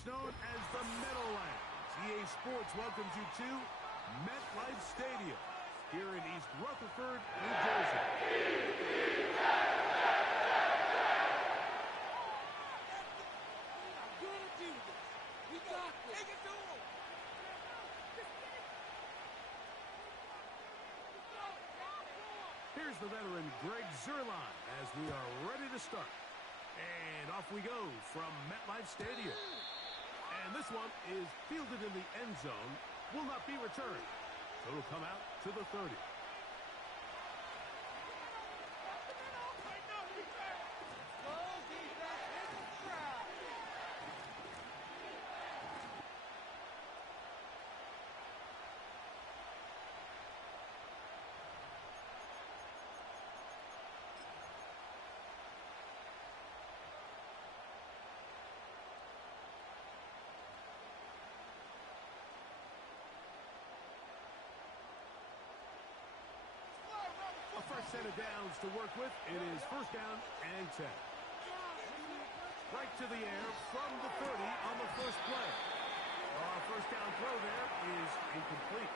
It's known as the Meadowlands. EA Sports welcomes you to MetLife Stadium here in East Rutherford, New Jersey. Here's the veteran Greg Zerline as we are ready to start. And off we go from MetLife Stadium. And this one is fielded in the end zone, will not be returned. So it'll come out to the 30. A fresh set of downs to work with. It is first down and 10. Right to the air from the 30 on the first play. First down throw there is incomplete.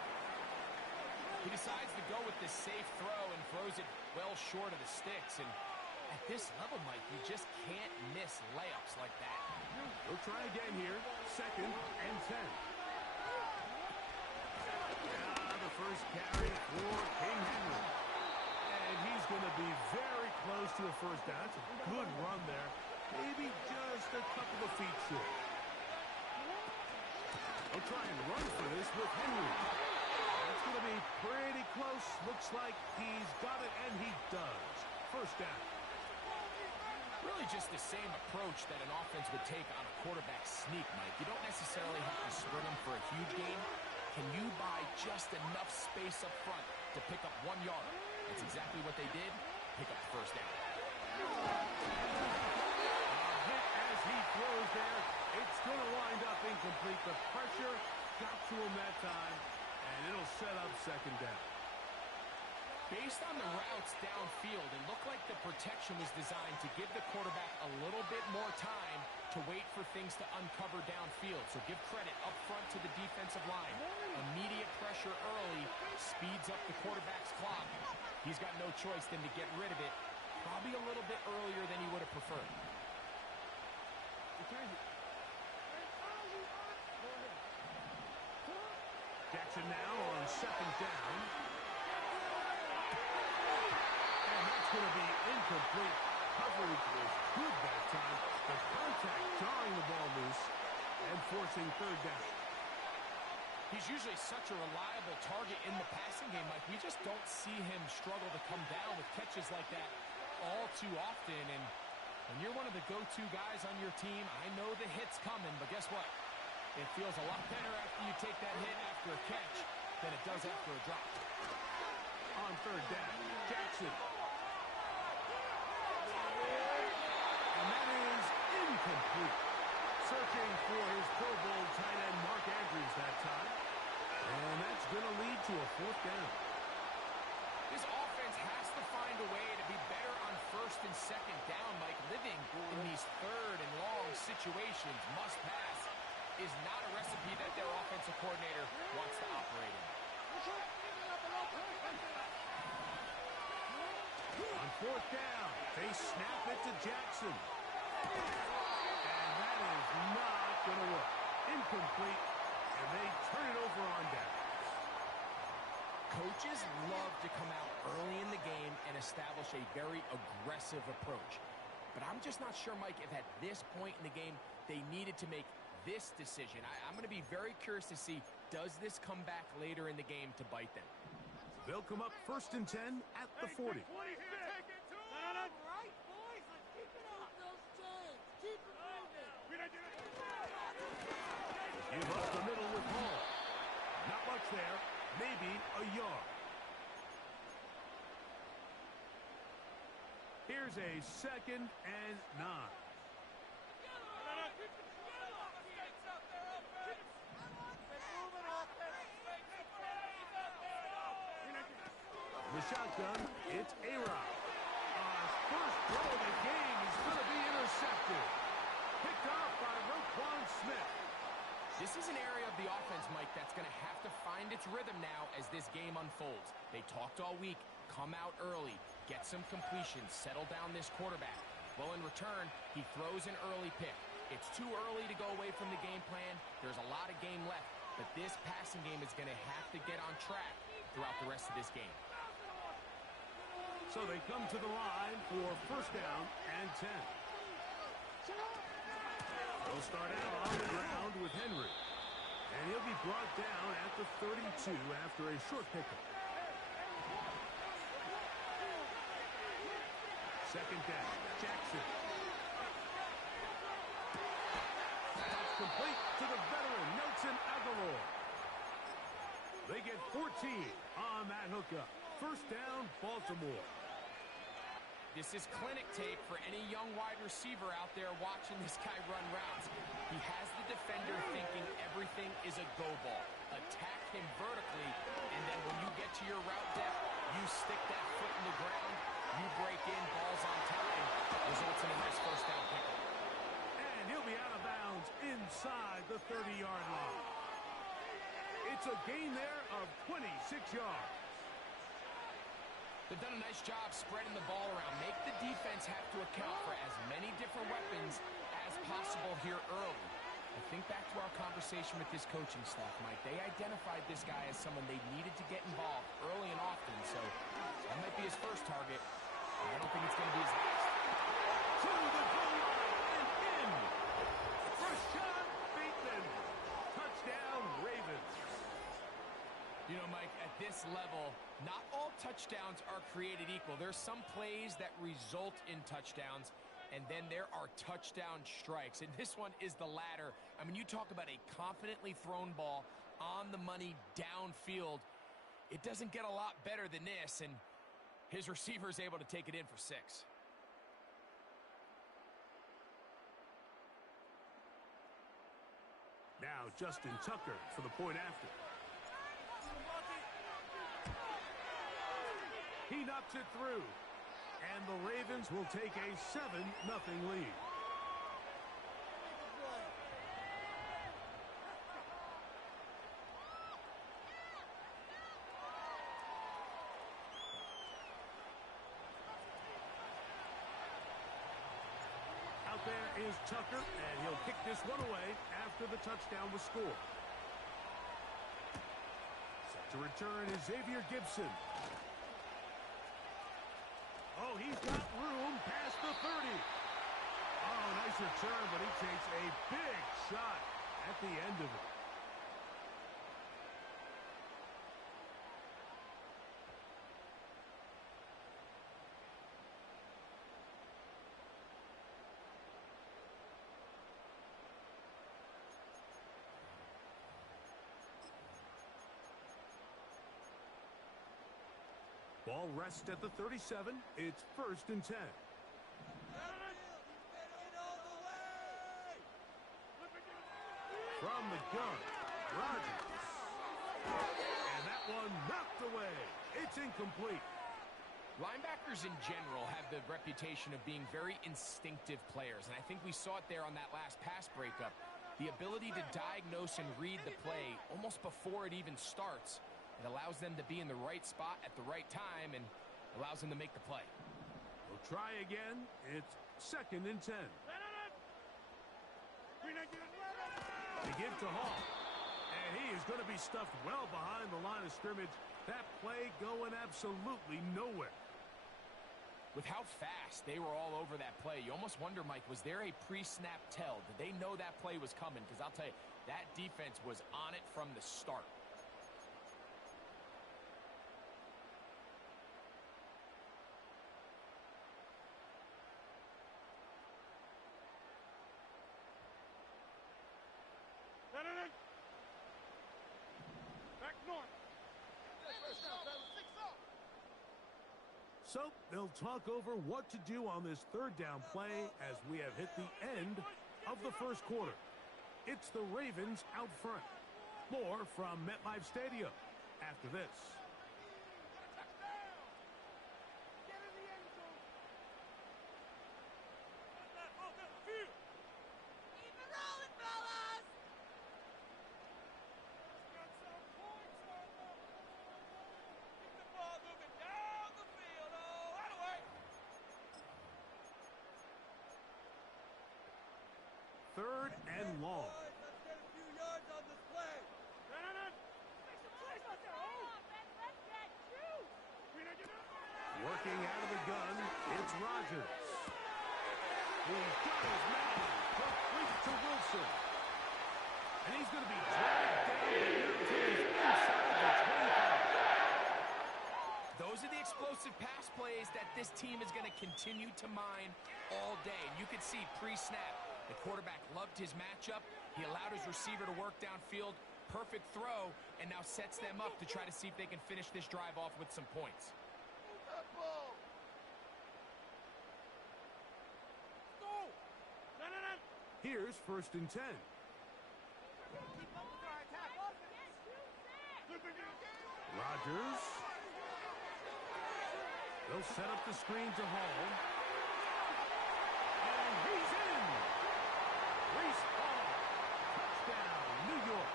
He decides to go with this safe throw and throws it well short of the sticks. And at this level, Mike, you just can't miss layups like that. He'll try again here. Second and 10. The first carry for King Henry. And he's going to be very close to a first down. It's a good run there. Maybe just a couple of feet short. He'll try and run for this with Henry. That's going to be pretty close. Looks like he's got it, and he does. First down. Really just the same approach that an offense would take on a quarterback sneak, Mike. You don't necessarily have to sprint him for a huge gain. Can you buy just enough space up front to pick up 1 yard? That's exactly what they did. Pick up the first down. Hit as he throws there. It's going to wind up incomplete. The pressure got to him that time, and it'll set up second down. Based on the routes downfield, it looked like the protection was designed to give the quarterback a little bit more time to wait for things to uncover downfield. So give credit up front to the defensive line. Immediate pressure early speeds up the quarterback's clock. He's got no choice than to get rid of it, probably a little bit earlier than he would have preferred. Jackson now on second down. And that's going to be incomplete. Coverage was good that time. The contact jarring the ball loose and forcing third down. He's usually such a reliable target in the passing game. Like, we just don't see him struggle to come down with catches like that all too often. And when you're one of the go-to guys on your team, I know the hit's coming, but guess what? It feels a lot better after you take that hit after a catch than it does after a drop. On third down, Jackson. And that is incomplete. Searching for his Pro Bowl tight end Mark Andrews that time. And that's going to lead to a fourth down. This offense has to find a way to be better on first and second down, Mike. Living in these third and long situations, must pass, is not a recipe that their offensive coordinator wants to operate in. On fourth down, they snap it to Jackson. And that is not going to work. Incomplete, and they turn it over on down. Coaches love to come out early in the game and establish a very aggressive approach. But I'm just not sure, Mike, if at this point in the game they needed to make this decision. I'm going to be very curious to see, does this come back later in the game to bite them? They'll come up first and 10 at the 40. Give up the middle with Hall. Not much there. Maybe a yard. Here's a second and 9. The shotgun, it's A-Rod. First throw of the game is going to be intercepted. Picked off by Roquan Smith. This is an area of the offense, Mike, that's going to have to find its rhythm now as this game unfolds. They talked all week, come out early, get some completions, settle down this quarterback. Well, in return, he throws an early pick. It's too early to go away from the game plan. There's a lot of game left, but this passing game is going to have to get on track throughout the rest of this game. So they come to the line for first down and 10. They'll start out on the ground with Henry. And he'll be brought down at the 32 after a short pickup. Second down, Jackson. Pass complete to the veteran, Nelson Aguilar. They get 14 on that hookup. First down, Baltimore. This is clinic tape for any young wide receiver out there watching this guy run routes. He has the defender thinking everything is a go ball. Attack him vertically, and then when you get to your route depth, you stick that foot in the ground, you break in, balls on time, results in a nice first down pickup. And he'll be out of bounds inside the 30-yard line. It's a gain there of 26 yards. They've done a nice job spreading the ball around. Make the defense have to account for as many different weapons as possible here early. I think back to our conversation with this coaching staff, Mike. They identified this guy as someone they needed to get involved early and often, so that might be his first target. I don't think it's going to be his last. To the goal line and in. Rashad Bateman. Touchdown, Ravens. You know, Mike, at this level, not all touchdowns are created equal. There's some plays that result in touchdowns, and then there are touchdown strikes. And this one is the latter. I mean, you talk about a confidently thrown ball on the money downfield. It doesn't get a lot better than this, and his receiver is able to take it in for 6. Now Justin Tucker for the point after. He knocks it through, and the Ravens will take a 7-0 lead. Out there is Tucker, and he'll kick this one away after the touchdown was scored. Set to return is Xavier Gibson. Oh, he's got room past the 30. Oh, nice return, but he takes a big shot at the end of it. Ball rests at the 37. It's first and 10. From the gun, Rodgers. And that one knocked away. It's incomplete. Linebackers in general have the reputation of being very instinctive players, and I think we saw it there on that last pass breakup. The ability to diagnose and read the play almost before it even starts. It allows them to be in the right spot at the right time and allows them to make the play. We'll try again. It's second and 10. They give to Hall. And he is going to be stuffed well behind the line of scrimmage. That play going absolutely nowhere. With how fast they were all over that play, you almost wonder, Mike, was there a pre-snap tell? Did they know that play was coming? Because I'll tell you, that defense was on it from the start. Back north. So they'll talk over what to do on this third down play as we have hit the end of the first quarter. It's the Ravens out front. More from MetLife Stadium after this. He's got his man. Complete to Wilson. And he's going to be dragged down the Utilities inside the 25. Those are the explosive pass plays that this team is going to continue to mine all day. And you can see pre-snap, the quarterback loved his matchup. He allowed his receiver to work downfield. Perfect throw, and now sets them up to try to see if they can finish this drive off with some points. Here's 1st and 10. Rodgers. They'll set up the screen to Hall. And he's in. Reese Hall. Touchdown, New York.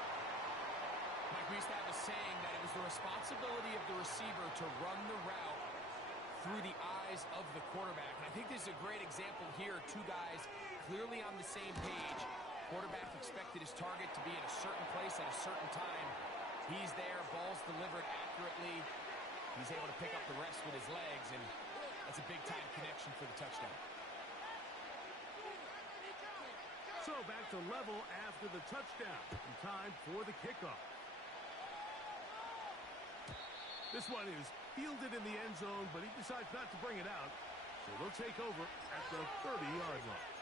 Mike, we used to have a saying that it was the responsibility of the receiver to run the route through the eyes of the quarterback. And I think this is a great example here. Two guys clearly on the same page. Quarterback expected his target to be in a certain place at a certain time. He's there, ball's delivered accurately. He's able to pick up the rest with his legs, and that's a big-time connection for the touchdown. So back to level after the touchdown. And time for the kickoff. This one is fielded in the end zone, but he decides not to bring it out. So they'll take over at the 30-yard line.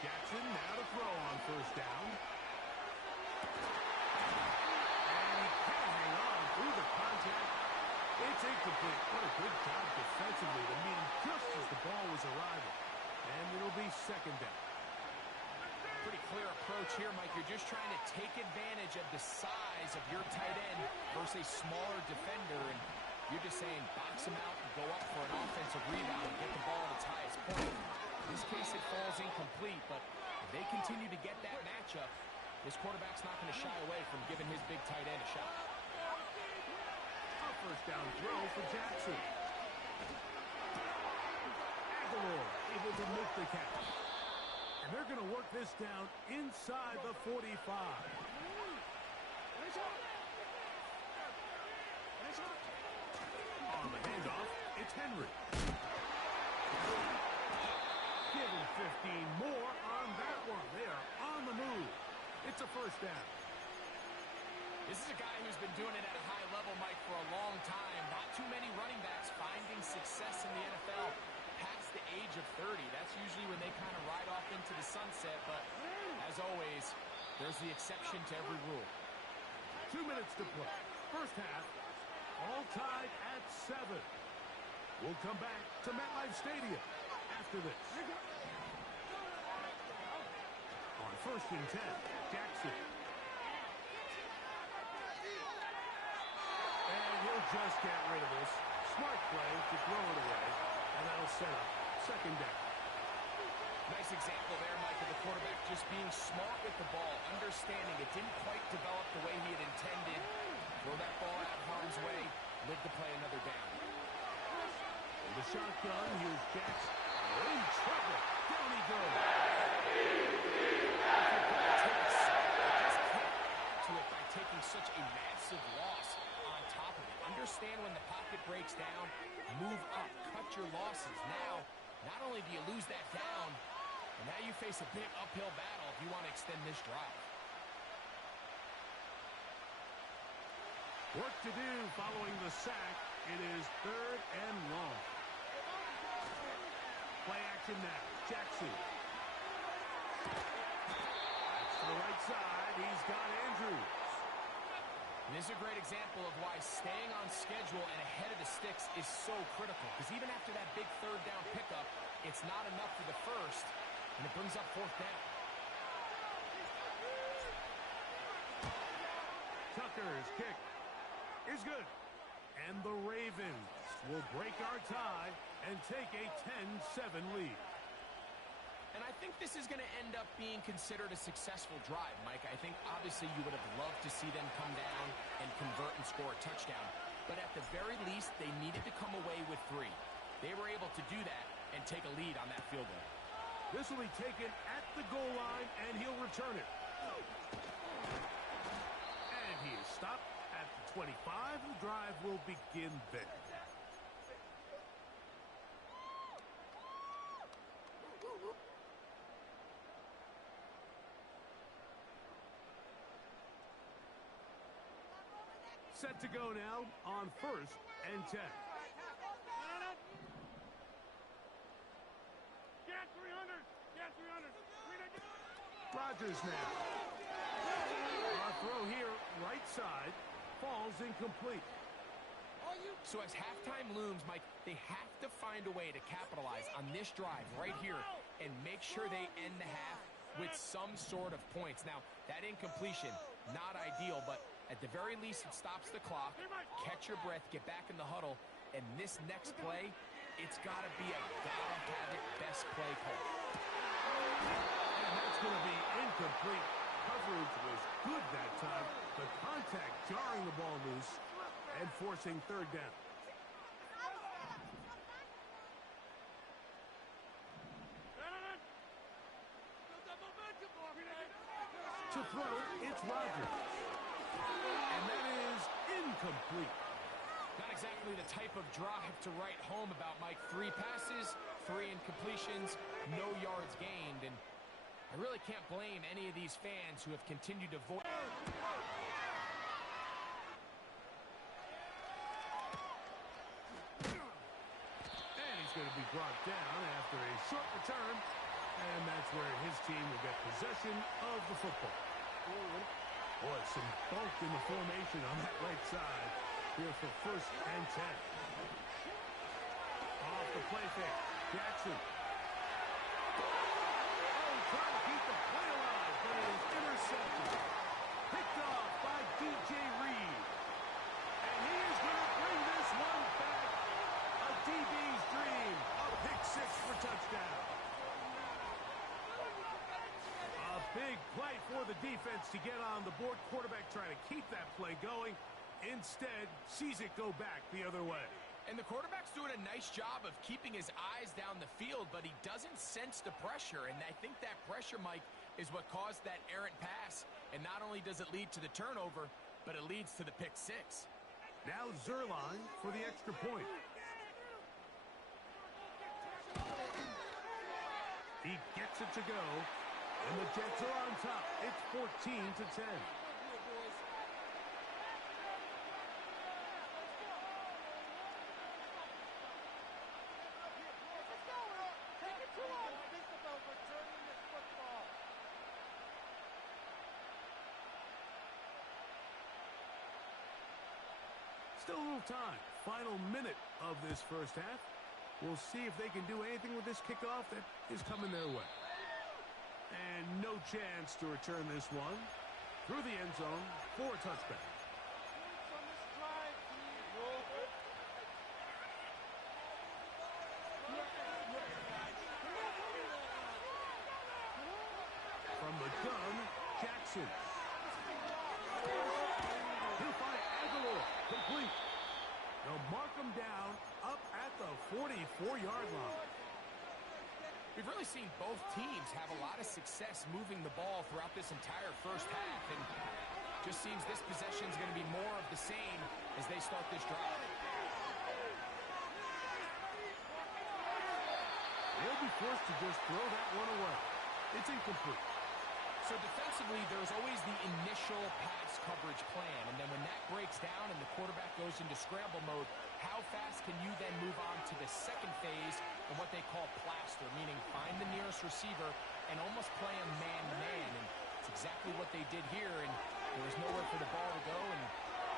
Jackson now to throw on 1st down. And he can't hang on through the contact. It's incomplete. What a good job defensively to meet him just as the ball was arriving. And it'll be 2nd down. Pretty clear approach here, Mike. You're just trying to take advantage of the size of your tight end versus a smaller defender, and you're just saying box him out and go up for an offensive rebound and get the ball at its highest point. In this case, it falls incomplete, but if they continue to get that matchup, this quarterback's not going to shy away from giving his big tight end a shot. A 1st down throw for Jackson. Aguilar able to make the catch. And they're going to work this down inside the 45. On the handoff, it's Henry. Give him 15 more on that one. They are on the move. It's a 1st down. This is a guy who's been doing it at a high level, Mike, for a long time. Not too many running backs finding success in the NFL past the age of 30. That's usually when they kind of ride off into the sunset, but as always, there's the exception to every rule. 2 minutes to play. 1st half, all tied at 7. We'll come back to MetLife Stadium after this. On 1st and 10, Jackson. And he'll just get rid of this. Smart play to throw it away, and that'll set up 2nd down. Nice example there, Mike, of the quarterback just being smart with the ball, understanding it didn't quite develop the way he had intended. Throw that ball out of harm's way, live to play another down. In the shotgun, here's Jackson. In trouble. Down he goes. To it by taking such a massive loss on top of it. Understand when the pocket breaks down, move up, cut your losses. Now, not only do you lose that down, but now you face a big uphill battle if you want to extend this drive. Work to do following the sack. It is 3rd and long. Play action now. Jackson. That's to the right side. He's got Andrews. And this is a great example of why staying on schedule and ahead of the sticks is so critical. Because even after that big 3rd down pickup, it's not enough for the 1st, and it brings up 4th down. Tucker's kick is good. And the Ravens will break our tie and take a 10-7 lead. And I think this is going to end up being considered a successful drive, Mike. I think obviously you would have loved to see them come down and convert and score a touchdown. But at the very least, they needed to come away with 3. They were able to do that and take a lead on that field goal. This will be taken at the goal line, and he'll return it. And he is stopped at the 25. The drive will begin there. Set to go now on 1st and 10. Get 300. Get 300. Rodgers now. Our throw here, right side, falls incomplete. So as halftime looms, Mike, they have to find a way to capitalize on this drive right here and make sure they end the half with some sort of points. Now, that incompletion, not ideal, but at the very least, it stops the clock. Catch your breath, get back in the huddle, and this next play, it's got to be a gotta-have-it best play call. And that's going to be incomplete. Coverage was good that time. The contact jarring the ball loose and forcing 3rd down. To throw, it's Rodgers. And that is incomplete. Not exactly the type of drive to write home about, Mike. 3 passes, 3 incompletions, no yards gained. And I really can't blame any of these fans who have continued to vote. And he's going to be brought down after a short return. And that's where his team will get possession of the football. Boy, some bulk in the formation on that right side here for 1st and 10. Off the play fake. Jackson. Oh, trying to keep the play alive, but it is intercepted. Picked off by DJ Reed. And he is going to bring this one back. A DB's dream. A pick 6 for touchdown. A big play for the defense to get on the board. Quarterback trying to keep that play going. Instead, sees it go back the other way. And the quarterback's doing a nice job of keeping his eyes down the field, but he doesn't sense the pressure. And I think that pressure, Mike, is what caused that errant pass. And not only does it lead to the turnover, but it leads to the pick 6. Now Zerline for the extra point. He gets it to go. And the Jets are on top. It's 14-10. Still a little time. Final minute of this first half. We'll see if they can do anything with this kickoff that is coming their way. And no chance to return this one through the end zone for a touchback. From the gun, Jackson. He'll find Aguilar. Complete. They'll mark him down up at the 44-yard line. We've really seen both teams have a lot of success moving the ball throughout this entire first half, and just seems this possession is going to be more of the same as they start this drive. They'll be forced to just throw that one away. It's incomplete. So defensively, there's always the initial pass coverage plan, and then when that breaks down and the quarterback goes into scramble mode, how fast can you then move on to the second phase of what they call plaster, meaning find the nearest receiver and almost play him man-to-man, and it's exactly what they did here, and there was nowhere for the ball to go, and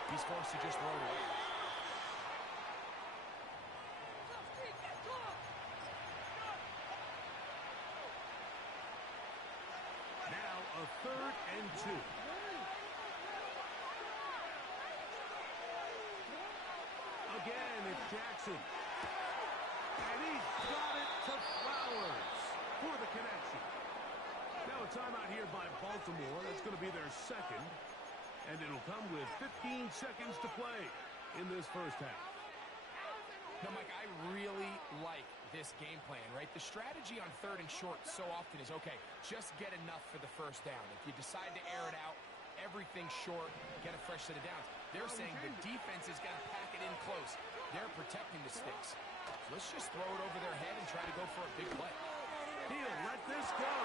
he's forced to just throw it away. Now a 3rd and 2. Again, it's Jackson. And he's got it to Flowers for the connection. Now a timeout here by Baltimore. That's going to be their 2nd. And it'll come with 15 seconds to play in this first half. Now, Mike, I really like this game plan, right? The strategy on 3rd and short so often is, okay, just get enough for the first down. If you decide to air it out, everything short, get a fresh set of downs. They're saying the defense is going to pack it in close. They're protecting the sticks. So let's just throw it over their head and try to go for a big play. He'll let this go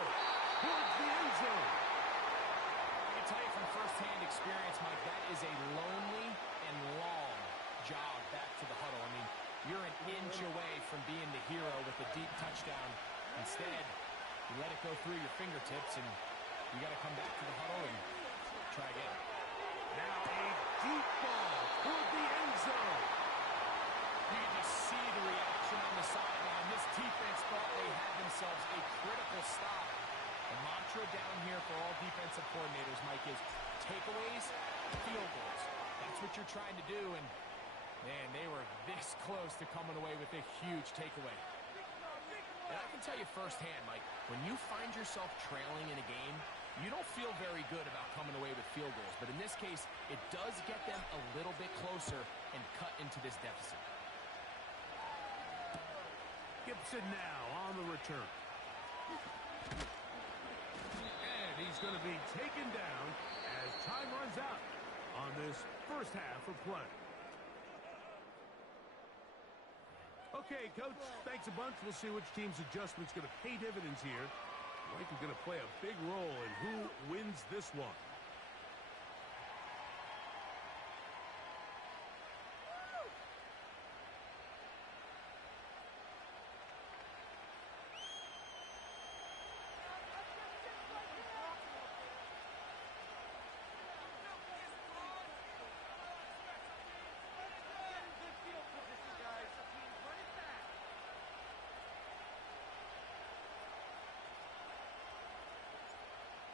towards the end zone. I can tell you from firsthand experience, Mike, that is a lonely and long jog back to the huddle. I mean, you're an inch away from being the hero with a deep touchdown. Instead, you let it go through your fingertips, and you got to come back to the huddle and try again. Now a deep ball toward the end zone. You can just see the reaction on the sideline. This defense thought they had themselves a critical stop. The mantra down here for all defensive coordinators, Mike, is takeaways, field goals. That's what you're trying to do, and man, they were this close to coming away with a huge takeaway. And I can tell you firsthand, Mike, when you find yourself trailing in a game, you don't feel very good about coming away with field goals. But in this case, it does get them a little bit closer and cut into this deficit. Gibson now on the return. And he's going to be taken down as time runs out on this first half of play. Okay, Coach, thanks a bunch. We'll see which team's adjustment's going to pay dividends here. Likely going to play a big role in who wins this one.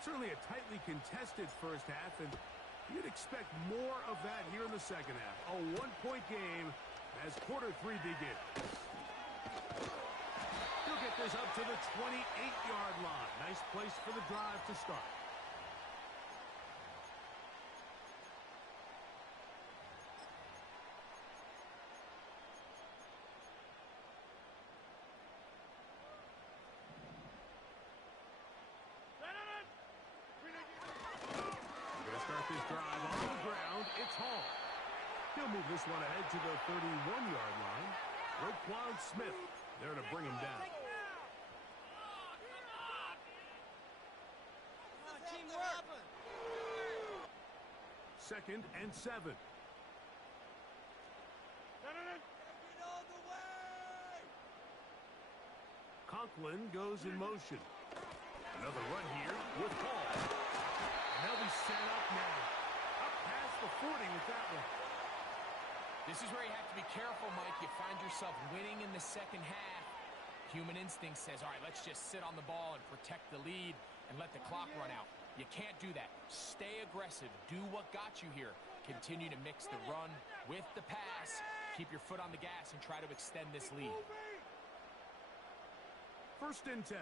Certainly a tightly contested first half, and you'd expect more of that here in the second half. A one-point game as quarter 3 begins. He'll get this up to the 28-yard line. Nice place for the drive to start. This drive on the ground, it's Hall. He'll move this one ahead to the 31-yard line. Roquan Smith there to bring him down. Second and 7. Conklin goes in motion. Another run here with Hall. They'll be set up now. Up past the 40 with that one. This is where you have to be careful, Mike. You find yourself winning in the second half. Human instinct says, all right, let's just sit on the ball and protect the lead and let the clock run out. You can't do that. Stay aggressive. Do what got you here. Continue to mix the run with the pass. Keep your foot on the gas and try to extend this lead. First and 10.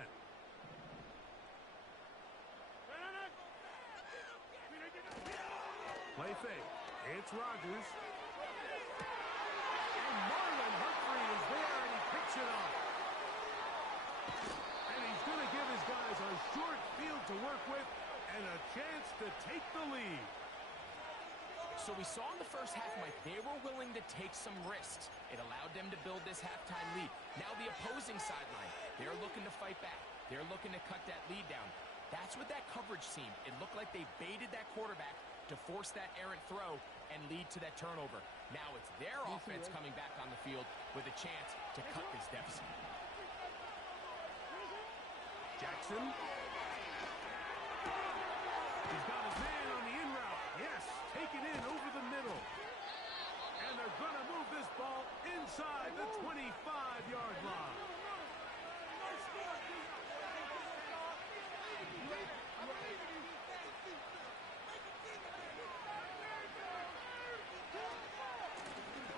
Play fake. It's Rodgers. And Marlon Humphrey is there, and he picks it up. And he's going to give his guys a short field to work with and a chance to take the lead. So we saw in the first half, Mike, they were willing to take some risks. It allowed them to build this halftime lead. Now the opposing sideline, they're looking to fight back. They're looking to cut that lead down. That's what that coverage seemed. It looked like they baited that quarterback to force that errant throw and lead to that turnover. Now it's their offense coming back on the field with a chance to cut this deficit. Jackson. He's got his man on the in route. Yes, take it in over the middle. And they're going to move this ball inside the 25-yard line.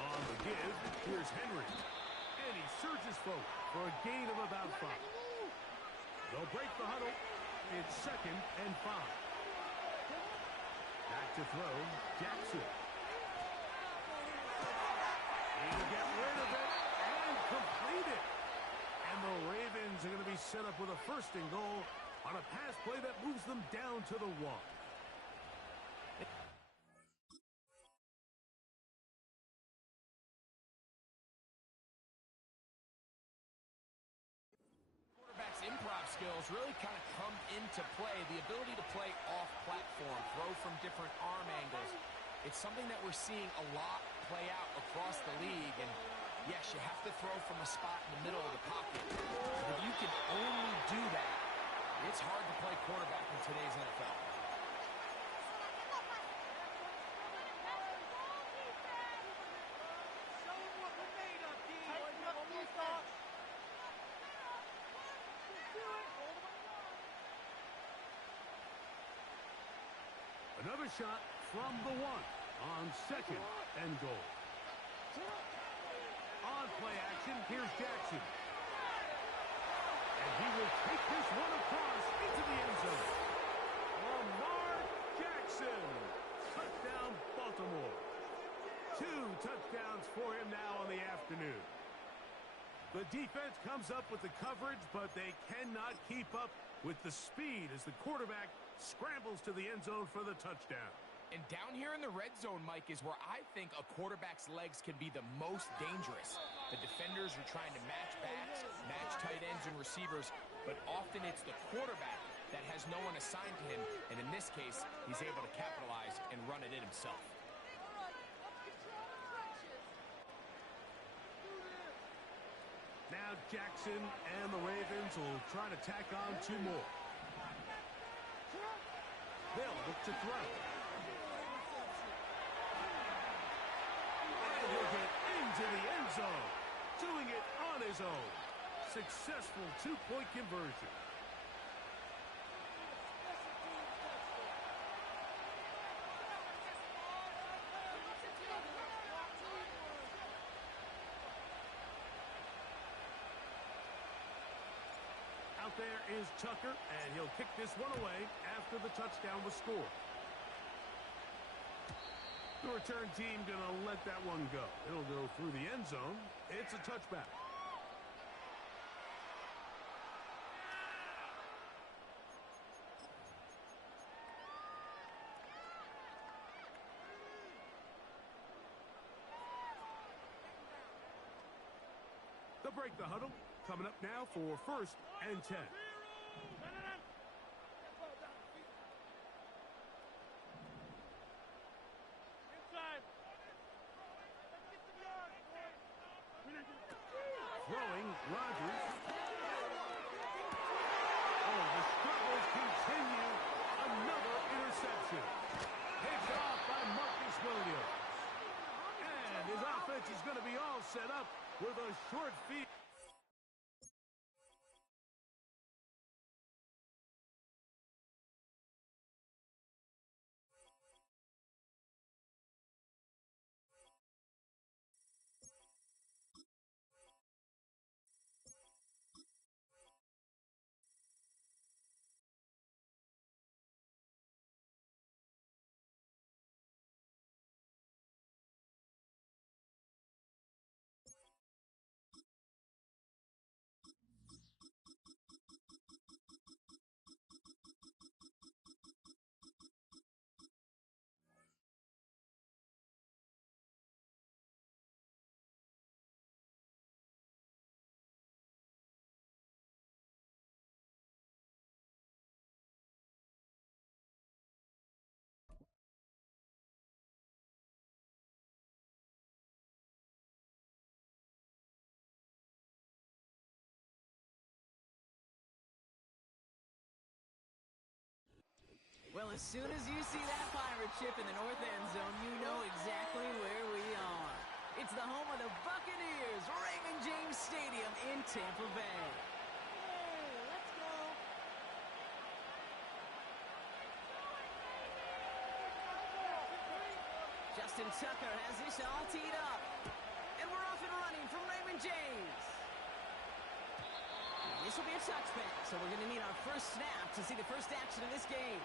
On the give, here's Henry. And he surges forward for a gain of about 5. They'll break the huddle. It's second and 5. Back to throw, Jackson. He'll get rid of it and complete it. And the Ravens are going to be set up with a first and goal on a pass play that moves them down to the 1. Improv skills really kind of come into play. The ability to play off-platform, throw from different arm angles. It's something that we're seeing a lot play out across the league. And yes, you have to throw from a spot in the middle of the pocket. But if you can only do that, it's hard to play quarterback in today's NFL. Another shot from the 1 on second and goal. On play action, here's Jackson. And he will take this one across into the end zone. Lamar Jackson. Touchdown, Baltimore. 2 touchdowns for him now on the afternoon. The defense comes up with the coverage, but they cannot keep up with the speed as the quarterback scrambles to the end zone for the touchdown. And down here in the red zone, Mike, is where I think a quarterback's legs can be the most dangerous. The defenders are trying to match backs, match tight ends and receivers, but often it's the quarterback that has no one assigned to him, and in this case, he's able to capitalize and run it in himself. Now Jackson and the Ravens will try to tack on 2 more. They'll look to throw. And he'll get into the end zone. Doing it on his own. Successful 2-point conversion. Out there is Tucker, and he'll kick this one away after the touchdown was scored. The return team going to let that one go. It'll go through the end zone. It's a touchback. They'll break the huddle. Coming up now for 1st and 10. Throwing, Rodgers. Oh, the struggles continue. Another interception. Picked off by Marcus Williams. And his offense is going to be all set up with a short field. Well, as soon as you see that pirate ship in the north end zone, you know exactly where we are. It's the home of the Buccaneers, Raymond James Stadium in Tampa Bay. Hey, let's go. Justin Tucker has this all teed up. And we're off and running from Raymond James. This will be a touchback, so we're going to need our first snap to see the first action of this game.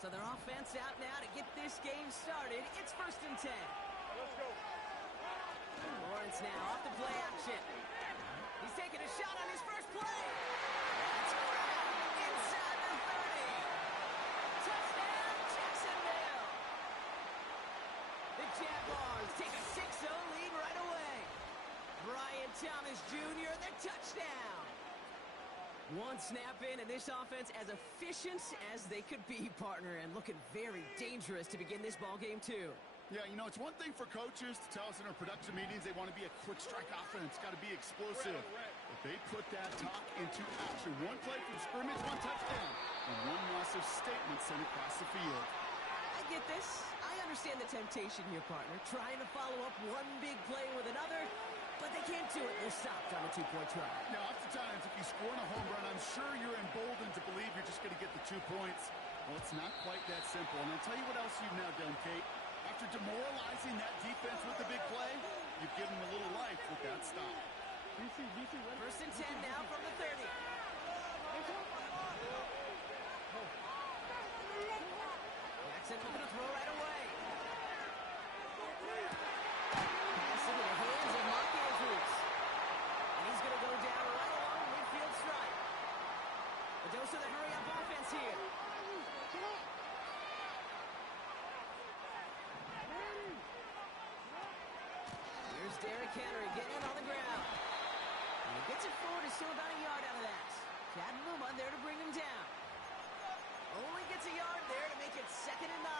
So their offense out now to get this game started. It's 1st and 10. Let's go. Lawrence now off the play action. He's taking a shot on his first play. That's inside the 30. Touchdown, Jacksonville. The Jaguars take a 6-0 lead right away. Brian Thomas Jr., the touchdown. One snap in, and this offense as efficient as they could be, partner, and looking very dangerous to begin this ball game too. Yeah, you know, it's one thing for coaches to tell us in our production meetings they want to be a quick strike offense, got to be explosive. But they put that talk into action. One play from scrimmage, one touchdown, and one massive statement sent across the field. I get this. I understand the temptation here, partner, trying to follow up one big play with another, but they can't do it. They're stopped on a 2-point try. Now, oftentimes, if you score on a home run, I'm sure you're emboldened to believe you're just going to get the 2 points. Well, it's not quite that simple. And I'll tell you what else you've now done, Kate. After demoralizing that defense with the big play, you've given them a little life with that stop. 1st and 10 now from the 30. Jackson looking to throw right away. Pass into the hands of Mark Andrews. And he's going to go down right along the midfield stripe. A dose of the hurry-up offense here. Here's Derrick Henry getting it on the ground. And he gets it forward, is still about a yard out of that. Chad Muma there to bring him down. Only gets a yard there to make it 2nd and 9.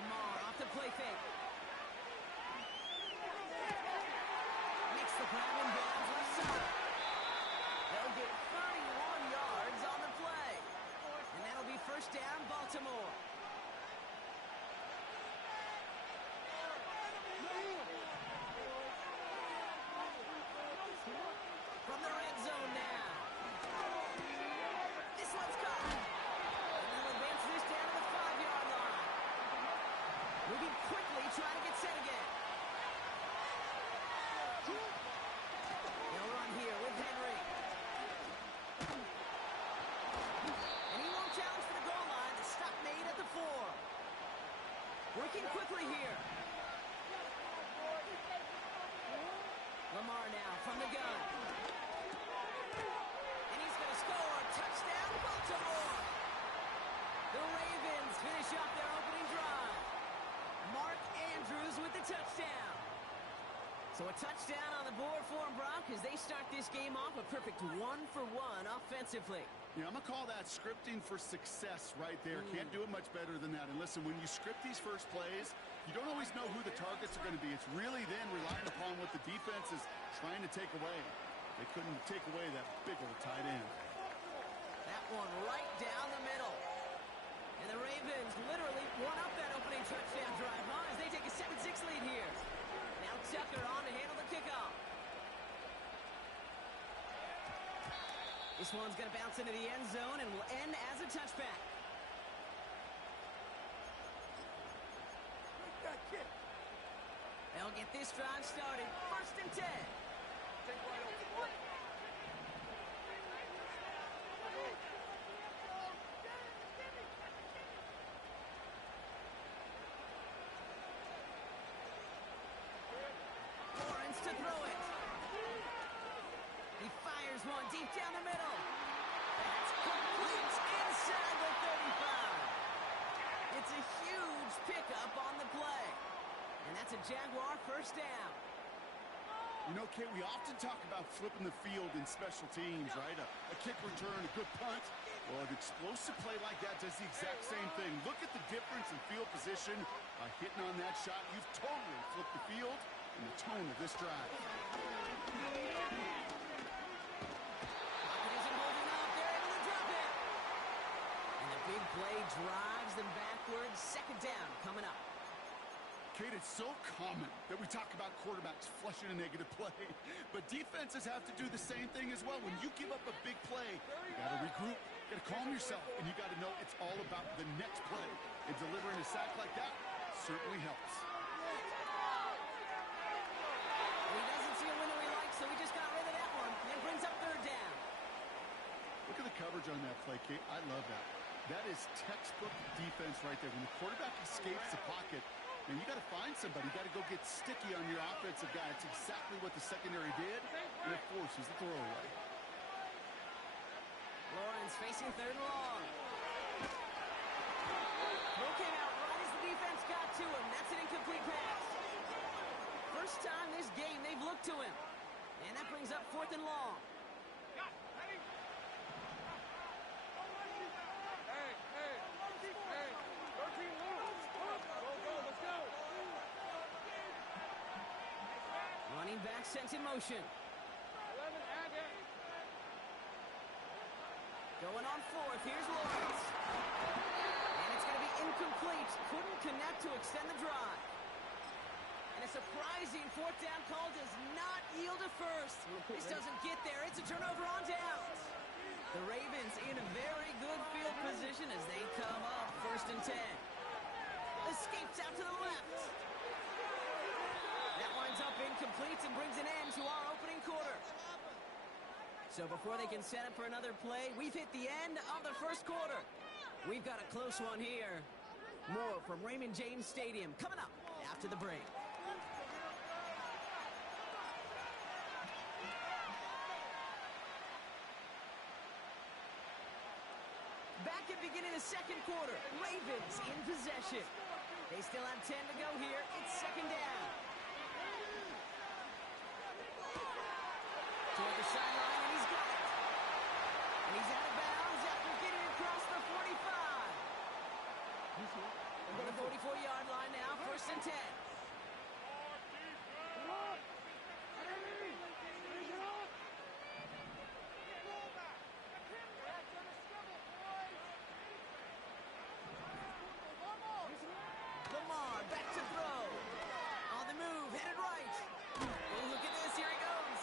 Lamar off the play fake. Makes the grab and bounds left side. They'll get 31 yards on the play. And that'll be 1st down, Baltimore. From the red zone now. This one's caught. And they'll advance this down to the 5-yard line. Moving quickly, trying to get set again. They'll run here with Henry. And he won't challenge for the goal line. The stop made at the 4. Working quickly here. Lamar now from the gun. And he's going to score. Touchdown, Baltimore. The Ravens finish off their opening drive. Mark Andrews with the touchdown. So a touchdown on the board for them, Brock, as they start this game off a perfect 1-for-1 offensively. Yeah, I'm going to call that scripting for success right there. Can't do it much better than that. And listen, when you script these first plays, you don't always know who the targets are going to be. It's really then relying upon what the defense is trying to take away. They couldn't take away that big old tight end. That one right down the middle. And the Ravens literally won up that opening touchdown drive, as they take a 7-6 lead here. Now Tucker on to handle the kickoff. This one's going to bounce into the end zone and will end as a touchback. They'll get this drive started. 1st and 10. Lawrence to throw it. He fires one deep down the middle. That's complete inside the 35. It's a huge pickup on the play. And that's a Jaguar 1st down. You know, Kate, we often talk about flipping the field in special teams, right? A kick return, a good punt. Well, an explosive play like that does the exact same thing. Look at the difference in field position. By hitting on that shot, you've totally flipped the field and the tone of this drive. Big play drives them backwards. 2nd down coming up. Kate, it's so common that we talk about quarterbacks flushing a negative play, but defenses have to do the same thing as well. When you give up a big play, you got to regroup, you got to calm yourself, and you got to know it's all about the next play. And delivering a sack like that certainly helps. He doesn't see a window he likes, so he just got rid of that one. And it brings up 3rd down. coverage on that play, Kate. I love that. That is textbook defense right there. When the quarterback escapes the pocket, and you got to find somebody. You got to go get sticky on your offensive guy. It's exactly what the secondary did, and it forces the throwaway. Lawrence facing third and long. Throw came out right as the defense got to him. That's an incomplete pass. First time this game they've looked to him. And that brings up fourth and long. Running back sent in motion. Going on fourth, here's Lawrence. And it's going to be incomplete. Couldn't connect to extend the drive. And a surprising fourth down call does not yield a first. This doesn't get there. It's a turnover on downs. The Ravens in a very good field position as they come up first and 10. Escapes out to the left. That winds up incomplete and brings an end to our opening quarter. So before they can set up for another play, we've hit the end of the first quarter. We've got a close one here. More from Raymond James Stadium coming up after the break. Back at beginning of second quarter, Ravens in possession. They still have 10 to go here. It's second down. Toward the sideline, and he's got it. And he's out of bounds after getting across the 45. On the 44-yard line now, first and 10. Lamar back to throw. On the move, headed right. Oh, look at this, here he goes.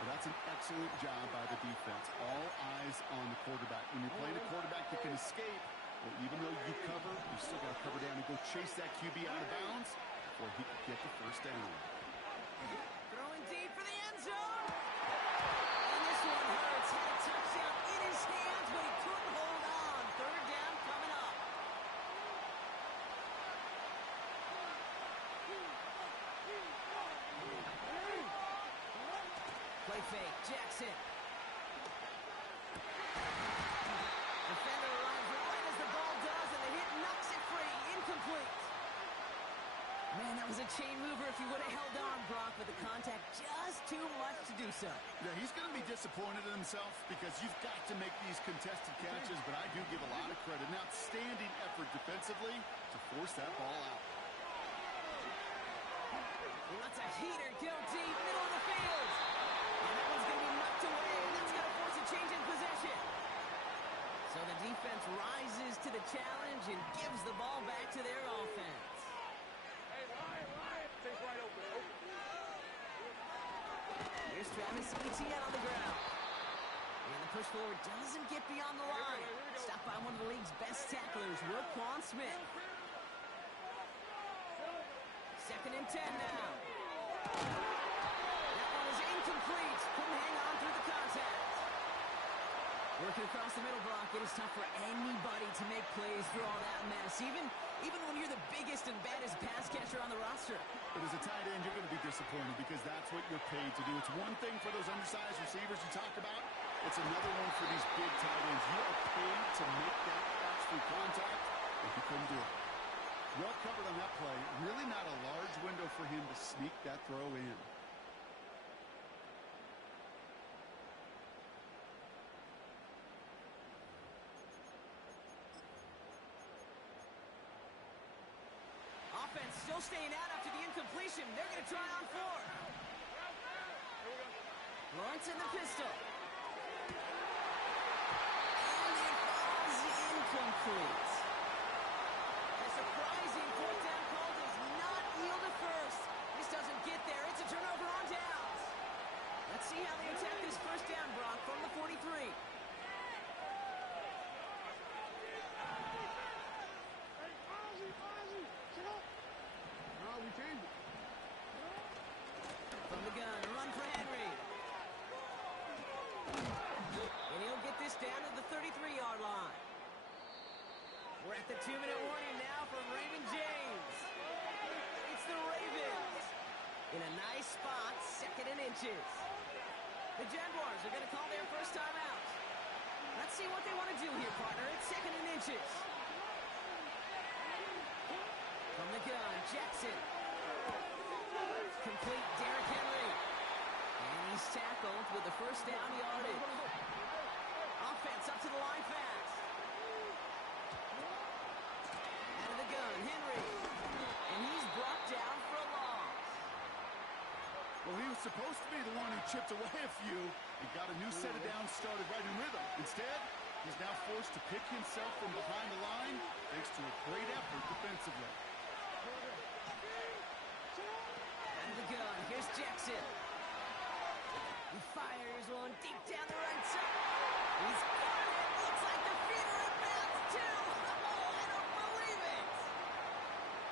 Well, that's an excellent job by the defense. All eyes on the quarterback. When you're playing a quarterback that can escape, well, even though you cover, you still got to cover down and go chase that QB out of bounds before he can get the first down. Throwing deep for the end zone. And this one hurts. Had a touchdown in his hands, but he couldn't hold on. Third down coming up. Play fake, Jackson. Defender arrives right as the ball does, and the hit knocks it free. Incomplete. Man, that was a chain mover if he would have held on, Brock, but the contact just too much to do so. Yeah, he's going to be disappointed in himself because you've got to make these contested catches, but I do give a lot of credit. An outstanding effort defensively to force that ball out. He lets a heater go deep, middle of the field. And that one's going to be knocked away, and that's going to force a change in possession. So the defense rises to the challenge and gives the ball back to their offense. Here's Travis Etienne on the ground. And the push forward doesn't get beyond the line. Stopped by one of the league's best tacklers, Roquan Smith. Second and 10 now. That one is incomplete. Couldn't hang on through the contact. Working across the middle block, it is tough for anybody to make plays through all that mess, even when you're the biggest and baddest pass catcher on the roster. But as a tight end, you're going to be disappointed because that's what you're paid to do. It's one thing for those undersized receivers you talk about. It's another one for these big tight ends. You are paid to make that catch through contact, but you couldn't do it. Well covered on that play. Really not a large window for him to sneak that throw in. Offense still staying out after the incompletion. They're going to try on fourth. Lawrence in the pistol. And it falls incomplete. A surprising fourth down call does not yield a first. This doesn't get there. It's a turnover on downs. Let's see how they attack this first down, Brock, from the 43. From the gun, run for Henry. And he'll get this first down at the 33-yard line. We're at the 2-minute warning now from Raymond James. It's the Ravens. In a nice spot, 2nd and inches. The Jaguars are going to call their first time out. Let's see what they want to do here, partner. It's 2nd and inches. From the gun, Jackson. Complete Derrick Henry. And he's tackled with the first down yardage. Offense up to the line fast. Out of the gun, Henry. And he's brought down for a loss. Well, he was supposed to be the one who chipped away a few and got a new set of downs started right in rhythm. Instead, he's now forced to pick himself from behind the line thanks to a great effort defensively. Out of the gun, here's Jackson. He fires one deep down the right side. He's got it. Looks like the feet are in bounds, too. Oh, I don't believe it.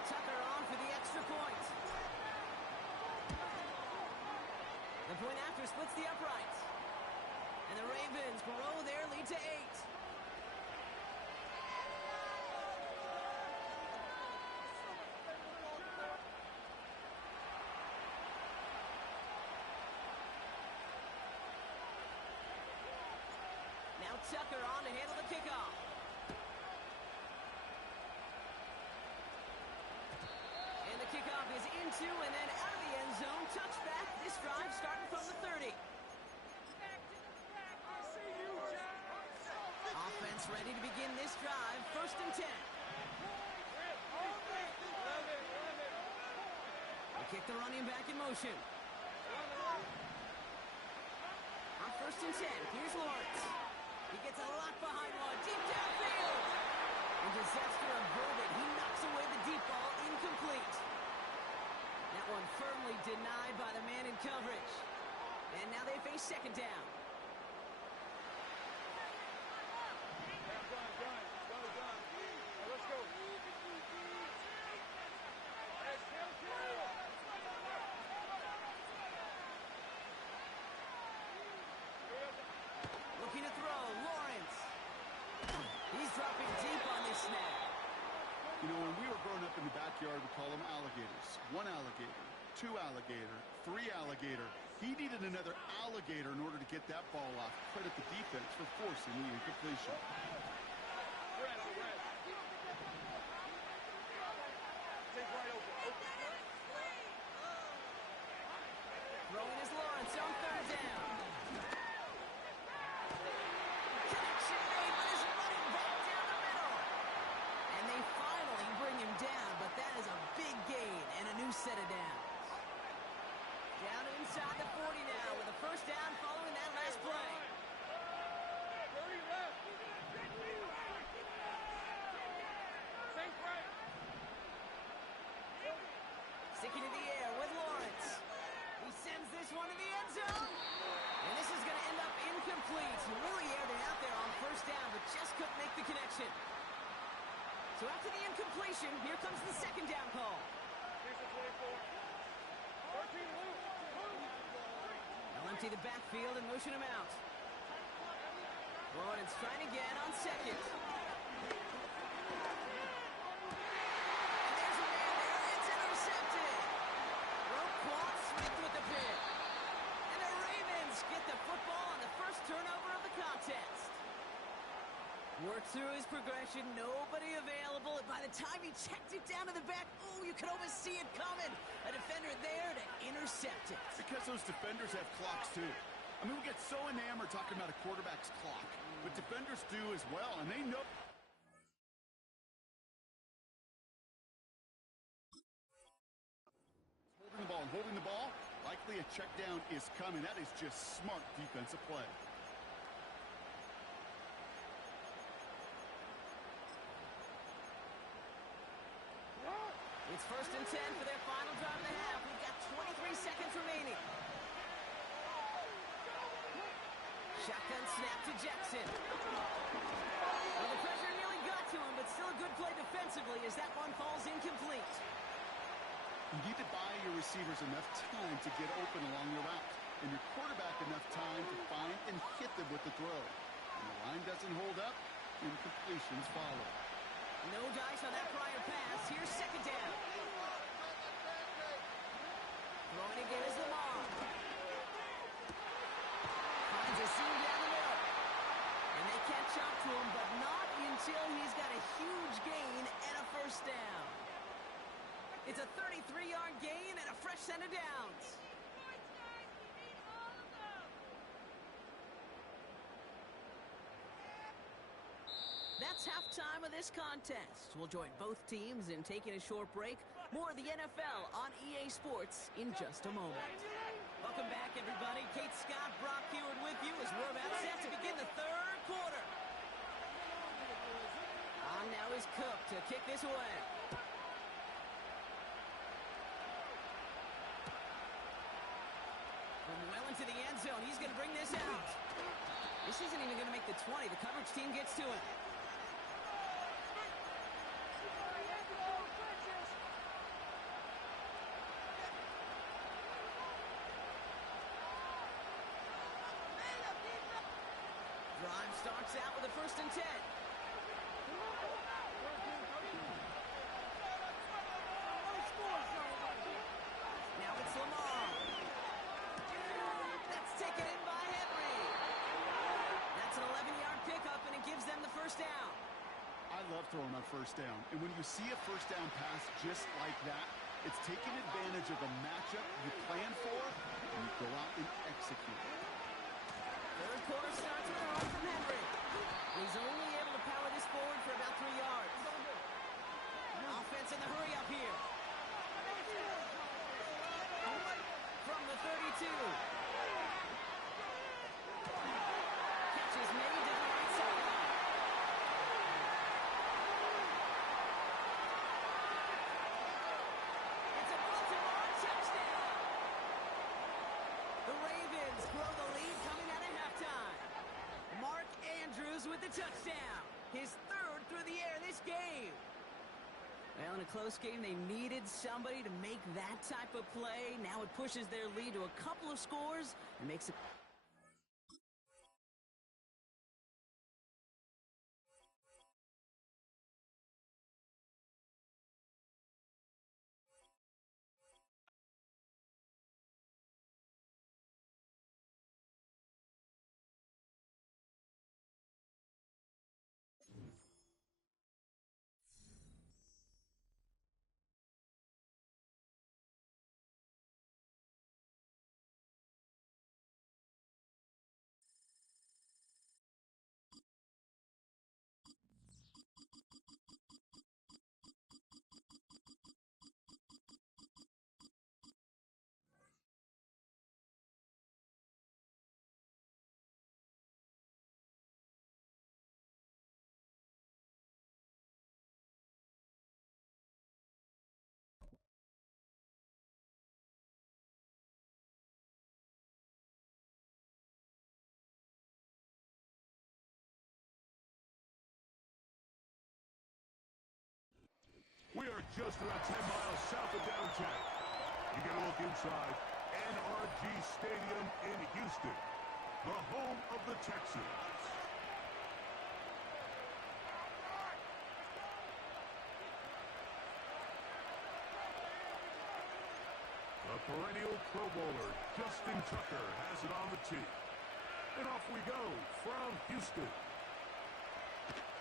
Tucker on for the extra point. The point after splits the uprights. And the Ravens grow their lead to 8. Now Tucker on to handle the kickoff. And the kickoff is into and then out of the end zone. Touchback. This drive starting from the 30. Offense ready to begin this drive. 1st and 10. They kick the running back in motion. On 1st and 10, here's Lawrence. He gets a lock behind one, deep downfield. And disaster averted. He knocks away the deep ball, incomplete. That one firmly denied by the man in coverage. And now they face 2nd down. Let's go. Looking to throw, Lawrence. He's dropping deep on this snap. You know, when we were growing up in the backyard, we call them alligators. 1 alligator, 2 alligator, 3 alligator. He needed another alligator in order to get that ball off. Credit the defense for forcing the incompletion. Throwing is Lawrence on 3rd down. Connection made, but is running back down the middle. And they finally bring him down, but that is a big gain and a new set of downs. Down inside the 40 now with a first down following that last play. Sticking in the air with Lawrence. He sends this one to the end zone. And this is going to end up incomplete. He really aired it out there on 1st down, but just couldn't make the connection. So after the incompletion, here comes the 2nd down call. They'll empty the backfield and motion him out. Lawrence trying again on 2nd. And there's a man there. It's intercepted. Roquan Smith with the pick. And the Ravens get the football on the first turnover of the contest. Worked through his progression, nobody available. And by the time he checked it down to the back, oh, you could almost see it coming. A defender there to intercept it. Because those defenders have clocks, too. I mean, we get so enamored talking about a quarterback's clock, but defenders do as well, and they know. Holding the ball, likely a check down is coming. That is just smart defensive play. It's 1st and 10 for their final drive of the half. We've got 23 seconds remaining. Shotgun snap to Jackson. Well, the pressure nearly got to him, but still a good play defensively as that one falls incomplete. You need to buy your receivers enough time to get open along your route, and your quarterback enough time to find and hit them with the throw. And the line doesn't hold up, and completions follow. No dice on that prior pass. Here's second down. Throwing again is Lamar. Finds a seam down the middle. And they catch up to him, but not until he's got a huge gain and a first down. It's a 33-yard gain and a fresh set of downs. That's halftime of this contest. We'll join both teams in taking a short break. More of the NFL on EA Sports in just a moment. Welcome back, everybody. Kate Scott, Brock Heward with you as we're about set to begin the third quarter. On now is Cook to kick this away. From well into the end zone, he's going to bring this out. This isn't even going to make the 20. The coverage team gets to him. Drive starts out with a 1st and 10. Now it's Lamar. That's taken in by Henry. That's an 11-yard pickup, and it gives them the first down. I love throwing on first down. And when you see a first down pass just like that, it's taking advantage of a matchup you plan for, and you go out and execute. Third quarter starts with a run from Henry. He's only able to power this forward for about 3 yards. Offense in the hurry up here. From the 32. Catch is made to the right sideline. It's a Baltimore touchdown. The Ravens grow the lead coming out of halftime. Mark Andrews with the touchdown. His 3rd through the air this game. Well, in a close game, they needed somebody to make that type of play. Now it pushes their lead to a couple of scores and makes it... We are just about 10 miles south of downtown. You get a look inside NRG Stadium in Houston, the home of the Texans. The perennial Pro Bowler, Justin Tucker, has it on the tee. And off we go from Houston.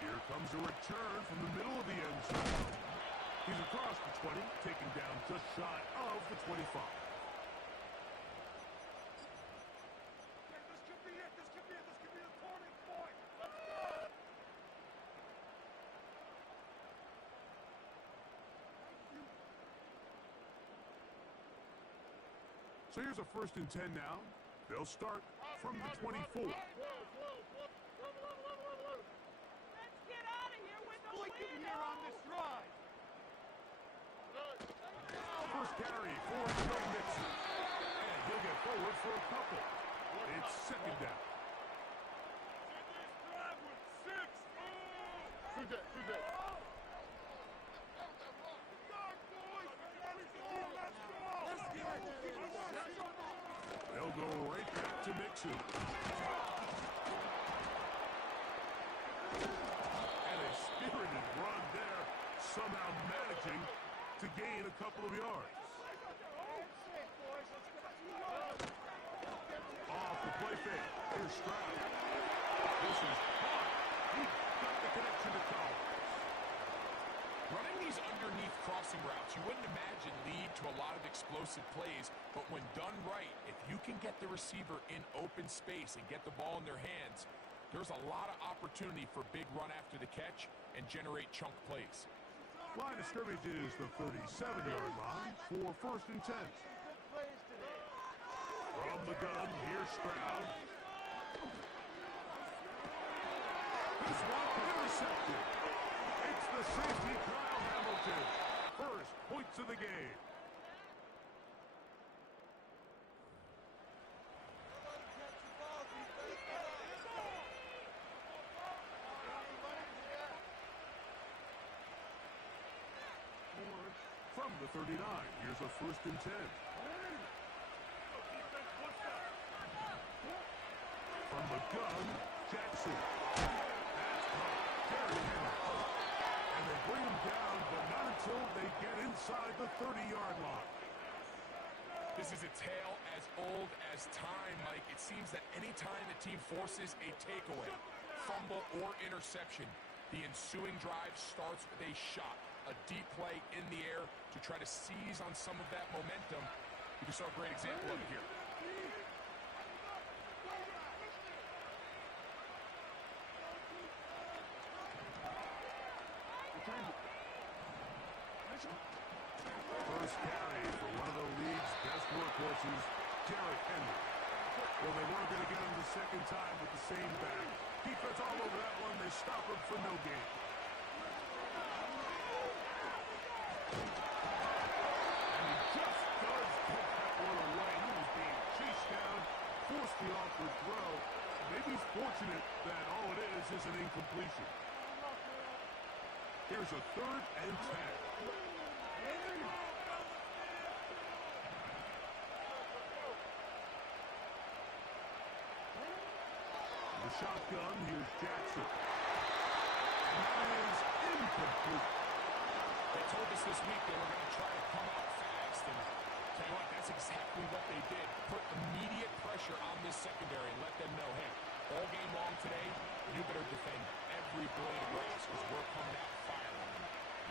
Here comes a return from the middle of the end zone. He's across the 20, taking down just shy of the 25. This could be it. This could be it. This could be the turning point. Let's go. So here's a 1st and 10 now. They'll start from the 24. Let's get out of here with the win here on this drive. First carry for Joe Mixon. And he'll get forward for a couple. It's 2nd down. This drive with 6. Who's that? They'll go right back to Mixon. somehow managing to gain a couple of yards. Off the play fake. Here's Stroud. This is hot. He got the connection to Collins. Running these underneath crossing routes, you wouldn't imagine lead to a lot of explosive plays, but when done right, if you can get the receiver in open space and get the ball in their hands, there's a lot of opportunity for big run after the catch and generate chunk plays. Line of scrimmage is the 37-yard line for 1st and 10. From the gun, here's Stroud. This one intercepted. It's the safety, Kyle Hamilton. First points of the game. From the 39, here's a 1st and 10. From the gun, Jackson. That's caught. Carry him. And they bring him down, but not until they get inside the 30-yard line. This is a tale as old as time, Mike. It seems that any time a team forces a takeaway, fumble, or interception, the ensuing drive starts with a shot, a deep play in the air to try to seize on some of that momentum. You just saw a great example of it here. First carry for one of the league's best workhorses, Derrick Henry. Well, they weren't going to get him the second time with the same back. Defense all over that one. They stop him for no gain. And he just does put that one away. He was being chased down, forced the awkward throw. Maybe he's fortunate that all it is an incompletion. Here's a 3rd and 10. The shotgun, here's Jackson. And that is incomplete. They told us this week they were going to try to come out fast, and tell you what, that's exactly what they did. Put immediate pressure on this secondary and let them know, hey, all game long today, you better defend every blade of grass because we're coming out firing.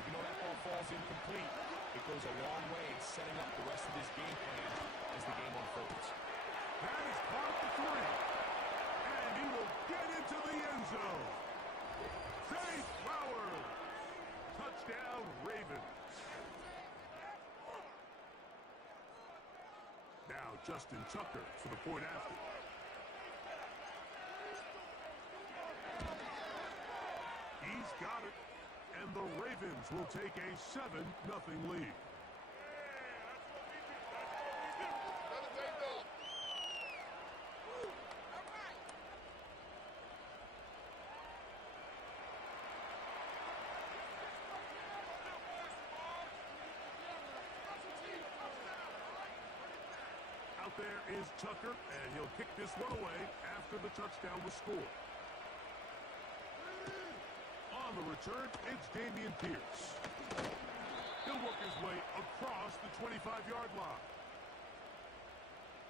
Even though that ball falls incomplete, it goes a long way in setting up the rest of this game plan as the game unfolds. That is caught for 3. And he will get into the end zone. Zay Flowers. Touchdown, Ravens. Now Justin Tucker for the point after. He's got it. And the Ravens will take a 7-0 lead. Out there is Tucker, and he'll kick this one away after the touchdown was scored. On the return, it's Dameon Pierce. He'll work his way across the 25-yard line.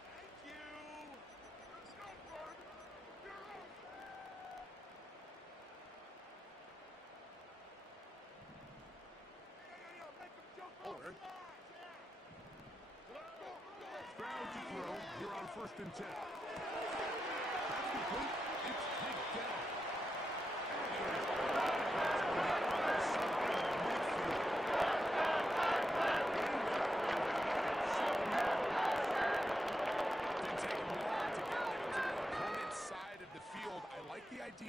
Thank you. Let's go, Bart. You're up. Make him jump off the line. Stroud to throw. Here on 1st and 10. That's complete. It's taken down.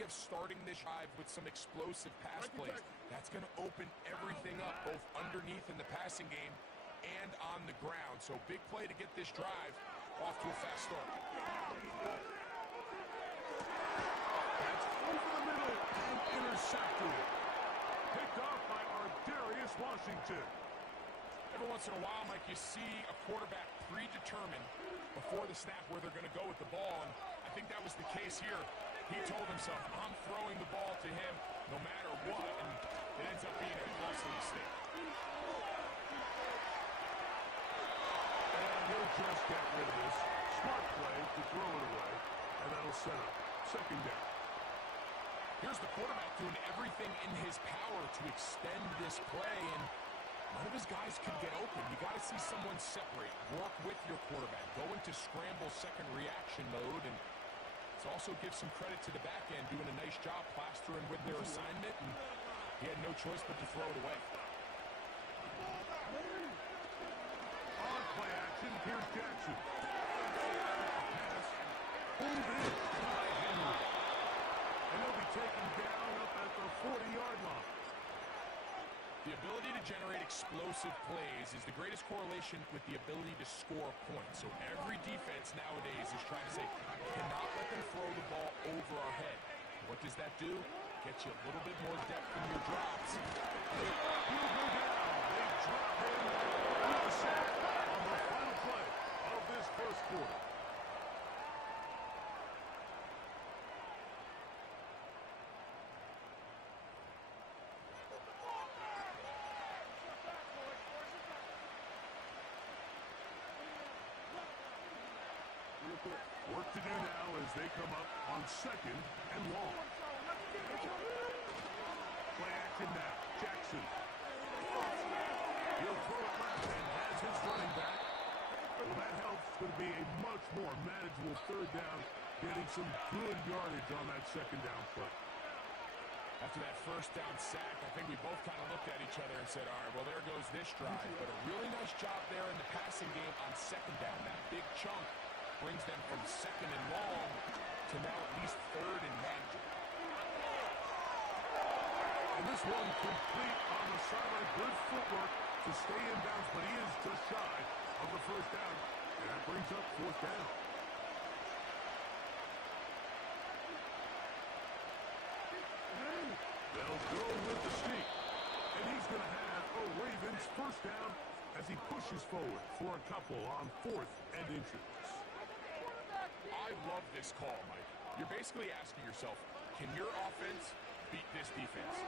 Of starting this drive with some explosive pass plays. That's going to open everything up, both underneath in the passing game and on the ground. So big play to get this drive off to a fast start. That's over the middle and intercepted. Picked off by Darius Washington. Every once in a while, Mike, you see a quarterback predetermined before the snap where they're going to go with the ball, and I think that was the case here. He told himself, I'm throwing the ball to him. no matter what, and it ends up being a costly mistake. And he'll just get rid of this. Smart play to throw it away, and that'll set up second down. Here's the quarterback doing everything in his power to extend this play, and none of his guys can get open. You got to see someone separate, work with your quarterback, go into scramble second reaction mode, and it also gives some credit to the back end doing a nice job plastering with their assignment, and he had no choice but to throw it away. On play action, here's Jackson. Pass. Pulled in by Henry. And he'll be taken down up at the 40-yard line. The ability to generate explosive plays is the greatest correlation with the ability to score points. So every defense nowadays is trying to say, cannot let them throw the ball over our head. What does that do? Gets you a little bit more depth in your drops. He'll go down. They drop him with a sack on the final play of this first quarter. Work to do now as they come up on second and long. Play action now. Jackson. He'll throw it left and has his running back. Well, that helps. It's going to be a much more manageable third down, getting some good yardage on that second down play. After that first down sack, I think we both kind of looked at each other and said, all right, well, there goes this drive. But a really nice job there in the passing game on second down. That big chunk brings them from second and long to now at least third and manageable. And this one complete on the sideline. Good footwork to stay in bounds, but he is just shy of the first down. And that brings up fourth down. They'll go with the sneak. And he's going to have a Ravens first down as he pushes forward for a couple on fourth and inches. I love this call, Mike. You're basically asking yourself, can your offense beat this defense?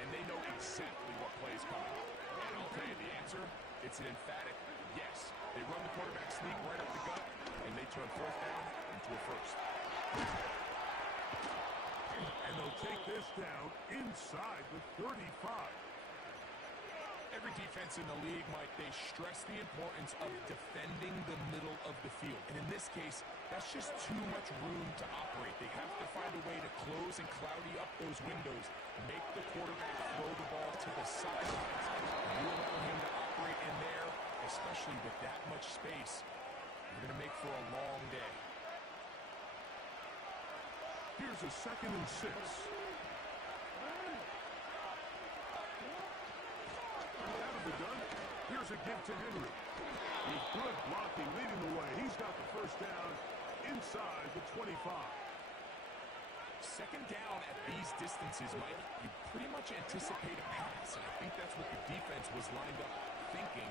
And they know exactly what play is coming. And I'll tell you the answer, it's an emphatic yes. They run the quarterback sneak right up the gut, and they turn fourth down into a first. And they'll take this down inside the 35. Every defense in the league, Mike, they stress the importance of defending the middle of the field. And in this case, that's just too much room to operate. They have to find a way to close and cloudy up those windows, make the quarterback throw the ball to the sidelines. And you allow him to operate in there, especially with that much space, you're going to make for a long day. Here's a 2nd and 6. Out of the gun, here's a give to Henry. With good blocking leading the way, he's got the first down inside the 25. Second down at these distances, Mike, you pretty much anticipate a pass, and I think that's what the defense was lined up thinking.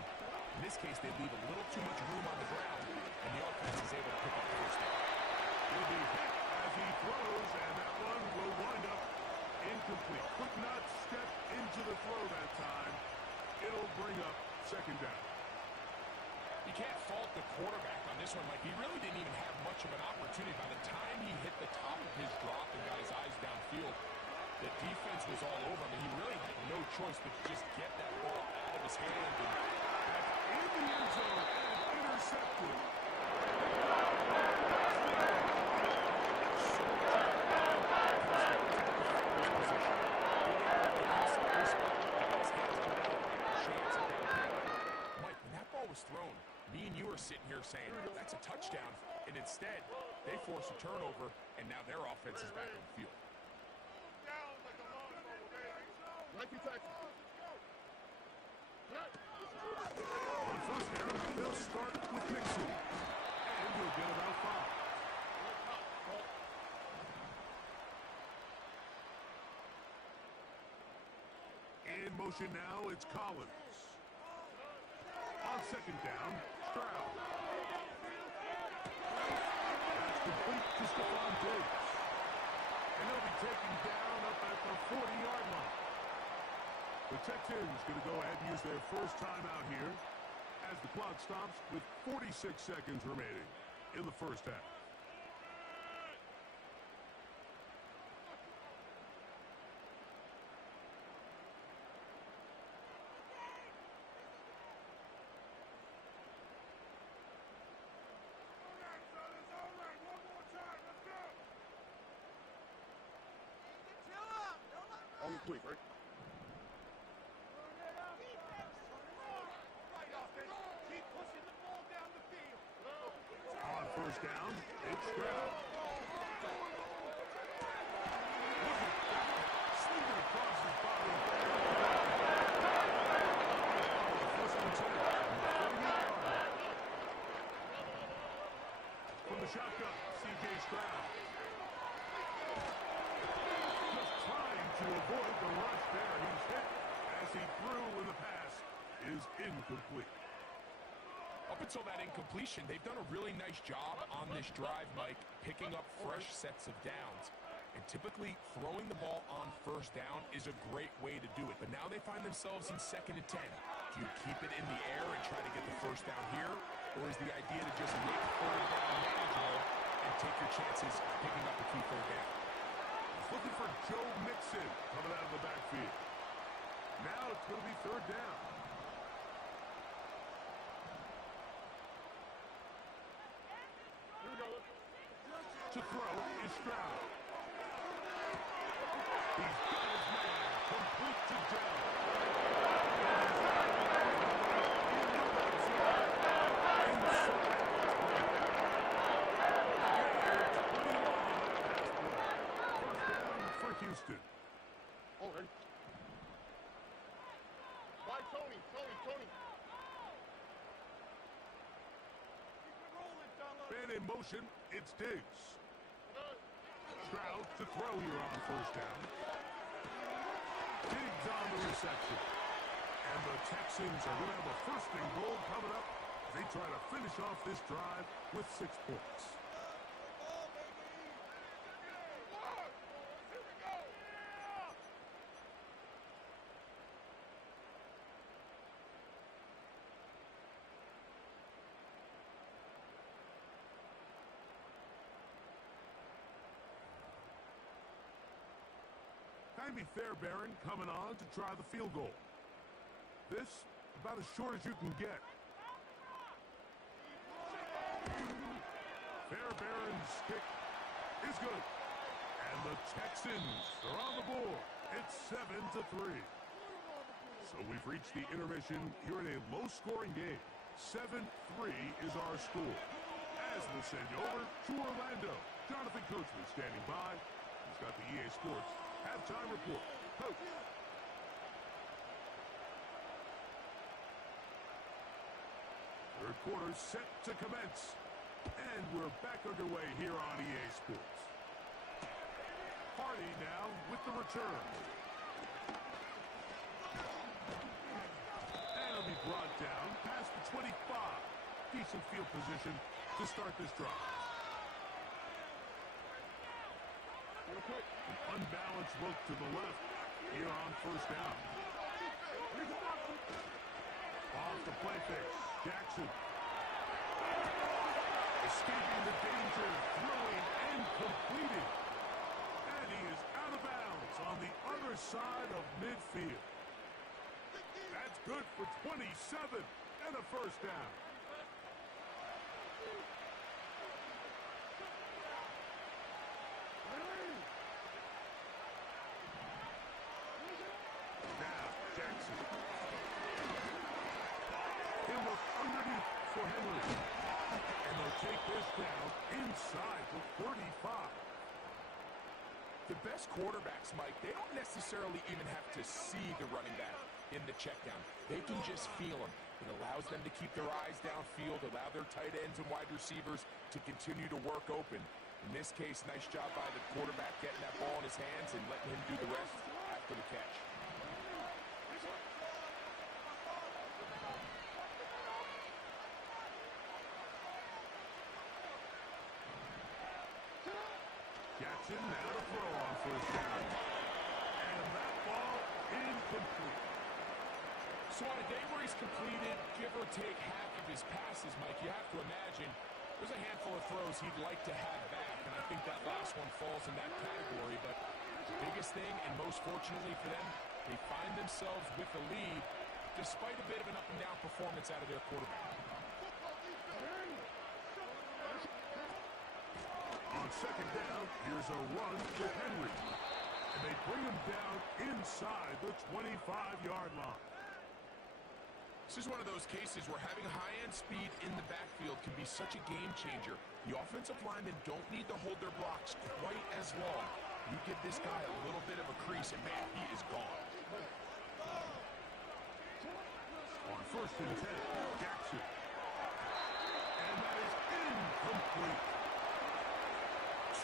In this case, they leave a little too much room on the ground, and the offense is able to pick up the first down. He'll be hit as he throws, and that one will wind up incomplete. Could not step into the throw that time. It'll bring up second down. You can't fault the quarterback on this one. Like, he really didn't even have much of an opportunity. By the time he hit the top of his drop and got his eyes downfield, the defense was all over him, and he really had no choice but to just get that ball out of his hand. And in the end zone and intercepted. Mike, when that ball was thrown, me and you are sitting here saying, that's a touchdown. And instead, they force a turnover, and now their offense is back on the field. On first down, they'll start with Mixon. And he'll get about 5. In motion now, it's Collins. On second down, Stroud. That's complete to Stephon Diggs. And he'll be taken down up at the 40-yard Texans going to go ahead and use their first timeout here as the clock stops with 46 seconds remaining in the first half. On the quick, right? Keep pushing the ball down the field. On first down, it's Stroud. Look at that. Slinging across his body. First and 10. From the shotgun, C.J. Stroud. Just trying to avoid the rush there. He's hit as he threw when the pass is incomplete. Up until that incompletion, they've done a really nice job on this drive, Mike, picking up fresh sets of downs. And typically, throwing the ball on first down is a great way to do it. But now they find themselves in 2nd and 10. Do you keep it in the air and try to get the first down here? Or is the idea to just make 3rd down manageable and take your chances picking up a key 3rd down? He's looking for Joe Mixon coming out of the backfield. Now it's going to be 3rd down. To throw is Stroud. He's got his man complete to Dell. First down for Houston. All right. By Tony. Man in motion, it's Diggs. Stroud to throw here on first down. Diggs on the reception. And the Texans are going to have a 1st and goal coming up. They try to finish off this drive with 6 points. Ivy Fairbairn coming on to try the field goal. This about as short as you can get. Fairbairn's kick is good. And the Texans are on the board. It's 7-3. So we've reached the intermission here in a low-scoring game. 7-3 is our score. As we'll send you over to Orlando. Jonathan Coachman standing by. He's got the EA Sports halftime report. Coach. Third quarter set to commence. And we're back underway here on EA Sports. Hardy now with the return. And it'll be brought down past the 25. Decent field position to start this drive. An unbalanced look to the left here on first down. Off the play fake. Jackson. Escaping the danger, throwing and completing. And he is out of bounds on the other side of midfield. That's good for 27 and a first down. Now, Jackson. He'll look underneath for Henry. And they'll take this down inside the 35. The best quarterbacks, Mike, they don't necessarily even have to see the running back in the check down. They can just feel him. It allows them to keep their eyes downfield, allow their tight ends and wide receivers to continue to work open. In this case, nice job by the quarterback getting that ball in his hands and letting him do the rest after the catch. Jackson now to throw on first down. And that ball incomplete. So on a day where he's completed, give or take half of his passes, Mike, you have to imagine there's a handful of throws he'd like to have back, and I think that last one falls in that category. But the biggest thing, and most fortunately for them, they find themselves with the lead despite a bit of an up-and-down performance out of their quarterback. On second down, here's a run to Henry. And they bring him down inside the 25-yard line. This is one of those cases where having high-end speed in the backfield can be such a game changer. The offensive linemen don't need to hold their blocks quite as long. You give this guy a little bit of a crease, and man, he is gone. On first and 10, Jackson. And that is incomplete.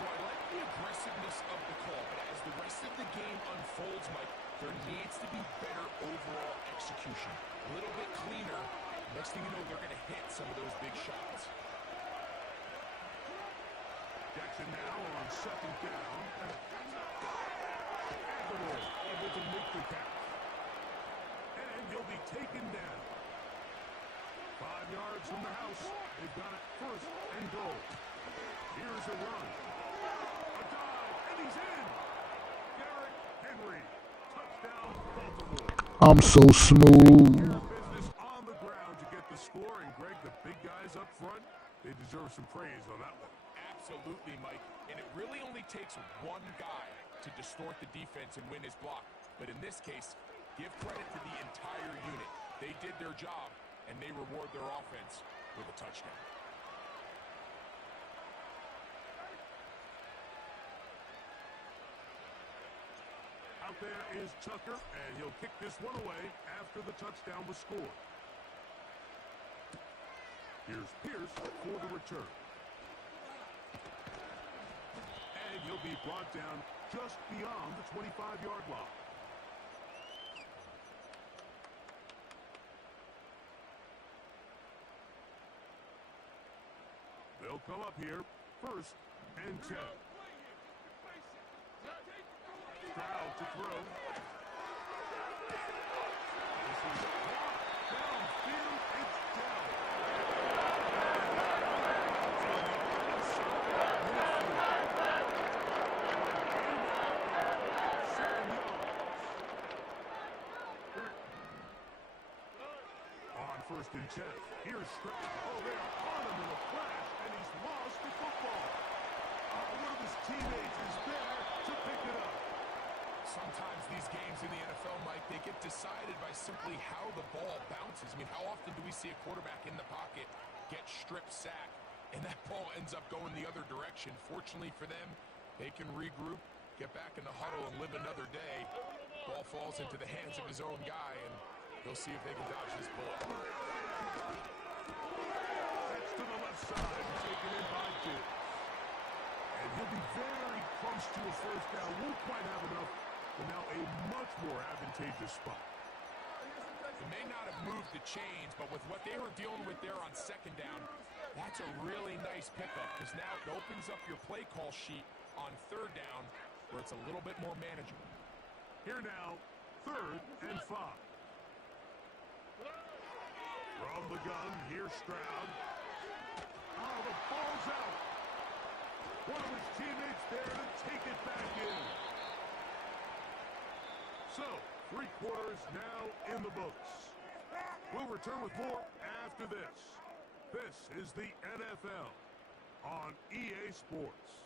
So I like the aggressiveness of the call, but as the rest of the game unfolds, Mike, there needs to be better overall execution. A little bit cleaner. Next thing you know, they're going to hit some of those big shots. Jackson now on second down. Aguilar able to make the catch. And he'll be taken down. 5 yards from the house. They've got it first and goal. Here's a run. A dive, and he's in. Derrick Henry. Touchdown, Baltimore. I'm so smooth. Business on the ground to get the score. And Greg, the big guys up front, they deserve some praise on that one. Absolutely, Mike. And it really only takes one guy to distort the defense and win his block. But in this case, give credit to the entire unit. They did their job, and they reward their offense with a touchdown. Out there is Tucker, and he'll kick this one away after the touchdown was scored. Here's Pierce for the return. And he'll be brought down just beyond the 25-yard line. They'll come up here, first and 10. Stroud to throw. This is downfield. It's down. On first and 10. Here's Stroud. Oh, they are on him in a flash, and he's lost the football. One of his teammates is there to pick it up. Sometimes these games in the NFL, Mike, they get decided by simply how the ball bounces. I mean, how often do we see a quarterback in the pocket get strip sacked, and that ball ends up going the other direction? Fortunately for them, they can regroup, get back in the huddle, and live another day. Ball falls into the hands of his own guy, and they'll see if they can dodge this bullet. That's to the left side, taken in by Gibbs. And he'll be very close to a first down. Won't quite have enough, but now a much more advantageous spot. They may not have moved the chains, but with what they were dealing with there on second down, that's a really nice pickup, because now it opens up your play call sheet on third down, where it's a little bit more manageable. Here now, 3rd and 5. From the gun, here's Stroud. Oh, the ball's out. One of his teammates there to take it back in. So, 3 quarters now in the books. We'll return with more after this. This is the NFL on EA Sports.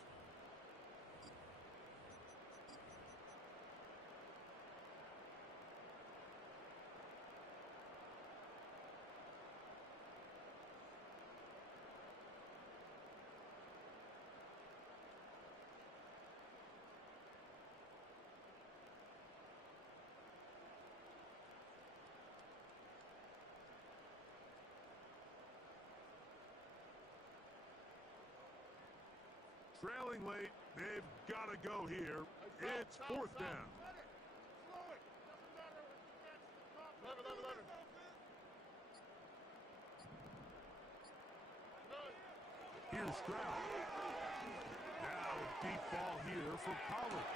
Trailing late, they've got to go here. It's 4th down. Here's Stroud. Now a deep ball here for Pollard.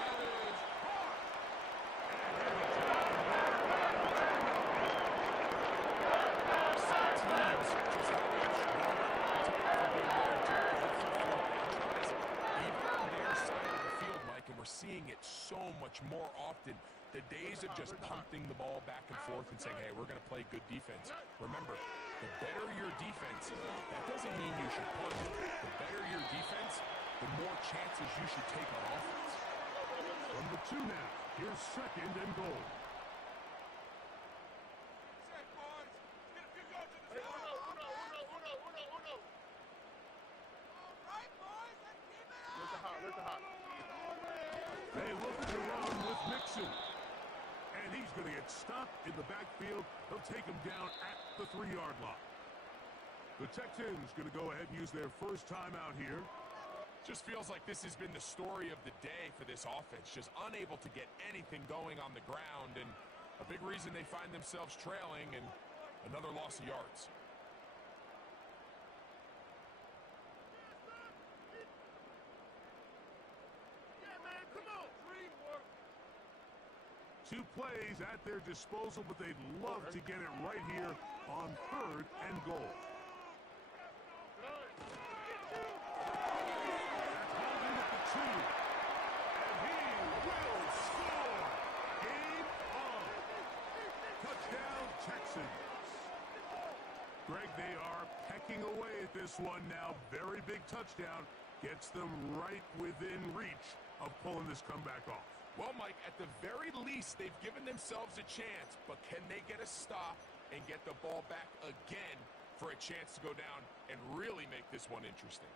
That is caught. And seeing it so much more often. The days of just punting the ball back and forth and saying, hey, we're going to play good defense. Remember, the better your defense, that doesn't mean you should punt. The better your defense, the more chances you should take on offense. From the 2 now, here's 2nd and goal. They look to run with Mixon. And he's going to get stopped in the backfield. They'll take him down at the 3-yard line. The Texans going to go ahead and use their first timeout here. Just feels like this has been the story of the day for this offense. Just unable to get anything going on the ground. And a big reason they find themselves trailing and another loss of yards. Two plays at their disposal, but they'd love to get it right here on 3rd and goal. That's holding at the 2. And he will score. Game on. Touchdown, Texans. Greg, they are pecking away at this one now. Very big touchdown. Gets them right within reach of pulling this comeback off. Well, Mike, at the very least, they've given themselves a chance, but can they get a stop and get the ball back again for a chance to go down and really make this one interesting?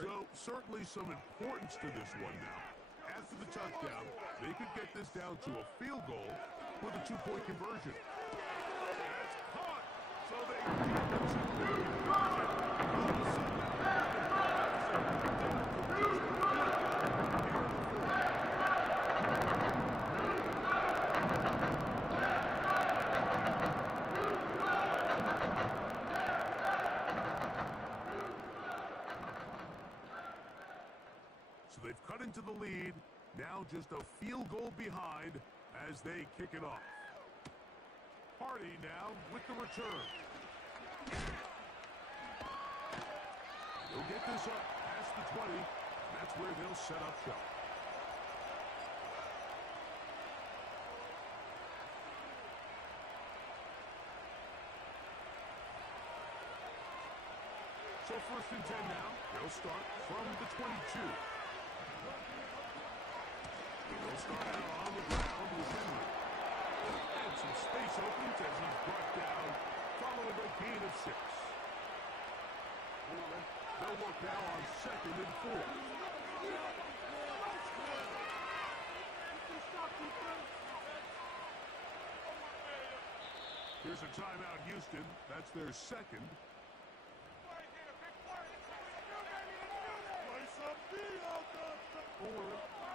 So, certainly some importance to this one now. After the touchdown, they could get this down to a field goal with a 2-point conversion. That's caught! So they get the 2-point they've cut into the lead, now just a field goal behind as they kick it off. Hardy now with the return. They'll get this up past the 20. That's where they'll set up shop. So 1st and 10 now. They'll start from the 22. They'll start out on the ground with Henry. And some space opens as he's brought down, following a gain of 6. They'll work now on 2nd and 4. Here's a timeout, Houston. That's their 2nd.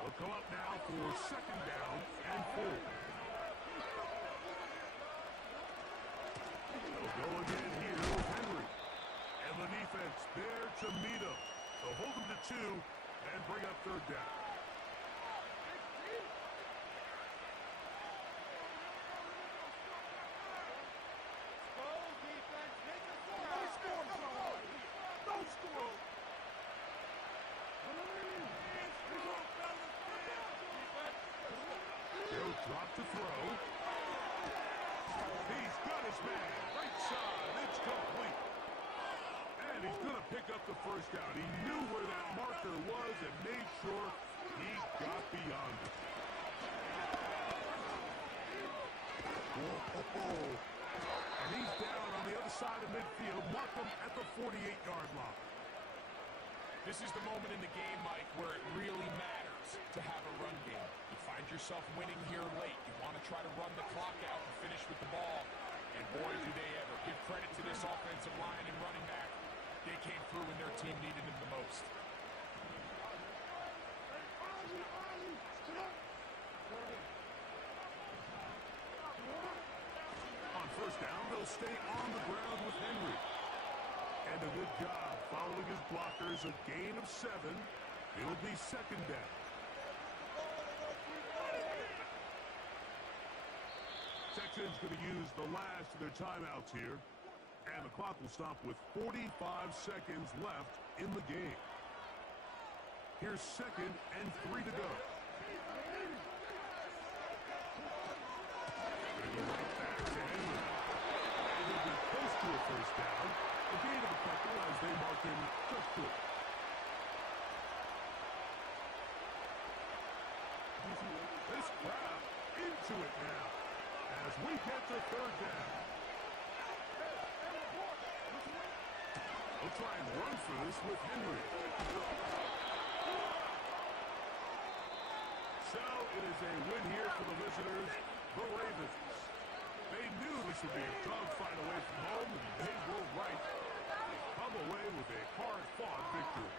Will come up now for 2nd down and 4. They'll go again here with Henry. And the defense there to meet him. They'll hold him to 2 and bring up 3rd down. Drop to throw. He's got his man. Right side. It's complete. And he's going to pick up the 1st down. He knew where that marker was and made sure he got beyond it. Whoa. And he's down on the other side of midfield. Mark him at the 48-yard line. This is the moment in the game, Mike, where it really matters to have a run game. You find yourself winning here late. You want to try to run the clock out and finish with the ball. And boy, do they ever. Give credit to this offensive line and running back. They came through when their team needed them the most. On 1st down, they'll stay on the ground with Henry. And a good job following his blocker There's a gain of 7. It'll be second down. Texans going to use the last of their timeouts here. And the clock will stop with 45 seconds left in the game. Here's second and 3 to go. They'll be close to a first down. A gain of a couple as they mark him just good. This crowd into it now as we get to third down. They'll try and run for this with Henry. So it is a win here for the visitors, the Ravens. They knew this would be a dogfight away from home, and they were right. They come away with a hard-fought victory.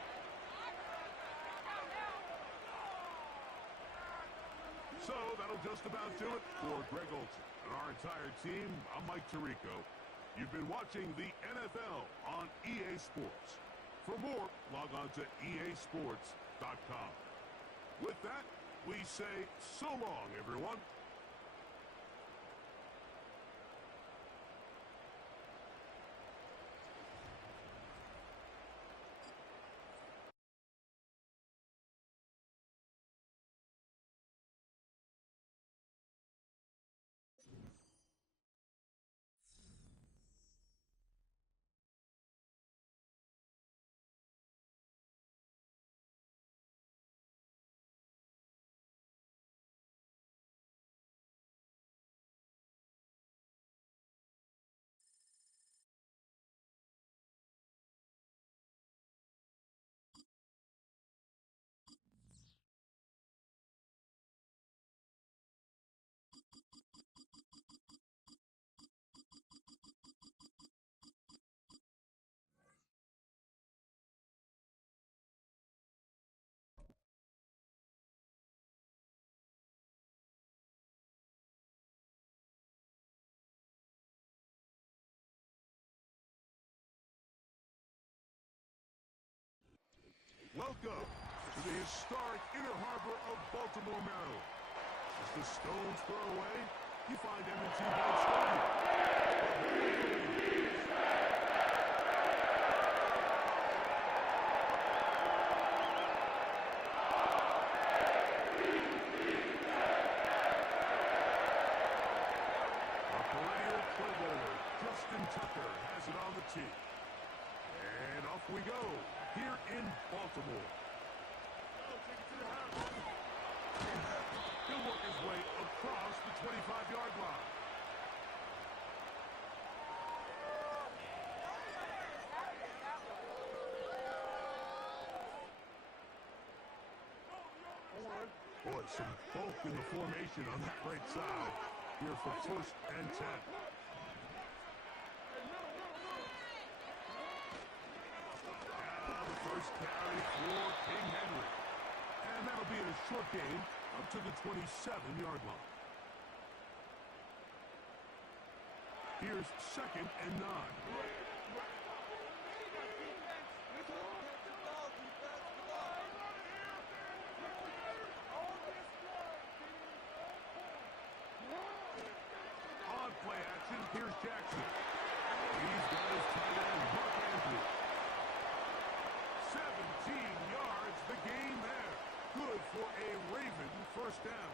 So that'll just about do it for Greg Olsen and our entire team. I'm Mike Tirico. You've been watching the NFL on EA Sports. For more, log on to easports.com. With that, we say so long, everyone. Welcome to the historic Inner Harbor of Baltimore, Maryland. As the stones throw away, you find M&T Bank Stadium. Our perennial Pro Bowler, Justin Tucker, has it on the tee. And off we go. Here in Baltimore. He'll work his way across the 25-yard line. Boy, some bulk in the formation on that right side. Here for first and 10. First carry for King Henry. And that'll be a short gain up to the 27-yard line. Here's second and 9. On play action, here's Jackson. He's got his tight end, Mark Andrews. 17 yards, the gain there. Good for a Raven first down.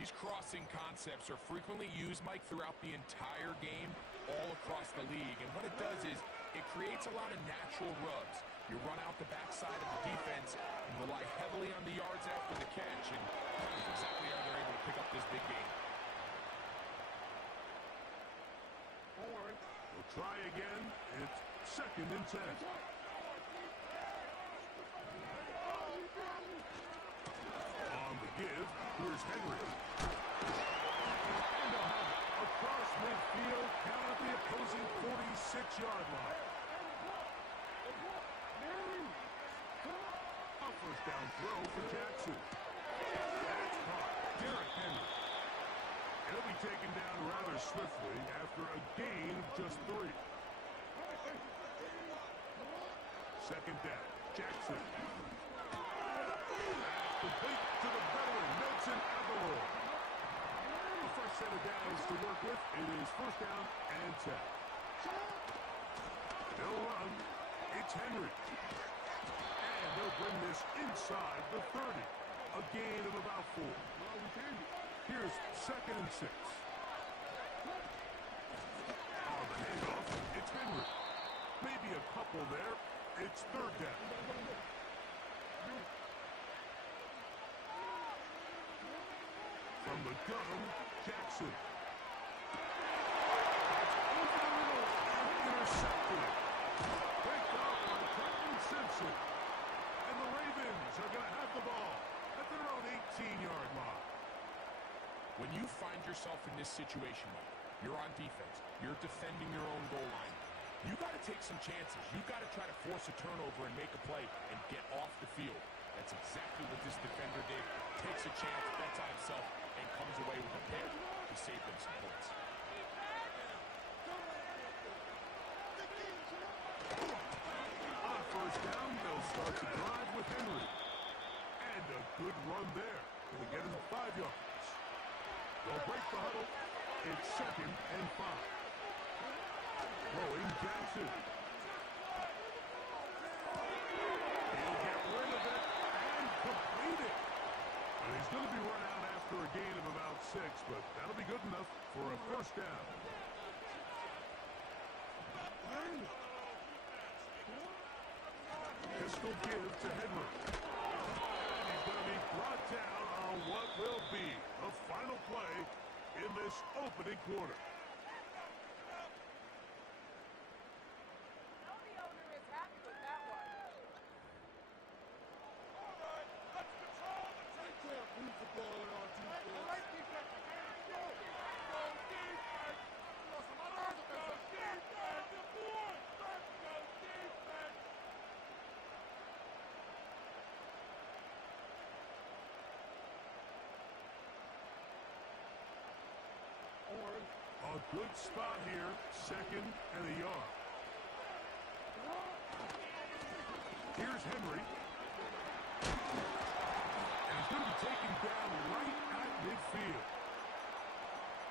These crossing concepts are frequently used, Mike, throughout the entire game, all across the league. And what it does is it creates a lot of natural rubs. You run out the backside of the defense and rely heavily on the yards after the catch. And that's exactly how they're able to pick up this big game. We'll try again. It's second and 10. On the give, here's Henry. And across midfield, down at the opposing 46-yard line. A first down throw for Jackson. That's caught. Derrick Henry. He'll be taken down rather swiftly after a gain of just 3. Second down. Jackson. Pass complete to the veteran, Nelson Aguilar. A fresh set of downs to work with. It is first down and 10. They'll run. It's Henry. And they'll bring this inside the 30. A gain of about 4. Here's second and 6. On the handoff, it's Henry. Maybe a couple there. It's third down. From the gun, Jackson. That's over the middle and intercepted. Picked up by Captain Simpson. And the Ravens are going to have the ball at their own 18-yard line. When you find yourself in this situation, Mike, you're on defense, you're defending your own goal line, you got to take some chances. You got to try to force a turnover and make a play and get off the field. That's exactly what this defender did. Takes a chance, bets on himself, and comes away with a pick to save them some points. On first down, they'll start to drive with Henry. And a good run there. Gonna get him 5 yards. They'll break the huddle. It's second and 5. Throwing Jackson. He'll get rid of it and complete it. And he's going to be run out after a gain of about 6, but that'll be good enough for a first down. Pistol give to Henry. He's going to be brought down on what will be the final play in this opening quarter. A good spot here, second and a yard. Here's Henry. And he's going to be taken down right at midfield.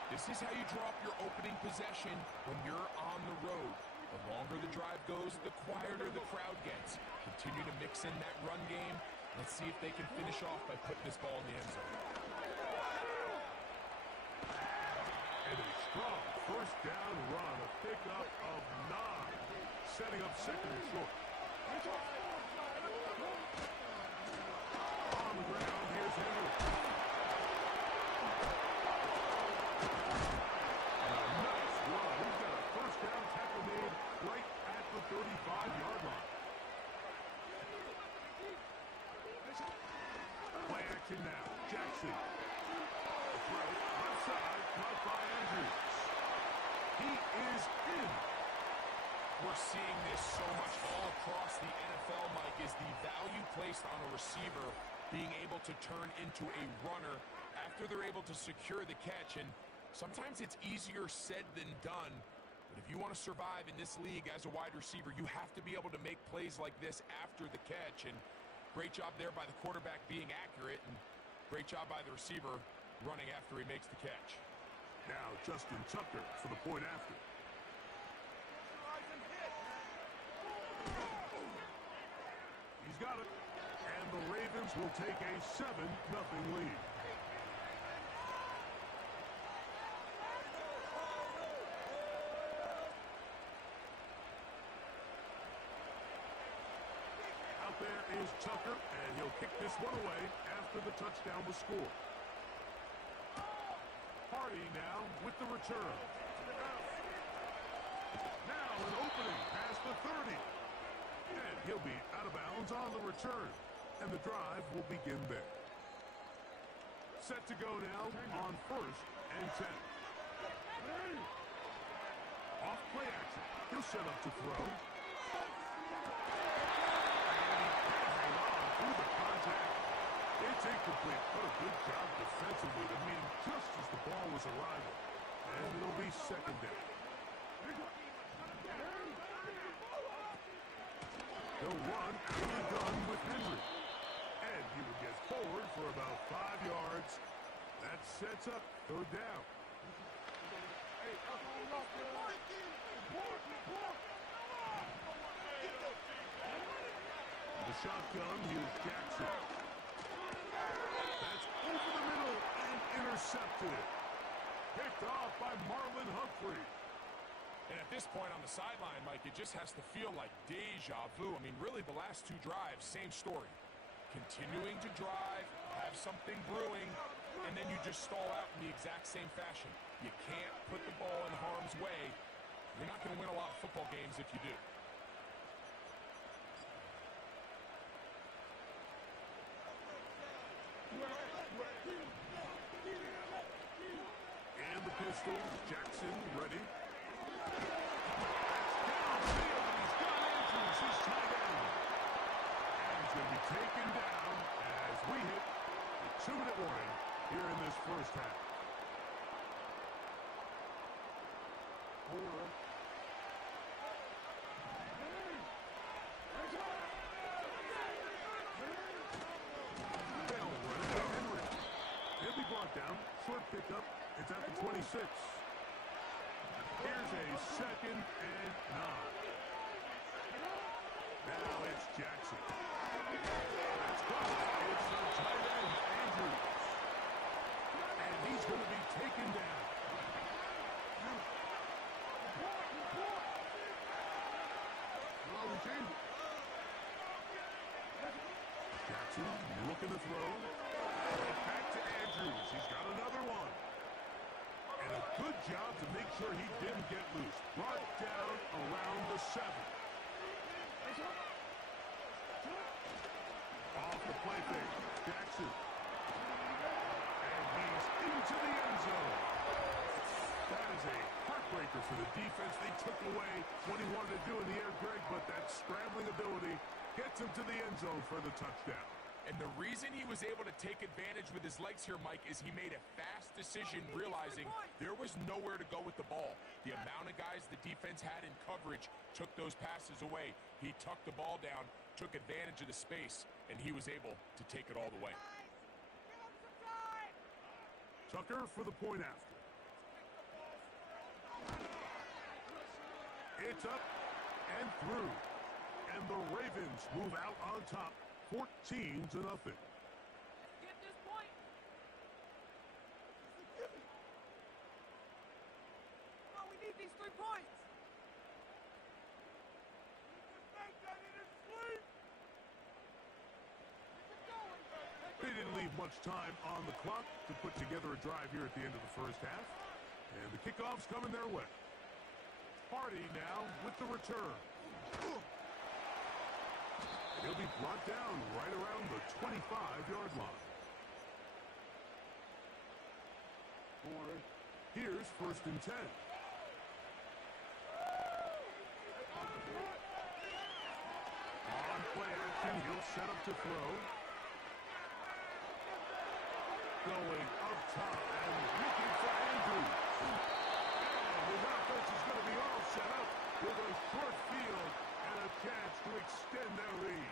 This is how you draw up your opening possession when you're on the road. The longer the drive goes, the quieter the crowd gets. Continue to mix in that run game. Let's see if they can finish off by putting this ball in the end zone. And a strong first down run, a pickup of 9, setting up second and short. On the ground, here's Henry. And a nice run. He's got a first down tackle made right at the 35-yard line. Play action now. Jackson. Left side, caught by Andrews. He is in. We're seeing this so much all across the NFL, Mike, is the value placed on a receiver being able to turn into a runner after they're able to secure the catch. And sometimes it's easier said than done. But if you want to survive in this league as a wide receiver, you have to be able to make plays like this after the catch. And great job there by the quarterback being accurate, and great job by the receiver running after he makes the catch. Now Justin Tucker for the point after. He's got it. And the Ravens will take a 7-0 lead. Out there is Tucker, and he'll kick this one away after the touchdown was scored. Hardy now with the return. Now an opening past the 30. And he'll be out of bounds on the return. And the drive will begin there. Set to go now on first and 10. Off play action. He'll set up to throw. Through the contact. It's incomplete. What a good job defensively to meet him just as the ball was arriving. And it'll be second down. They'll run out of the gun with Henry. And he will get forward for about 5 yards. That sets up third down. The shotgun, here's Jackson. That's over the middle and intercepted. Picked off by Marlon Humphrey. And at this point on the sideline, Mike, it just has to feel like deja vu. I mean, really, the last 2 drives, same story. Continuing to drive, have something brewing, and then you just stall out in the exact same fashion. You can't put the ball in harm's way. You're not going to win a lot of football games if you do. And the pistols, Jackson ready. That's downfield, and he's got Andrews, his tight end. And he's going to be taken down as we hit the 2-minute warning here in this first half. They'll run it to Henry. He'll be brought down. Short pickup. It's at the 26. Here's a 2nd and 9. Now it's Jackson. That's good. It's the tight end, Andrews. And he's going to be taken down. Jackson looking to throw. Right back to Andrews. He's got another one. And a good job to make sure he didn't get loose. Brought down around the 7. Off the play fake. Jackson. And he's into the end zone. That is a heartbreaker for the defense. They took away what he wanted to do in the air, Greg, but that scrambling ability gets him to the end zone for the touchdown. And the reason he was able to take advantage with his legs here, Mike, is he made a fast decision realizing there was nowhere to go with the ball. The amount of guys the defense had in coverage took those passes away. He tucked the ball down, took advantage of the space, and he was able to take it all the way. Tucker for the point after. It's up and through. And the Ravens move out on top, 14-0. Get this point. Come on, we need these 3 points. They didn't leave much time on the clock to put together a drive here at the end of the first half. And the kickoff's coming their way. Hardy now with the return. He'll be brought down right around the 25-yard line. Here's 1st and 10. On play action, he'll set up to throw. Going up top and looking for Andrews. And his offense is going to be all set up with a short field and a chance to extend their lead.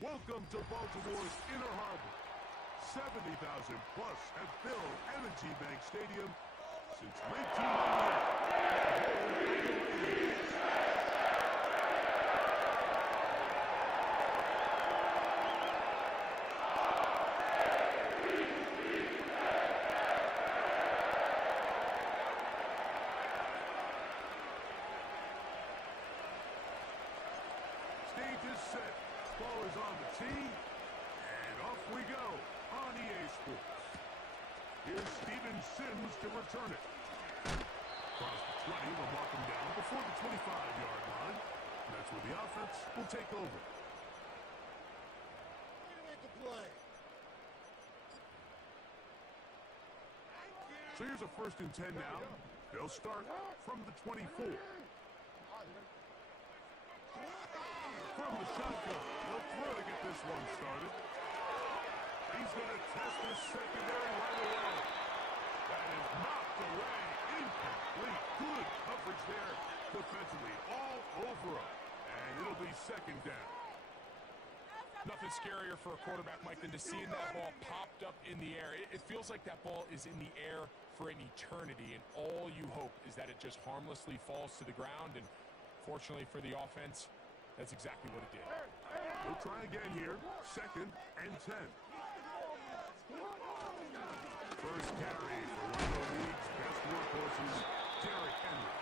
Welcome to Baltimore's Inner Harbor. 70,000 plus have filled Energy Bank Stadium since 1998. And off we go on EA Sports. Here's Steven Sims to return it. Across the 20, they'll mark him down before the 25-yard line. And that's where the offense will take over. Make a play. So here's a 1st and 10 now. They'll start from the 24. From the shotgun, they'll throw to get this one started. He's going to test his secondary right away. That is knocked away. Incomplete. Good coverage there defensively. All over him. And it'll be 2nd down. Nothing scarier for a quarterback, Mike, than to seeing that ball popped up in the air. It feels like that ball is in the air for an eternity, and all you hope is that it just harmlessly falls to the ground. And fortunately for the offense, that's exactly what it did. We'll try again here. 2nd and 10. First carry for one of the league's best workhorses, Derrick Henry.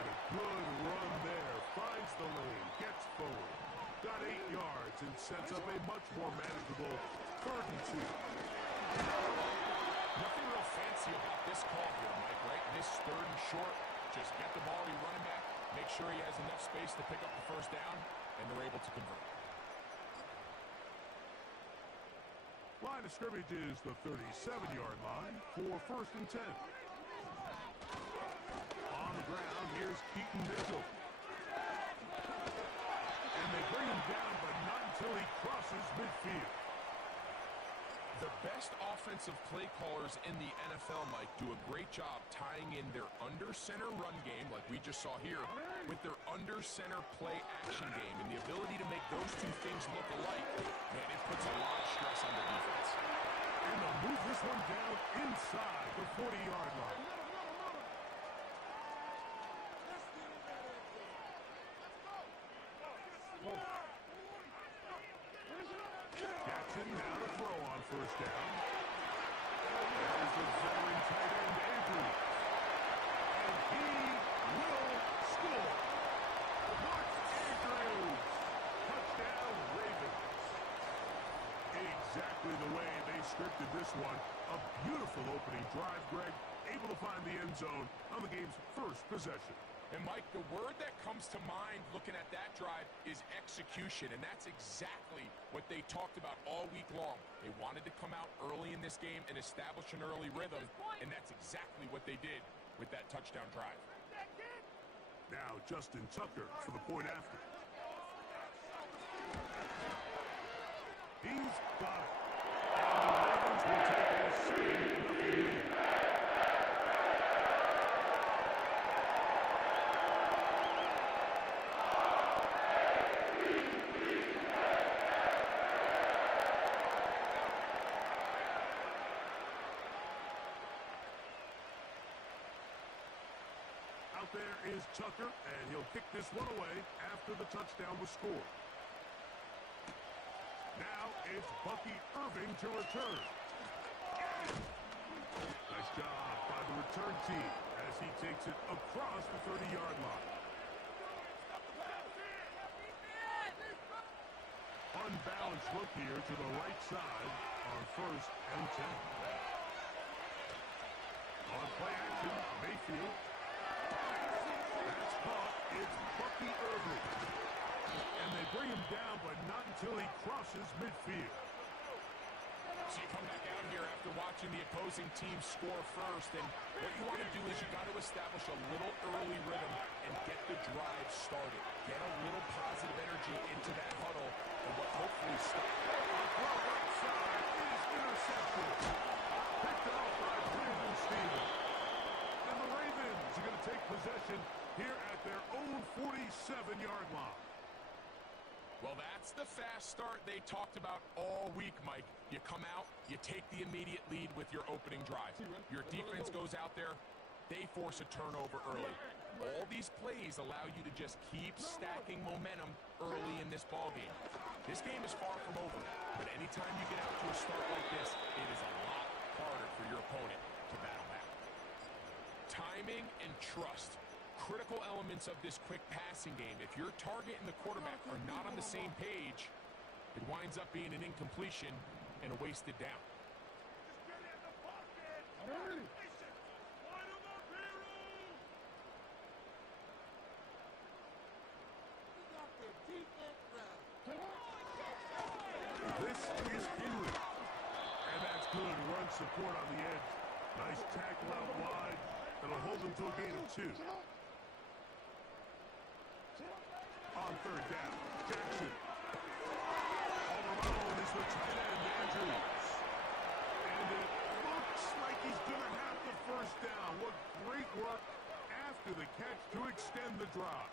And a good run there. Finds the lane, gets forward. Got 8 yards and sets up a much more manageable 3rd and 2. Nothing real fancy about this call here, Mike, right? This 3rd and short, just get the ball to your running back, make sure he has enough space to pick up the 1st down, and they're able to convert. Line of scrimmage is the 37-yard line for 1st and 10. On the ground, here's Keaton Mitchell. And they bring him down, but not until he crosses midfield. The best offensive play callers in the NFL, Mike, do a great job tying in their under-center run game, like we just saw here, with their under-center play action game. And the ability to make those two things look alike, man, it puts a lot of stress on the defense. And they'll move this one down inside the 40-yard line. Jackson now to throw on 1st down. There's the veteran tight end, Andrews. And he will score. Mark Andrews. Touchdown, Ravens. Exactly the way they scripted this one. A beautiful opening drive, Greg. Able to find the end zone on the game's 1st possession. And, Mike, the word that comes to mind looking at that drive is execution, and that's exactly what they talked about all week long. They wanted to come out early in this game and establish an early rhythm, and that's exactly what they did with that touchdown drive. Now Justin Tucker for the point after. He's got it. And the Ravens will take a 7-0 lead. Out there is Tucker, and he'll kick this one away after the touchdown was scored. Now it's Bucky Irving to return. Nice job by the return team as he takes it across the 30-yard line. Unbalanced look here to the right side on 1st and 10. On play action, Mayfield. That's caught. It's Bucky Irving. And they bring him down, but not until he crosses midfield. So you come back out here after watching the opposing team score first, and what you want to do is you got to establish a little early rhythm and get the drive started. Get a little positive energy into that huddle, and what hopefully starts. Well, right side is intercepted. Picked off by Brandon Stevens. And the Ravens are going to take possession here at their own 47-yard line. Well, that's the fast start they talked about all week, Mike. You come out, you take the immediate lead with your opening drive. Your defense goes out there, they force a turnover early. All these plays allow you to just keep stacking momentum early in this ballgame. This game is far from over, but anytime you get out to a start like this, it is a lot harder for your opponent to battle back. Timing and trust. Critical elements of this quick passing game. If your target and the quarterback are not on the same page, It winds up being an incompletion and a wasted down. Just get in the pocket. Listen, one of our heroes. We got the defense right. This is Henry. And that's good run support on the edge. Nice tackle out wide. That'll hold them to a gain of 2. On third down, Jackson. All around is the tight end, Andrews. And it looks like he's going to have the first down. What great work after the catch to extend the drive.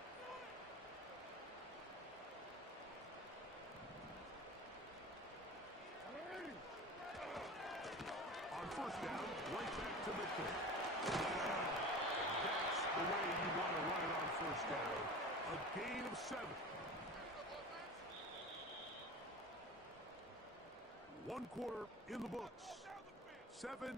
On first down, right back to midfield. That's the way you want to run it on first down. A gain of 7. 1 quarter in the books. 7-0.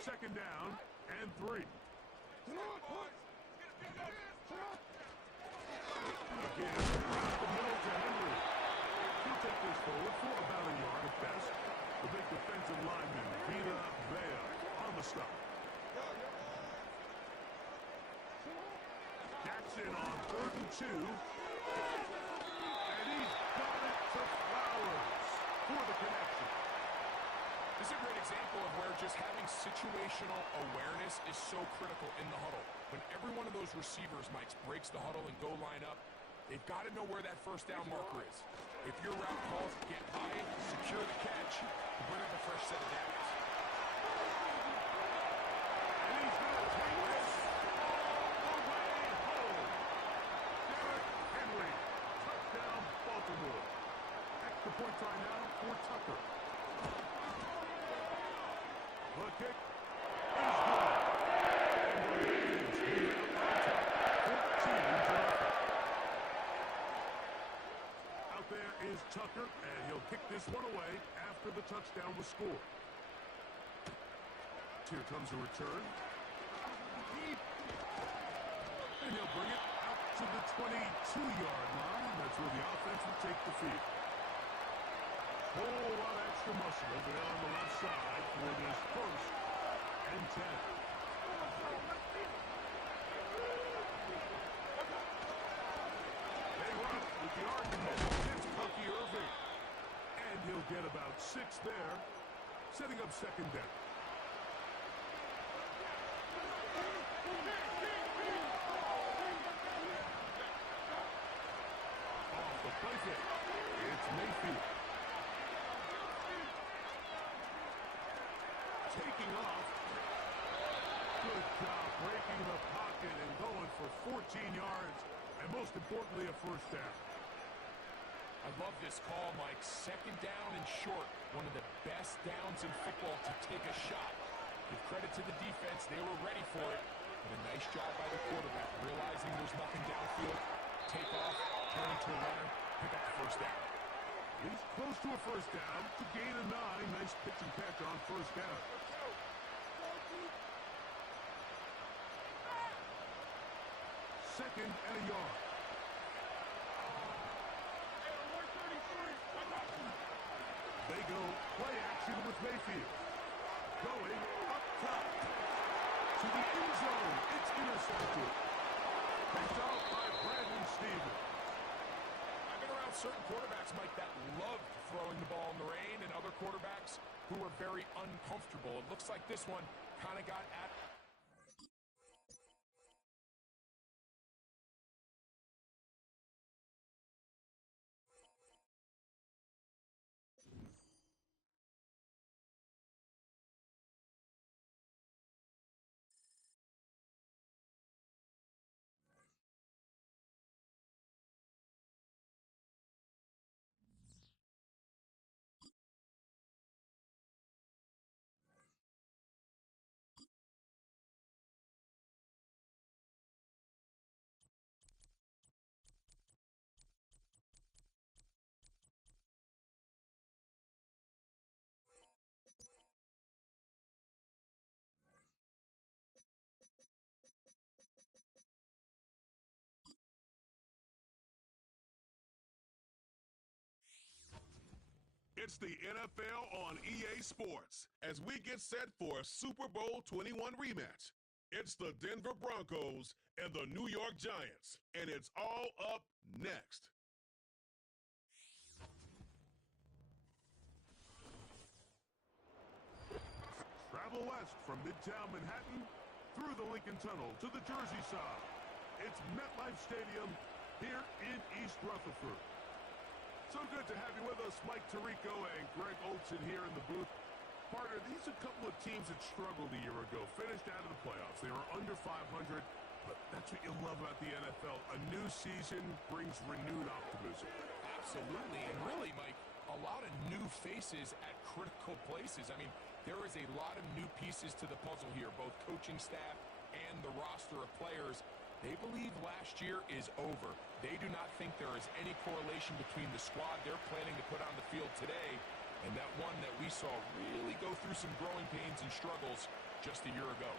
Second down and 3. Again, out the middle to Henry. He'll take this forward for about a yard at best. The big defensive lineman, Vita Vea, on the stop. Jackson on 3rd and 2. And he's got it to Flowers for the connection. This is a great example of where just having situational awareness is so critical in the huddle. When every one of those receivers, Mike, breaks the huddle and go line up, they've got to know where that first down marker is. If your route calls, get by it, secure the catch, and bring up a fresh set of downs. And he's going to take this all the way home. Derrick Henry, touchdown Baltimore. Extra point try now for Tucker. The kick is good. And the Ravens lead out on top, 14-0. Out there is Tucker, and he'll kick this one away after the touchdown was scored. Here comes a return. And he'll bring it out to the 22-yard line. That's where the offense will take the field. Whole lot of extra muscle over there on the left side for this 1st and 10. They run with the argument. It's Bucky Irving. And he'll get about 6 there, setting up 2nd down. Off the play fake, it's Mayfield. Taking off. Good job breaking the pocket and going for 14 yards, and most importantly, a first down. I love this call, Mike. 2nd down and short. One of the best downs in football to take a shot. Give credit to the defense. They were ready for it. And a nice job by the quarterback, realizing there's nothing downfield. Take off, turn into a runner, pick up the first down. He's close to a first down to gain a 9. Nice pitch and catch on first down. Second and a yard. They go play action with Mayfield. Going up top to the end zone. It's intercepted. Picked out by Brandon Stevens. I've been around certain quarterbacks, Mike, that loved throwing the ball in the rain, and other quarterbacks who were very uncomfortable. It looks like this one kind of got at It's the NFL on EA Sports as we get set for a Super Bowl 21 rematch. It's the Denver Broncos and the New York Giants, and it's all up next. Travel west from Midtown Manhattan through the Lincoln Tunnel to the Jersey side. It's MetLife Stadium here in East Rutherford. So good to have you with us, Mike Tirico and Greg Olson here in the booth. Partner, these are a couple of teams that struggled a year ago, finished out of the playoffs. They were under 500, but that's what you love about the NFL. A new season brings renewed optimism. Absolutely, and really, Mike, a lot of new faces at critical places. I mean, there is a lot of new pieces to the puzzle here, both coaching staff and the roster of players. They believe last year is over. They do not think there is any correlation between the squad they're planning to put on the field today and that one that we saw really go through some growing pains and struggles just a year ago.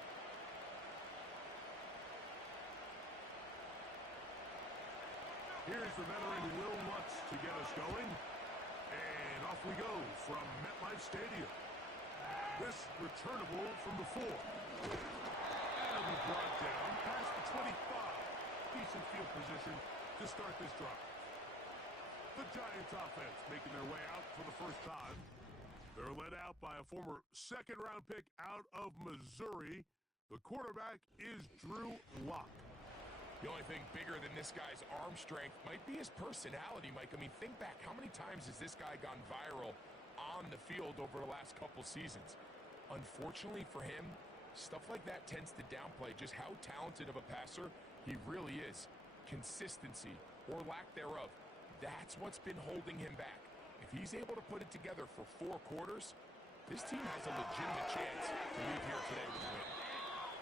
Here's the veteran Will Lutz to get us going. And off we go from MetLife Stadium. This returnable from the 4. And we brought down past the 25. Decent field position to start this drive. The Giants offense making their way out for the first time. They're led out by a former second-round pick out of Missouri. The quarterback is Drew Lock. The only thing bigger than this guy's arm strength might be his personality, Mike. I mean, think back, how many times has this guy gone viral on the field over the last couple seasons? Unfortunately for him, stuff like that tends to downplay just how talented of a passer he really is. Consistency, or lack thereof, that's what's been holding him back. If he's able to put it together for 4 quarters, this team has a legitimate chance to leave here today with a win.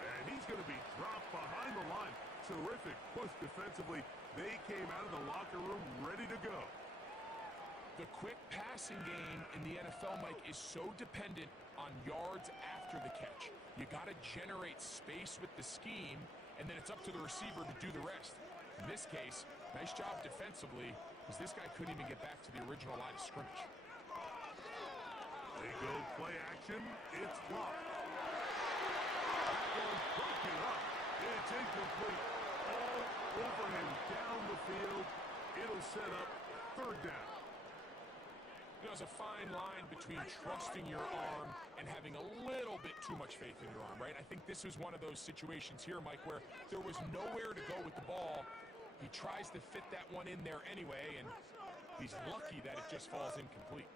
And he's going to be dropped behind the line. Terrific push defensively. They came out of the locker room ready to go. The quick passing game in the NFL, Mike, is so dependent on yards after the catch. You got to generate space with the scheme, and then it's up to the receiver to do the rest. In this case, nice job defensively, because this guy couldn't even get back to the original line of scrimmage. They go play action. It's blocked. Tackle broken up. It's incomplete. All over him down the field. It'll set up 3rd down. There's a fine line between trusting your arm and having a little bit too much faith in your arm, right? I think this was one of those situations here, Mike, where there was nowhere to go with the ball. He tries to fit that one in there anyway, and he's lucky that it just falls incomplete.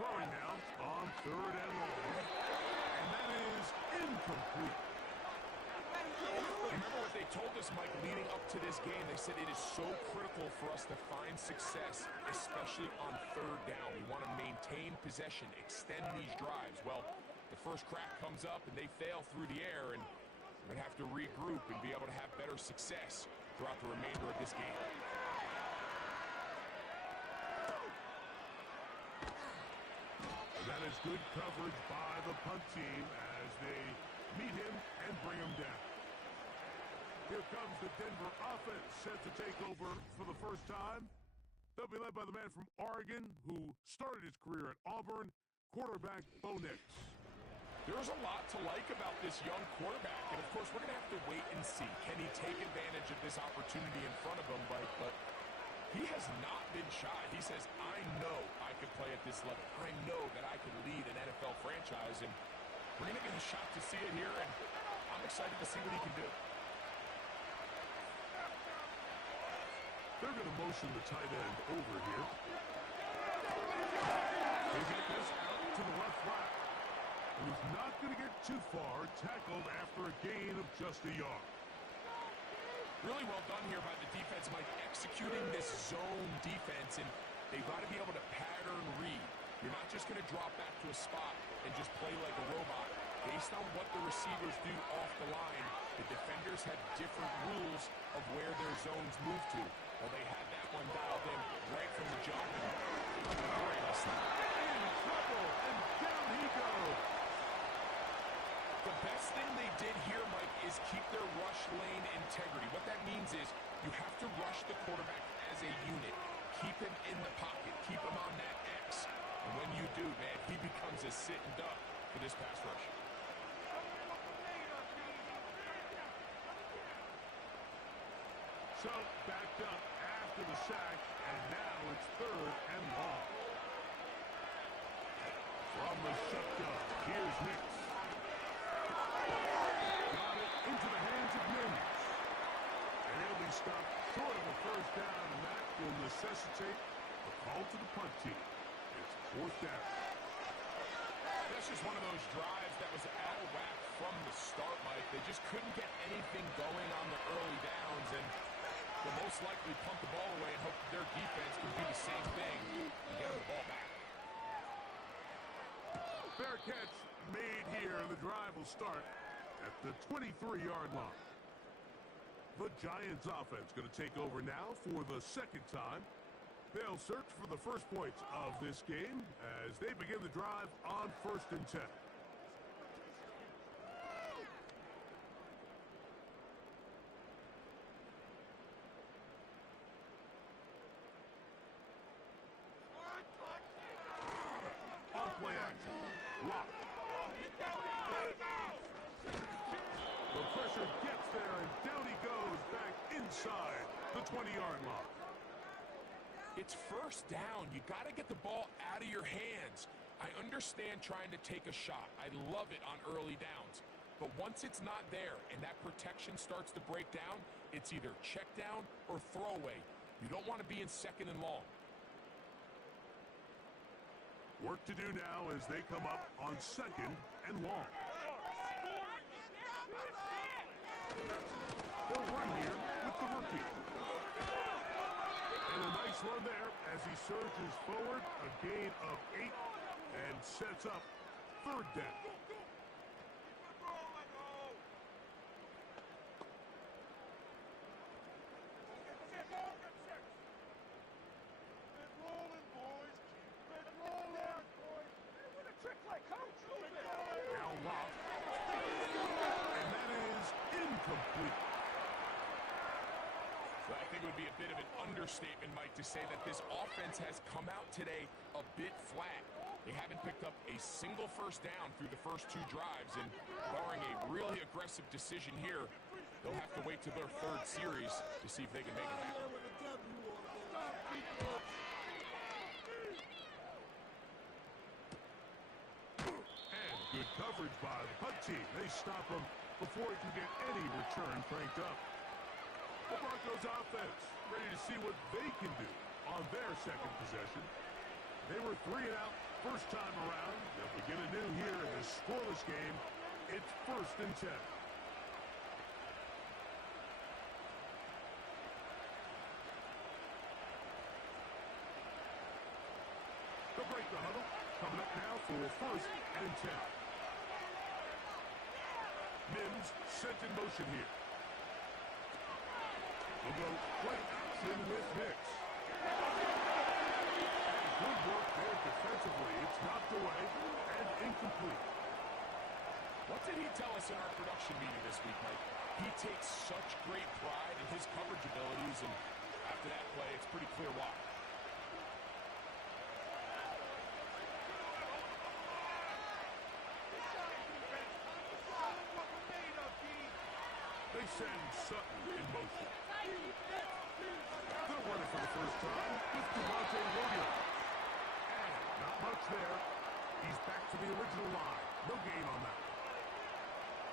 Throwing now on 3rd and long. And that is incomplete. Remember what they told us, Mike, leading up to this game? They said it is so critical for us to find success, especially on 3rd down. We want to maintain possession, extend these drives. Well, the first crack comes up and they fail through the air, and we're going to have to regroup and be able to have better success throughout the remainder of this game. And that is good coverage by the punt team as they meet him and bring him down. Here comes the Denver offense set to take over for the first time. They'll be led by the man from Oregon who started his career at Auburn, quarterback Bo Nix. There's a lot to like about this young quarterback, and of course we're going to have to wait and see. Can he take advantage of this opportunity in front of him, Mike? But he has not been shy. He says, I know I can play at this level. I know that I can lead an NFL franchise, and we're going to get a shot to see it here, and I'm excited to see what he can do. They're going to motion the tight end over here. They get this out to the left flat. And he's not going to get too far, tackled after a gain of just a yard. Really well done here by the defense, Mike, executing this zone defense, and they've got to be able to pattern read. You're not just going to drop back to a spot and just play like a robot. Based on what the receivers do off the line, the defenders have different rules of where their zones move to. Well, they had that one dialed in right from the jump. In trouble, and down he goes. The best thing they did here, Mike, is keep their rush lane integrity. What that means is you have to rush the quarterback as a unit. Keep him in the pocket. Keep him on that X. dude, man. He becomes a sitting duck for this pass rush. So, backed up after the sack, and now it's 3rd and long. From the shotgun, here's Nix. Got it into the hands of Mims. And he'll be stopped short of a first down, and that will necessitate a call to the punt team. It's 4th down. That's just one of those drives that was out of whack from the start, Mike. They just couldn't get anything going on the early downs, and they'll most likely punt the ball away and hope that their defense can do the same thing and get the ball back. Fair catch made here, and the drive will start at the 23-yard line. The Giants offense going to take over now for the 2nd time. They'll search for the first points of this game as they begin the drive on 1st and 10. Play action. Lock. The pressure gets there, and down he goes back inside the 20-yard line. It's 1st down. You got to get the ball out of your hands. I understand trying to take a shot. I love it on early downs. But once it's not there and that protection starts to break down, it's either check down or throwaway. You don't want to be in 2nd and long. Work to do now as they come up on 2nd and long. They'll run here with the rookie. And a nice run there as he surges forward, a gain of 8, and sets up 3rd down. Now Locke. And that is incomplete. So I think it would be a bit of an understatement, Mike, to say that this offense has come out today a bit flat. They haven't picked up a single first down through the first 2 drives, and barring a really aggressive decision here, they'll have to wait to their 3rd series to see if they can make it happen. And good coverage by the punt team. They stop him before he can get any return cranked up. The Broncos offense ready to see what they can do on their 2nd possession. They were 3 and out first time around. They'll begin anew here in this scoreless game. It's 1st and 10. They'll break the huddle. Coming up now for 1st and 10. Mims sent in motion here. We'll go play action with Nix. And good work there defensively. It's knocked away and incomplete. What did he tell us in our production meeting this week, Mike? He takes such great pride in his coverage abilities, and after that play, it's pretty clear why. They send Sutton in motion. They're running for the first time with Devontae Williams. And not much there. He's back to the original line. No gain on that.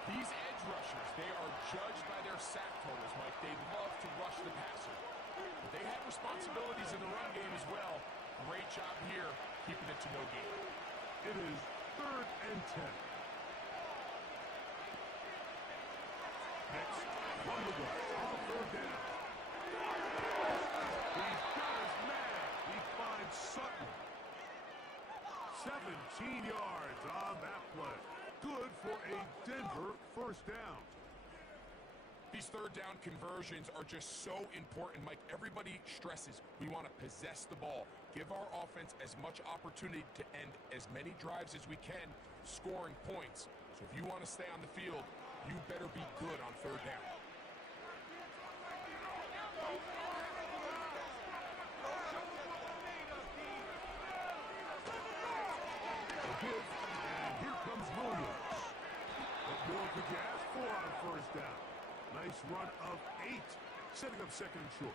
These edge rushers, they are judged by their sack totals, Mike. They love to rush the passer. But they have responsibilities in the run game as well. Great job here, keeping it to no gain. It is 3rd and 10. Next, from the right, on 3rd down. He's got his man. He finds Sutton. 17 yards on that play. Good for a Denver first down. These 3rd down conversions are just so important, Mike. Everybody stresses we want to possess the ball, give our offense as much opportunity to end as many drives as we can, scoring points. So if you want to stay on the field, you better be good on 3rd down. run of 8, setting up second and short.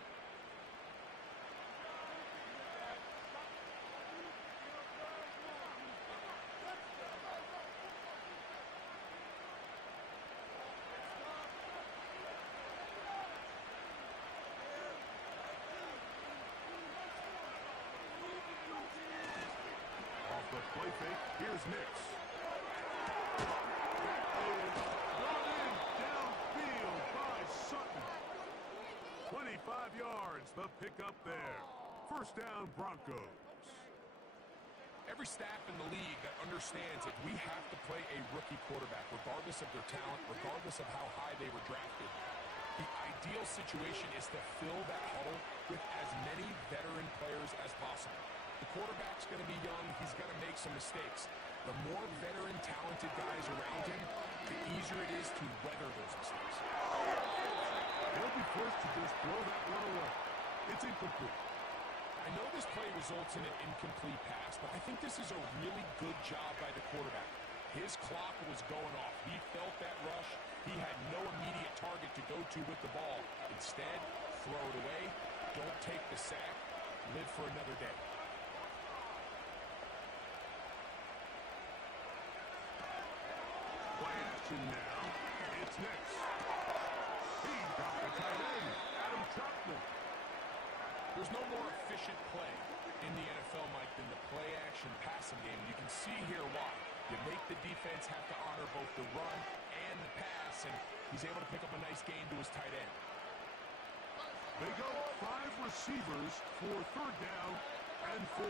Off the play fake, here's Nix. Brought in downfield by Sutton. 25 yards, the pickup there. First down, Broncos. Every staff in the league that understands that we have to play a rookie quarterback, regardless of their talent, regardless of how high they were drafted. The ideal situation is to fill that huddle with as many veteran players as possible. The quarterback's going to be young. He's going to make some mistakes. The more veteran, talented guys around him, the easier it is to weather those mistakes. They'll be forced to just throw that one away. It's incomplete. I know this play results in an incomplete pass, but I think this is a really good job by the quarterback. His clock was going off. He felt that rush. He had no immediate target to go to with the ball. Instead, throw it away. Don't take the sack. Live for another day. Play action now. It's Nix. He got the tight end, Adam Chapman. There's no more efficient play in the NFL, Mike, than the play-action passing game. You can see here why. You make the defense have to honor both the run and the pass, and he's able to pick up a nice gain to his tight end. They go 5 receivers for third down and 4.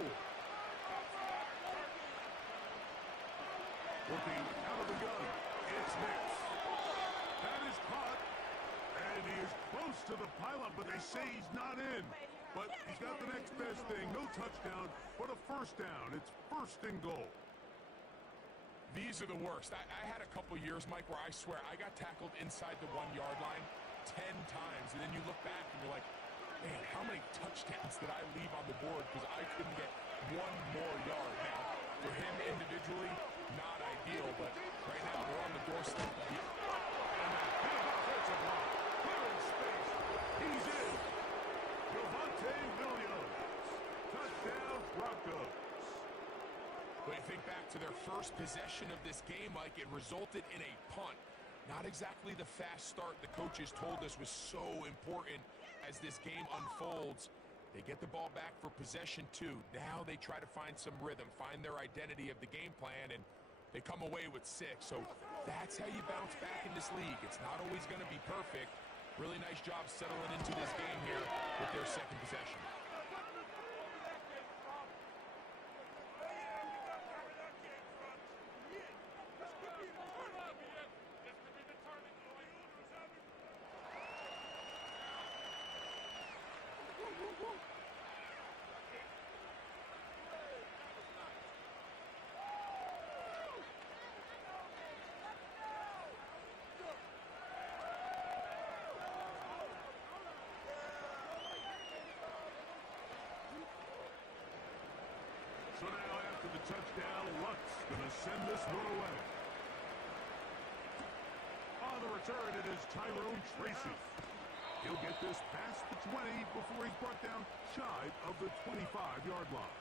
Looking out of the gun, it's Nix. That is caught, and he is close to the pylon, but they say he's not in. But he's got the next best thing, no touchdown, but a first down. It's first and goal. These are the worst. I had a couple years, Mike, where I swear I got tackled inside the 1-yard line 10 times, and then you look back and you're like, man, how many touchdowns did I leave on the board because I couldn't get one more yard? Now, for him individually, not ideal, but right now we're on the doorstep. He's in. Javonte Williams. Touchdown, Broncos. But you think back to their first possession of this game, Mike, it resulted in a punt. Not exactly the fast start the coaches told us was so important as this game unfolds. They get the ball back for possession 2. Now they try to find some rhythm, find their identity of the game plan, and they come away with 6. So that's how you bounce back in this league. It's not always going to be perfect. Really nice job settling into this game here with their second possession. So now after the touchdown, Luck's going to send this one away. On the return, it is Tyrone Tracy. He'll get this past the 20 before he's brought down shy of the 25-yard line.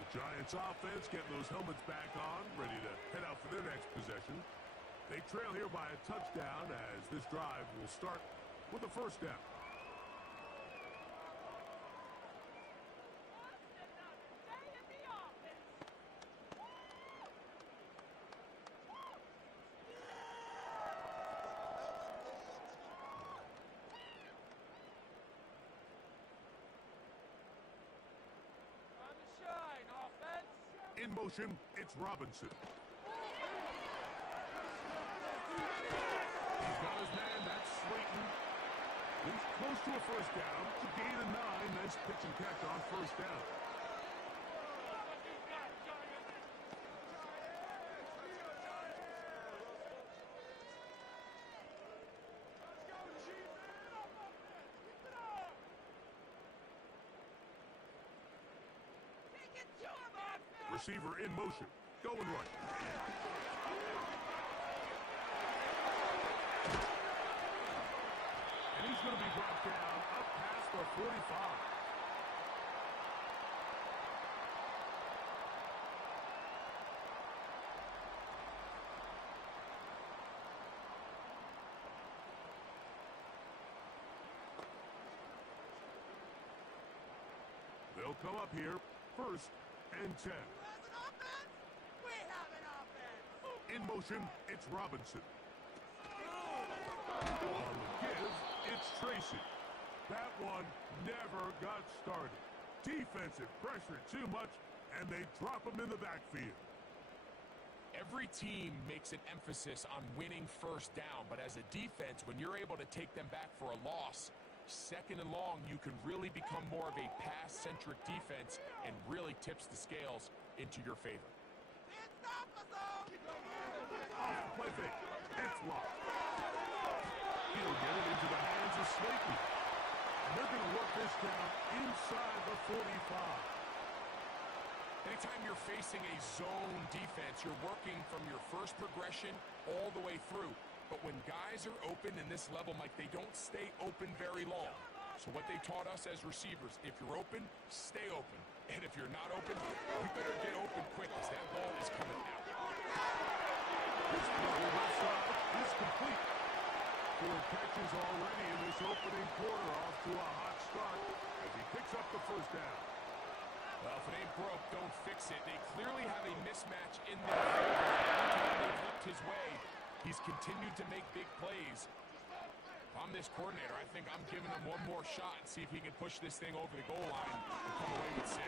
The Giants offense getting those helmets back on, ready to head out for their next possession. They trail here by a touchdown as this drive will start with a first down. In motion, it's Robinson. He's got his man, that's Slayton. He's close to a first down. It's a gain of 9. Nice pitch and catch on first down. Receiver in motion. Going right. He's going to be brought down up past the 45. They'll come up here, 1st and 10. In motion, it's Robinson. On the give, it's Tracy. That one never got started. Defensive pressure too much, and they drop him in the backfield. Every team makes an emphasis on winning first down, but as a defense, when you're able to take them back for a loss, 2nd and long, you can really become more of a pass-centric defense and really tips the scales into your favor. Off the play fake. It's locked. He'll get it into the hands of Slayton. And they're going to work this down inside the 45. Anytime you're facing a zone defense, you're working from your first progression all the way through. But when guys are open in this level, Mike, they don't stay open very long. So what they taught us as receivers, if you're open, stay open. And if you're not open, you better get open quick because that ball is coming out. This left side is complete. 4 catches already in this opening quarter, off to a hot start as he picks up the 1st down. Well, if it ain't broke, don't fix it. They clearly have a mismatch in their favor. Every time they flipped his way, he's continued to make big plays. If I'm this coordinator, I think I'm giving him one more shot and see if he can push this thing over the goal line and come away with 6.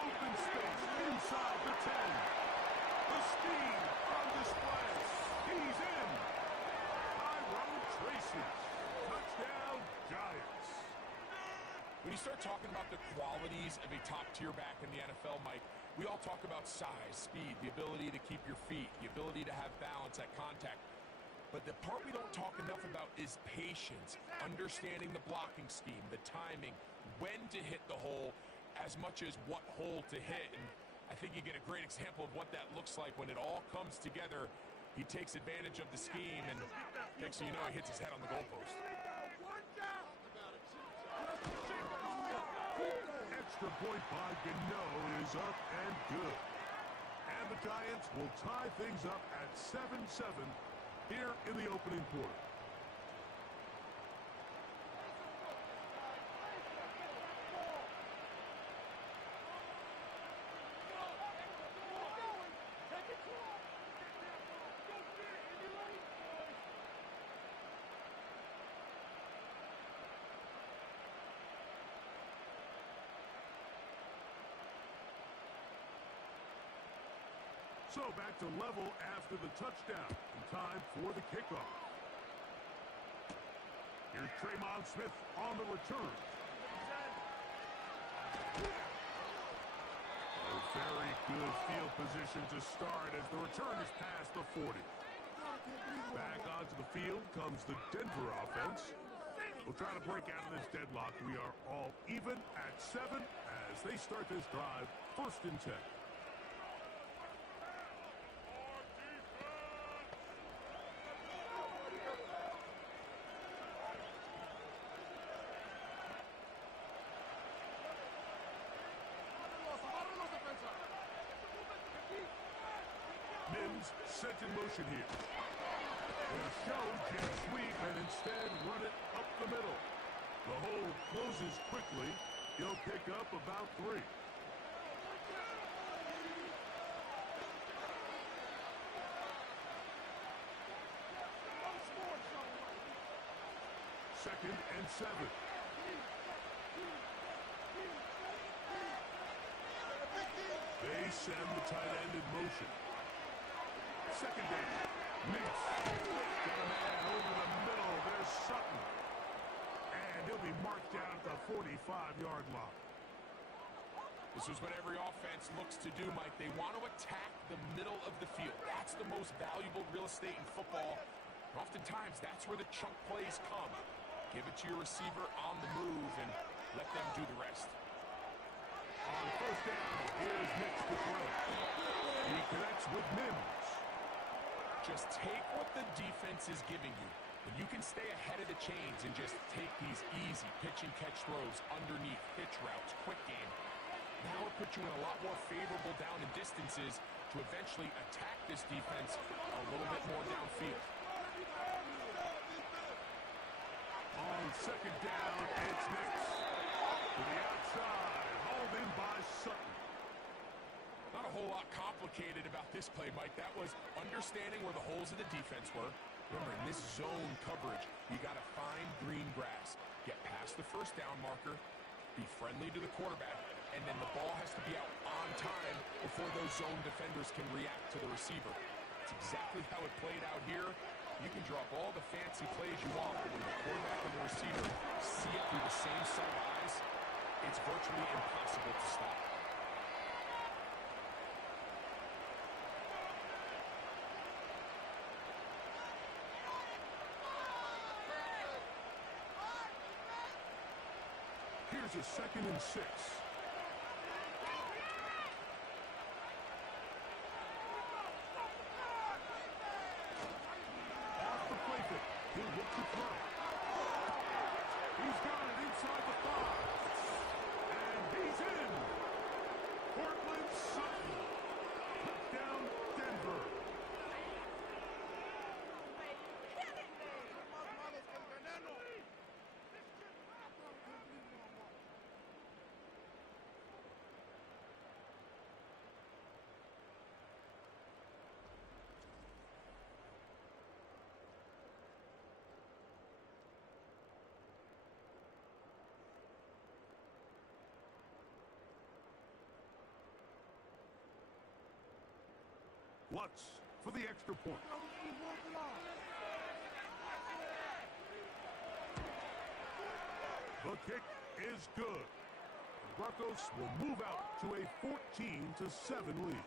Open space inside the 10. The speed on display. He's in. Tyrone Tracy. Touchdown, Giants. When you start talking about the qualities of a top-tier back in the NFL, Mike, we all talk about size, speed, the ability to keep your feet, the ability to have balance at contact. But the part we don't talk enough about is patience, understanding the blocking scheme, the timing, when to hit the hole, as much as what hole to hit. And I think you get a great example of what that looks like when it all comes together. He takes advantage of the scheme, and next thing you know, he hits his head on the goalpost. Extra point by Gano is up and good. And the Giants will tie things up at 7-7 here in the opening quarter. So back to level after the touchdown. In time for the kickoff. Here's Tremon Smith on the return. A very good field position to start as the return is past the 40. Back onto the field comes the Denver offense. We'll try to break out of this deadlock. We are all even at 7 as they start this drive, 1st and 10. Set in motion here. They'll show jet sweep and instead run it up the middle. The hole closes quickly. He'll pick up about 3. Second and 7. They send the tight end in motion. Second down. Mix. Got a man over the middle. There's Sutton. And he'll be marked down at the 45-yard line. This is what every offense looks to do, Mike. They want to attack the middle of the field. That's the most valuable real estate in football. And oftentimes, that's where the chunk plays come. Give it to your receiver on the move and let them do the rest. On 1st down, here's Mix to throw. He connects with Mims. Just take what the defense is giving you. When you can stay ahead of the chains and just take these easy pitch and catch throws underneath, pitch routes, quick game, now it puts you in a lot more favorable down and distances to eventually attack this defense a little bit more downfield. On second down, it's Nix. To the outside, hauled in by Sutton. Not a whole lot complicated about this play, Mike. That was understanding where the holes of the defense were. Remember, in this zone coverage, you got to find green grass. Get past the first down marker, be friendly to the quarterback, and then the ball has to be out on time before those zone defenders can react to the receiver. It's exactly how it played out here. You can drop all the fancy plays you want, but when the quarterback and the receiver see it through the same set of eyes, it's virtually impossible to stop. Here's a 2nd and 6. Off the play fake. He'll look to throw. He's got it inside the 5. And he's in. Portland Sutton. Put down Denver. Lutz for the extra point. The kick is good. The Broncos will move out to a 14-7 lead.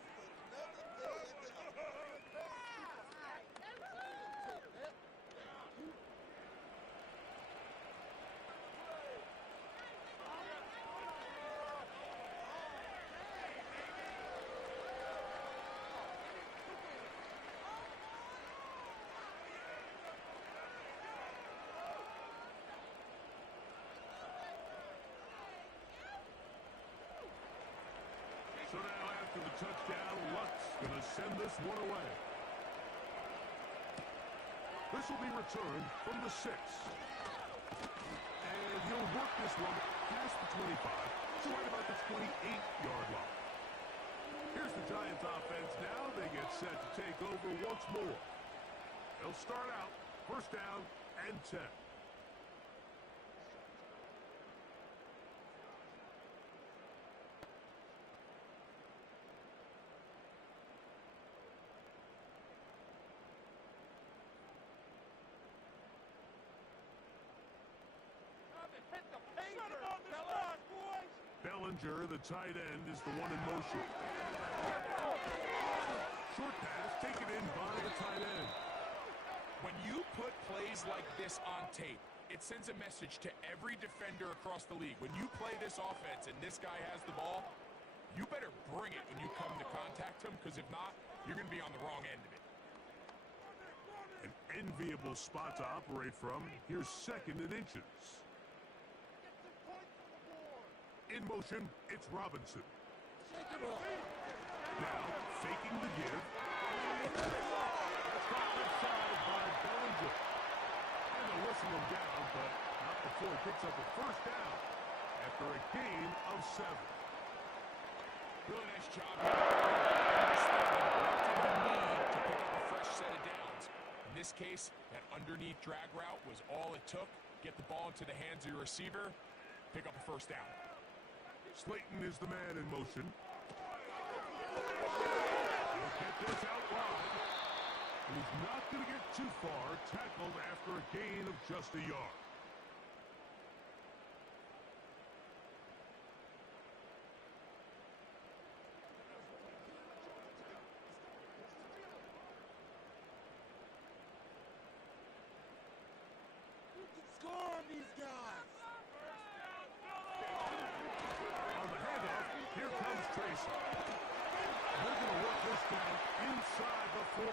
So now after the touchdown, Lutz gonna send this one away. This will be returned from the 6. And he'll work this one past the 25 to right about the 28-yard line. Here's the Giants offense now. They get set to take over once more. They'll start out 1st down and 10. Bellinger, the tight end, is the one in motion. Short pass taken in by the tight end. When you put plays like this on tape, it sends a message to every defender across the league. When you play this offense and this guy has the ball, you better bring it when you come to contact him, because if not, you're going to be on the wrong end of it. An enviable spot to operate from. Here's 2nd and inches. In motion, it's Robinson. Now, faking the give. That's got inside by Bellinger. And they'll whistle him down, but not before he picks up a 1st down after a gain of 7. Really nice job here. Understanding what did he need to pick up a fresh set of downs. In this case, that underneath drag route was all it took. Get the ball into the hands of your receiver, pick up a 1st down. Slayton is the man in motion. He'll get this out wide. He's not going to get too far. Tackled after a gain of just a yard. You can score on these guys. Here comes Tracy. They're going to work this down inside the 45.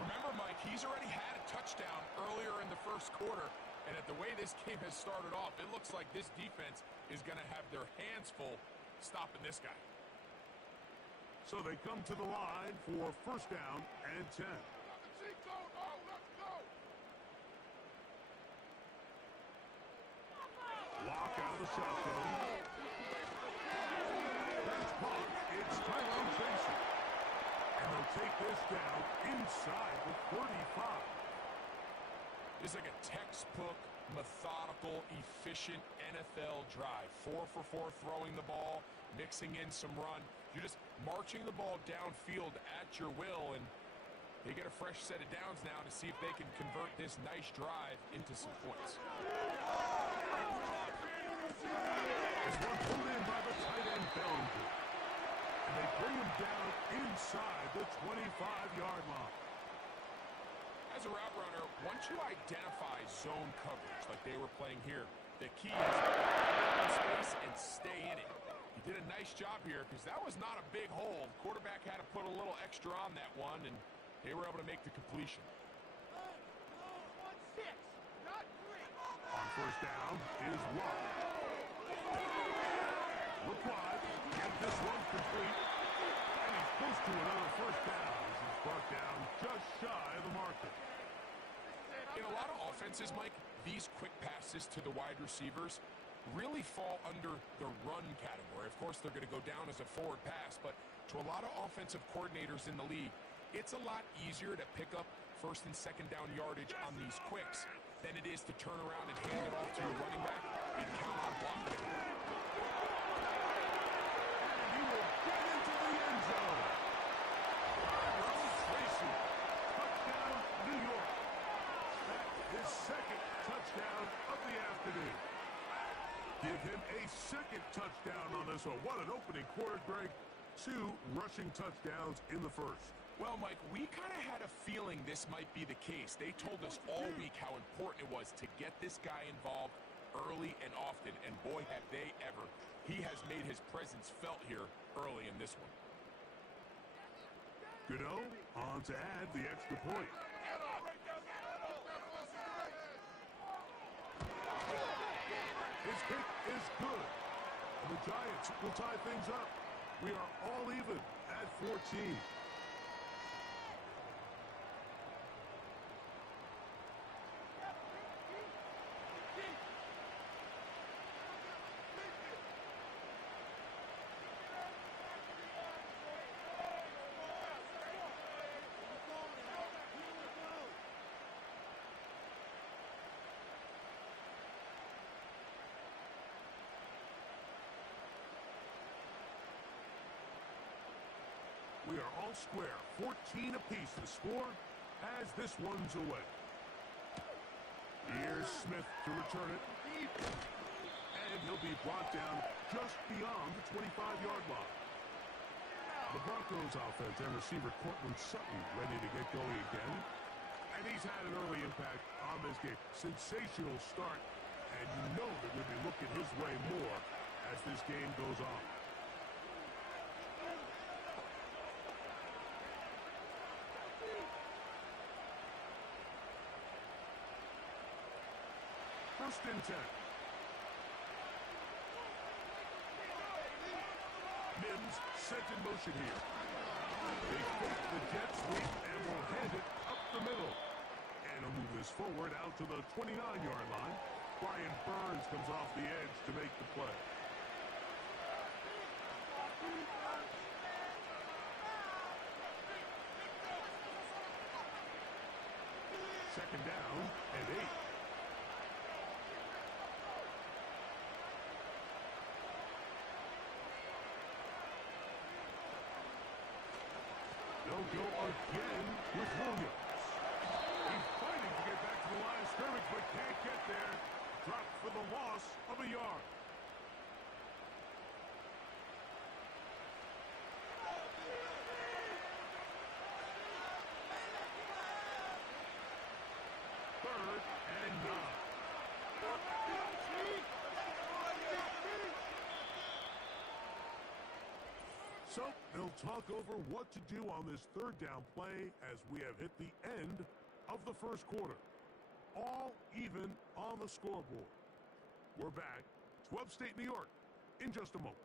Remember, Mike, he's already had a touchdown earlier in the first quarter, and at the way this game has started off, it looks like this defense is going to have their hands full stopping this guy. So they come to the line for first down and 10. Lock out of the shotgun. That's caught. It's Tyrone Tracy. And they'll take this down inside the 35. It's like a textbook, methodical, efficient NFL drive. 4 for 4 throwing the ball, mixing in some run. You're just marching the ball downfield at your will, and they get a fresh set of downs now to see if they can convert this nice drive into some points. There's one pulled in by the tight end Bellinger. And they bring him down inside the 25-yard line. As a route runner, once you identify zone coverage like they were playing here, the key is to space and stay in it. He did a nice job here because that was not a big hole. The quarterback had to put a little extra on that one, and they were able to make the completion. On first down is Watt. Look wide, get this one complete, and he's close to another first down as he's brought down just shy of the marker. In a lot of offenses, Mike, these quick passes to the wide receivers really fall under the run category. Of course, they're going to go down as a forward pass, but to a lot of offensive coordinators in the league, it's a lot easier to pick up first and second down yardage on these quicks than it is to turn around and hand it off to your running back and count on blocking it. And he will get into the end zone. Tyrone Tracy, touchdown, New York. His second touchdown of the afternoon. Give him a second touchdown on this one. What an opening quarter, Greg. 2 rushing touchdowns in the first. Well, Mike, we kind of had a feeling this might be the case. They told us all week how important it was to get this guy involved early and often, and boy, have they ever. He has made his presence felt here early in this one. Gano on to add the extra point. His kick is good. And the Giants will tie things up. We are all even at 14. We are all square. 14 apiece to score as this one's away. Here's Smith to return it. And he'll be brought down just beyond the 25-yard line. The Broncos offense and receiver Cortland Sutton ready to get going again. And he's had an early impact on this game. Sensational start. And you know that we'll be looking his way more as this game goes on. First and 10. Mims set in motion here. They fake the jet sweep and will hand it up the middle. And he'll move this forward out to the 29-yard line. Brian Burns comes off the edge to make the play. Second down and 8. They'll go again with Williams. He's fighting to get back to the line of scrimmage, but can't get there. Dropped for the loss of a yard. Third and 9. So they'll talk over what to do on this third down play as we have hit the end of the first quarter. All even on the scoreboard. We're back to upstate New York in just a moment.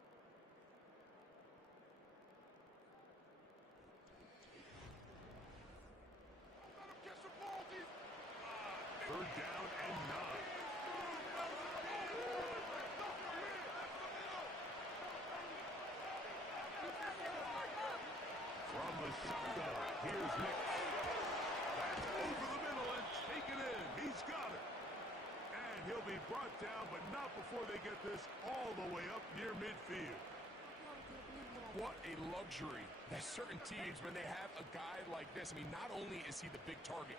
Third down and 9. From the shotgun, here's Nick. That's over the middle and taken in. He's got it. And he'll be brought down, but not before they get this all the way up near midfield. What a luxury. There's certain teams, when they have a guy like this, I mean, not only is he the big target,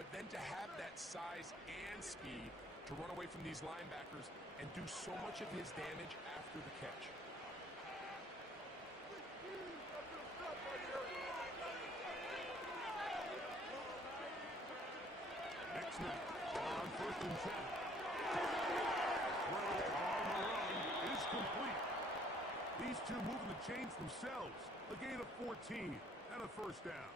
but then to have that size and speed to run away from these linebackers and do so much of his damage after the catch. Next snap on 1st and 10. Throw on the run is complete. These two moving the chains themselves. A gain of 14 and a first down.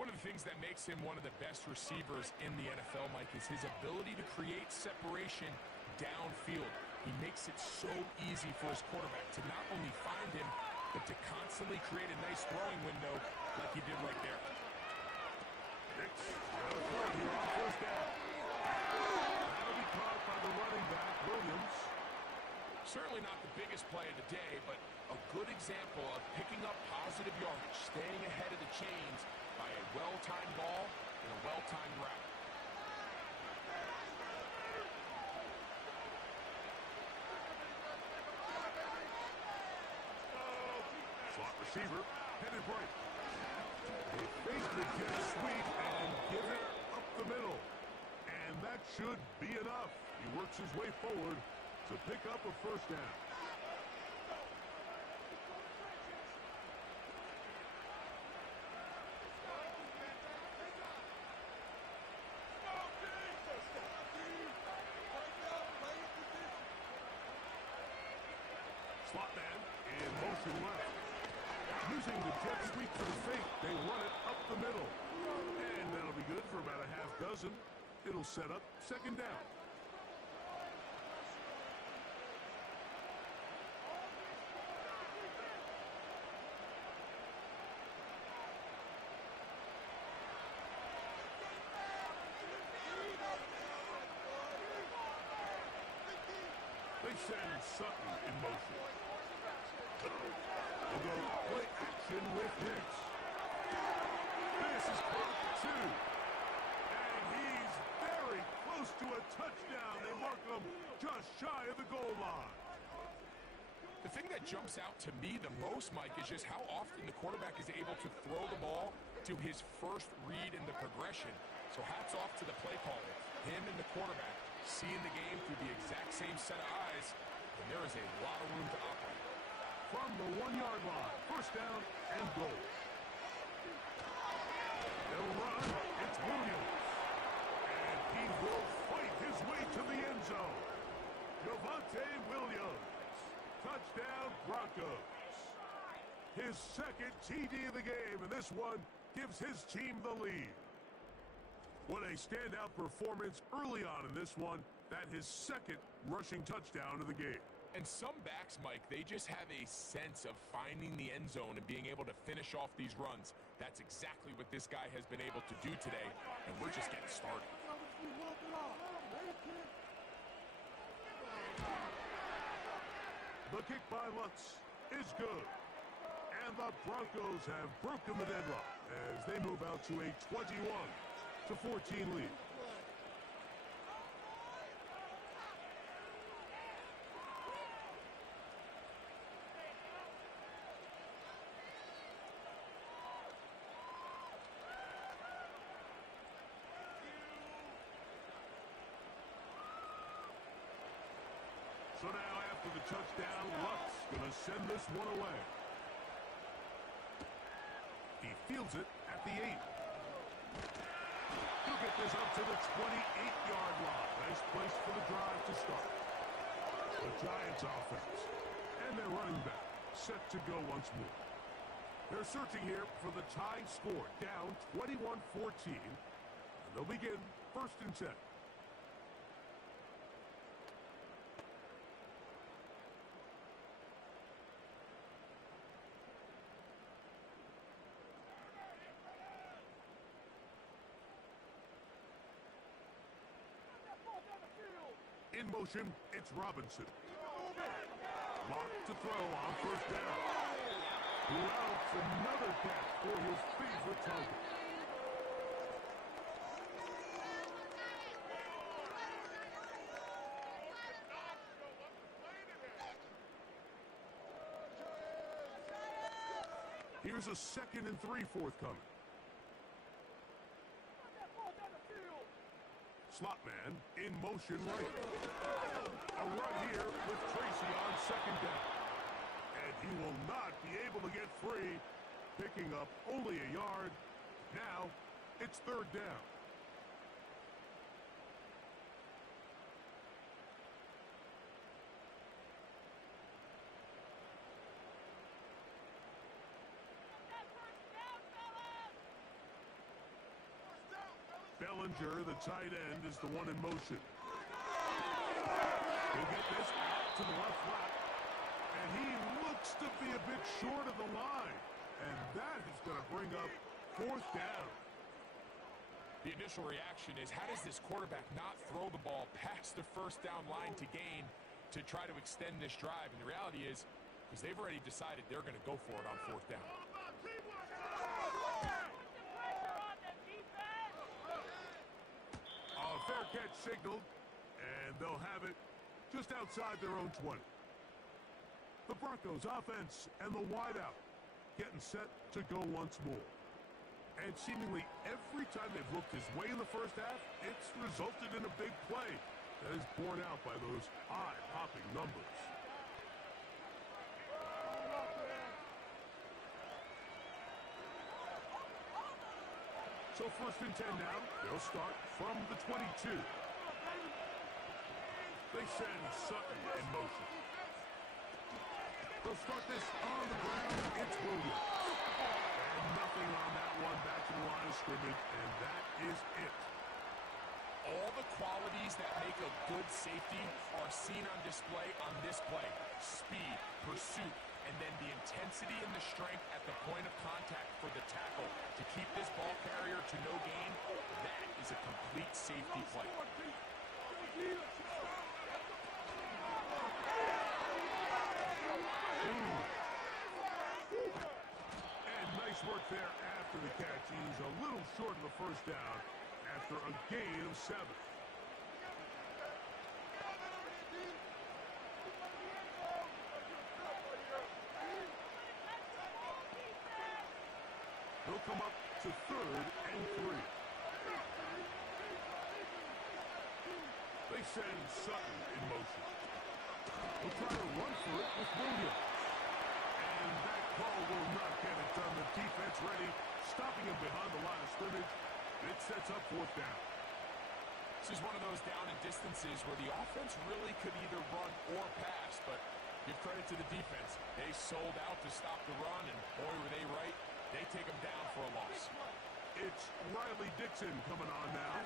One of the things that makes him one of the best receivers in the NFL, Mike, is his ability to create separation downfield. He makes it so easy for his quarterback to not only find him, but to constantly create a nice throwing window like he did right there. Next, got a throw here on 1st down. That'll be caught by the running back, Williams. Certainly not the biggest play of the day, but a good example of picking up positive yardage, staying ahead of the chains by a well-timed ball and a well-timed route. Slot receiver, headed right. They fake the jet sweep and give it up the middle. And that should be enough. He works his way forward to pick up a first down. Slot man in motion left. Using the jet sweep for the fake, they run it up the middle. And that'll be good for about a half dozen. It'll set up 2nd down. They send Sutton in motion. They'll go play action with Hicks. This is caught for 2. And he's very close to a touchdown. They mark him just shy of the goal line. The thing that jumps out to me the most, Mike, is just how often the quarterback is able to throw the ball to his first read in the progression. So hats off to the play caller. Him and the quarterback seeing the game through the exact same set of eyes, and there is a lot of room to operate. From the 1-yard line, first down and goal. They'll run. It's Williams. And he will fight his way to the end zone. Javonte Williams. Touchdown, Broncos. His 2nd TD of the game, and this one gives his team the lead. What a standout performance early on in this one. That his 2nd rushing touchdown of the game. And some backs, Mike, they just have a sense of finding the end zone and being able to finish off these runs. That's exactly what this guy has been able to do today, and we're just getting started. The kick by Lutz is good. And the Broncos have broken the deadlock as they move out to a 21-14 lead. So now after the touchdown, Lutz gonna send this one away. He fields it at the 8. He'll get this up to the 28-yard line. Nice place for the drive to start. The Giants offense and their running back set to go once more. They're searching here for the tying score, down 21-14. And they'll begin 1st and 10. In motion, it's Robinson. Locked to throw on 1st down. Louds another catch for his favorite target. Here's a 2nd and 3 forthcoming. Slot man in motion right. A run here with Tracy on 2nd down. And he will not be able to get free, picking up only a yard. Now it's 3rd down. Bellinger, the tight end, is the one in motion. He'll get this out to the left flat. And he looks to be a bit short of the line. And that is going to bring up 4th down. The initial reaction is, how does this quarterback not throw the ball past the 1st down line to gain to try to extend this drive? And the reality is, because they've already decided they're going to go for it on 4th down. Fair catch signaled, and they'll have it just outside their own 20. The Broncos offense and the wideout getting set to go once more. And seemingly every time they've looked his way in the 1st half, it's resulted in a big play that is borne out by those eye-popping numbers. So 1st and 10 now. They'll start from the 22. They send Sutton in motion. They'll start this on the ground. It's Williams. And nothing on that one. Back to the line of scrimmage, and that is it. All the qualities that make a good safety are seen on display on this play. Speed, pursuit, and then the intensity and the strength at the point of contact for the tackle to keep this ball carrier to no gain. That is a complete safety play. And nice work there after the catch. He's a little short of the 1st down after a gain of 7. He'll come up to 3rd and 3. They send Sutton in motion. He'll try to run for it with Williams. And that call will not get it done. The defense ready, stopping him behind the line of scrimmage. It sets up 4th down. This is one of those down and distances where the offense really could either run or pass, but give credit to the defense. They sold out to stop the run, and boy, were they right. They take him down for a loss. It's Riley Dixon coming on now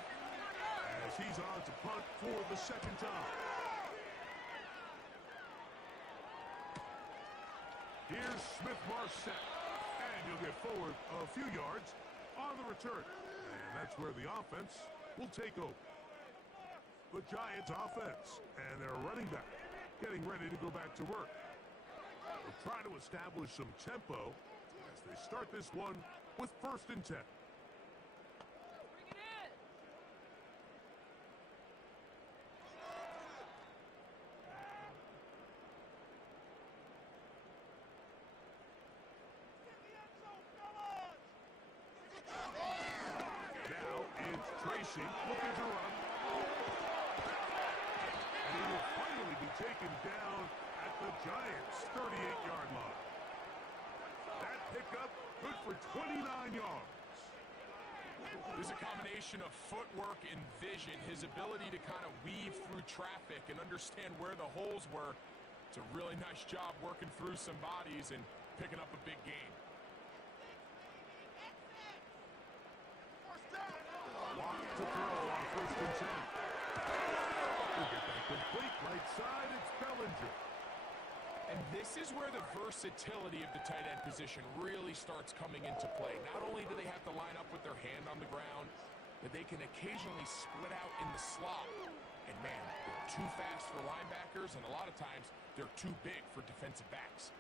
as he's on to punt for the 2nd time. Here's Smith-Marset, and you'll get forward a few yards on the return. And that's where the offense will take over. The Giants offense and their running back getting ready to go back to work. They'll try to establish some tempo as they start this one with 1st and 10. Now it's Tracy looking to run. And he will finally be taken down at the Giants' 38-yard line. That pickup good for 29 yards. There's a combination of footwork and vision, his ability to kind of weave through traffic and understand where the holes were. It's a really nice job working through some bodies and picking up a big gain. Lock to throw on 1st and 10. We'll get that complete. Right side, it's Bellinger. And this is where the versatility of the tight end position really starts coming into play. Not only do they have to line up with their hand on the ground, but they can occasionally split out in the slot. And man, they're too fast for linebackers, and a lot of times they're too big for defensive backs.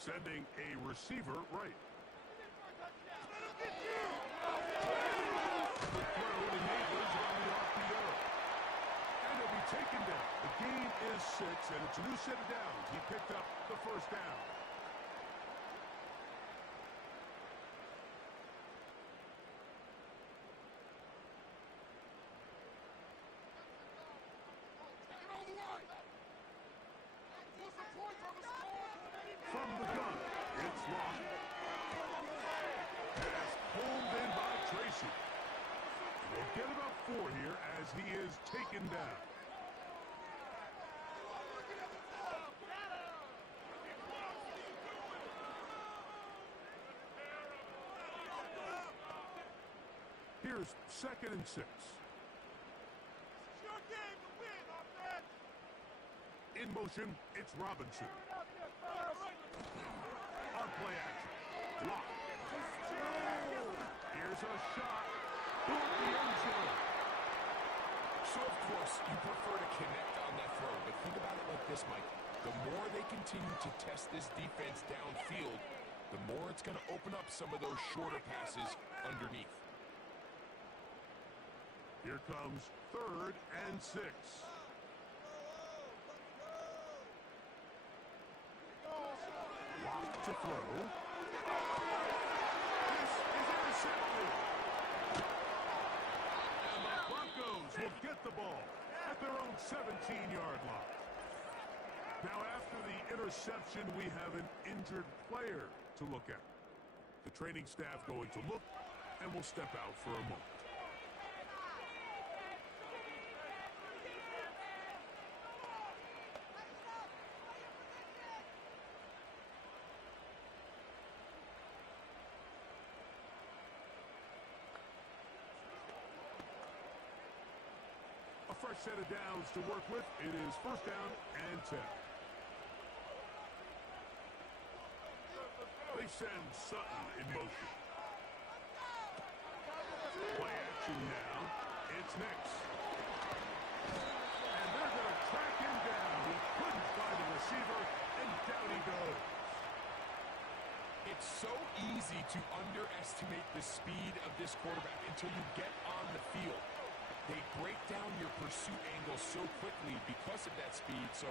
Sending a receiver right. The throw to Neighbors on the RPO. And he'll be taken down. The gain is 6, and it's a new set of downs. He picked up the 1st down. From the gun, it's locked. Pass pulled in by Tracy. We'll get about 4 here as he is taken down. Here's 2nd and 6. In motion, it's Robinson. On play action. Lock. Here's a shot. Boom, the end zone. So, of course, you prefer to connect on that throw, but think about it like this, Mike. The more they continue to test this defense downfield, the more it's going to open up some of those shorter passes underneath. Here comes 3rd and 6. Lock to throw. This is intercepted. And the Broncos will get the ball at their own 17-yard line. Now, after the interception, we have an injured player to look at. The training staff going to look and will step out for a moment. A fresh set of downs to work with. It is 1st down and 10. They send Sutton in motion. Play action now. It's next. And they're going to track him down. He couldn't find the receiver, and down he goes. It's so easy to underestimate the speed of this quarterback until you get on the field. They break down your pursuit angle so quickly because of that speed, so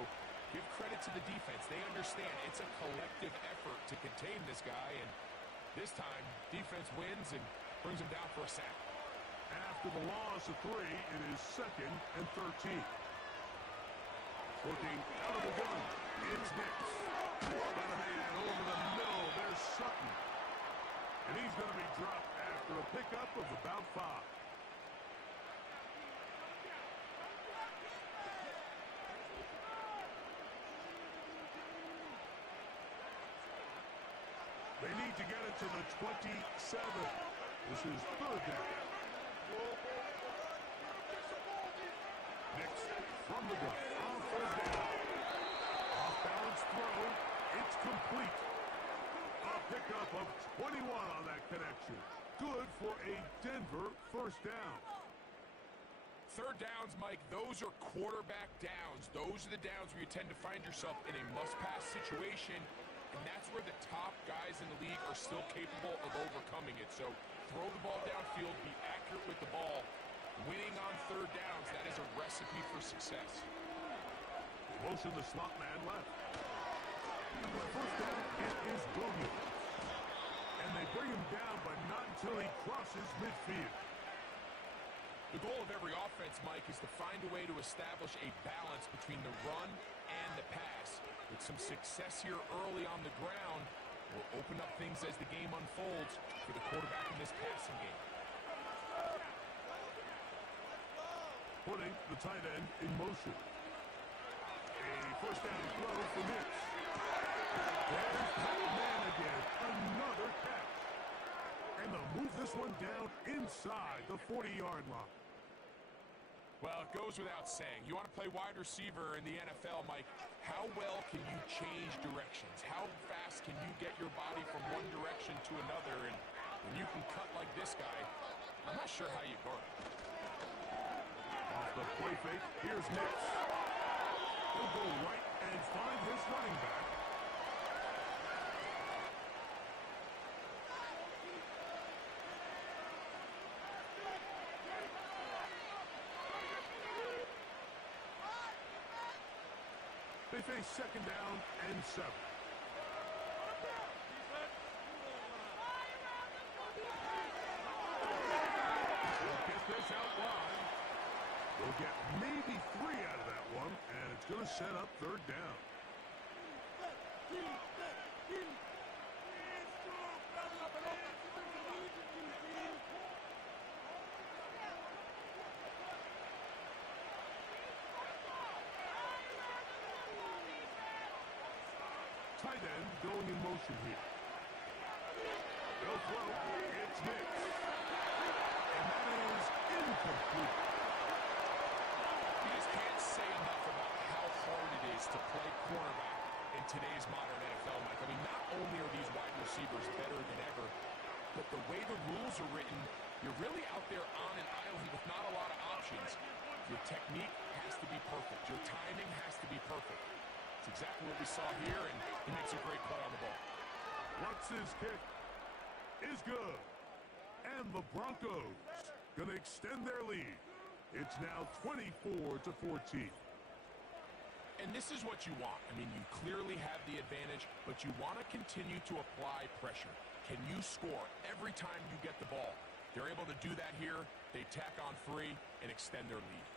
give credit to the defense. They understand it's a collective effort to contain this guy, and this time, defense wins and brings him down for a sack. After the loss of 3, it is 2nd and 13. Looking out of the gun, it's Nix. Spider-Man over the middle, there's Sutton. And he's going to be dropped after a pickup of about 5. They need to get it to the 27. This is 3rd down. Nix from the gun on 3rd down. Off-balance throw. It's complete. A pickup of 21 on that connection. Good for a Denver 1st down. 3rd downs, Mike, those are quarterback downs. Those are the downs where you tend to find yourself in a must-pass situation. And that's where the top guys in the league are still capable of overcoming it. So throw the ball downfield, be accurate with the ball. Winning on 3rd downs, that is a recipe for success. Motion the slot man left. 1st down, it is Williams. And they bring him down, but not until he crosses midfield. The goal of every offense, Mike, is to find a way to establish a balance between the run and the pass. With some success here early on the ground, will open up things as the game unfolds for the quarterback in this passing game. Putting the tight end in motion. first down throw for Mitch. There's that man again. Another catch. And they'll move this one down inside the 40-yard line. Well, it goes without saying. You want to play wide receiver in the NFL, Mike. How well can you change directions? How fast can you get your body from one direction to another? And when you can cut like this guy, I'm not sure how you guard it. Off the play fake, here's Mitch. He'll go right and find his running back. They face second down and 7. They'll get this out wide. They'll get maybe 3 out of that one, and it's going to set up third down. Tight end going in motion here. They'll throw. It's Mitch. And that is incomplete. You just can't say enough about how hard it is to play cornerback in today's modern NFL, Mike. I mean, not only are these wide receivers better than ever, but the way the rules are written, you're really out there on an island with not a lot of options. Your technique has to be perfect. Your timing has to be perfect. It's exactly what we saw here, and he makes a great play on the ball. What's his kick? Is good. And the Broncos going to extend their lead. It's now 24-14. And this is what you want. I mean, you clearly have the advantage, but you want to continue to apply pressure. Can you score every time you get the ball? They're able to do that here. They tack on 3 and extend their lead.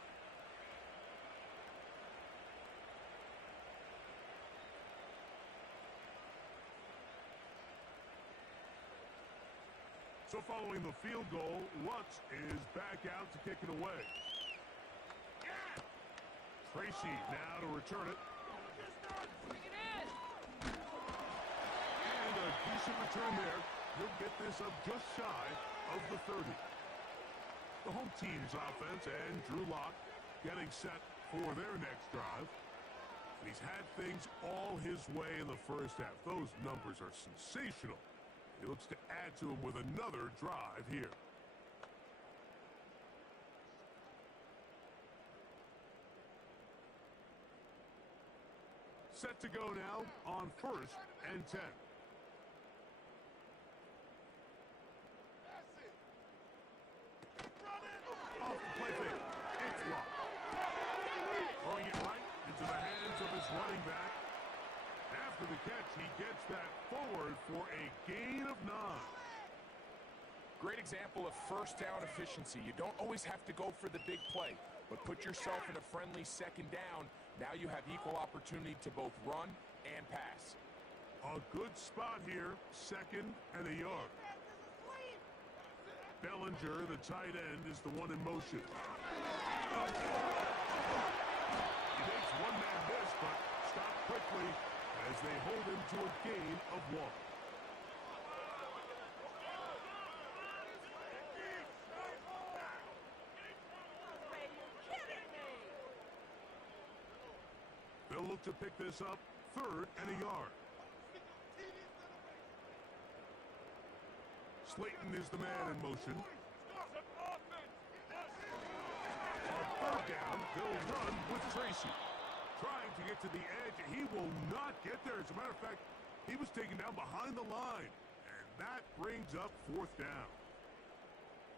So following the field goal, Lutz is back out to kick it away. Tracy now to return it. And a decent return there. He'll get this up just shy of the 30. The home team's offense and Drew Lock getting set for their next drive. And he's had things all his way in the first half. Those numbers are sensational. He looks to add to him with another drive here. Set to go now on 1st and 10. Off the play fake. It's Lock. Throwing it right into the hands of his running back. After the catch, he gets that forward for a gain of 9. Great example of first down efficiency. You don't always have to go for the big play, but put yourself in a friendly second down. Now you have equal opportunity to both run and pass. A good spot here, 2nd and a yard. Bellinger, the tight end, is the one in motion. He makes one-man miss, but stopped quickly as they hold him to a gain of 1. They'll look to pick this up 3rd and a yard. Slayton is the man in motion. On 3rd down, they'll run with Tracy. Trying to get to the edge. He will not get there. As a matter of fact, he was taken down behind the line. And that brings up 4th down.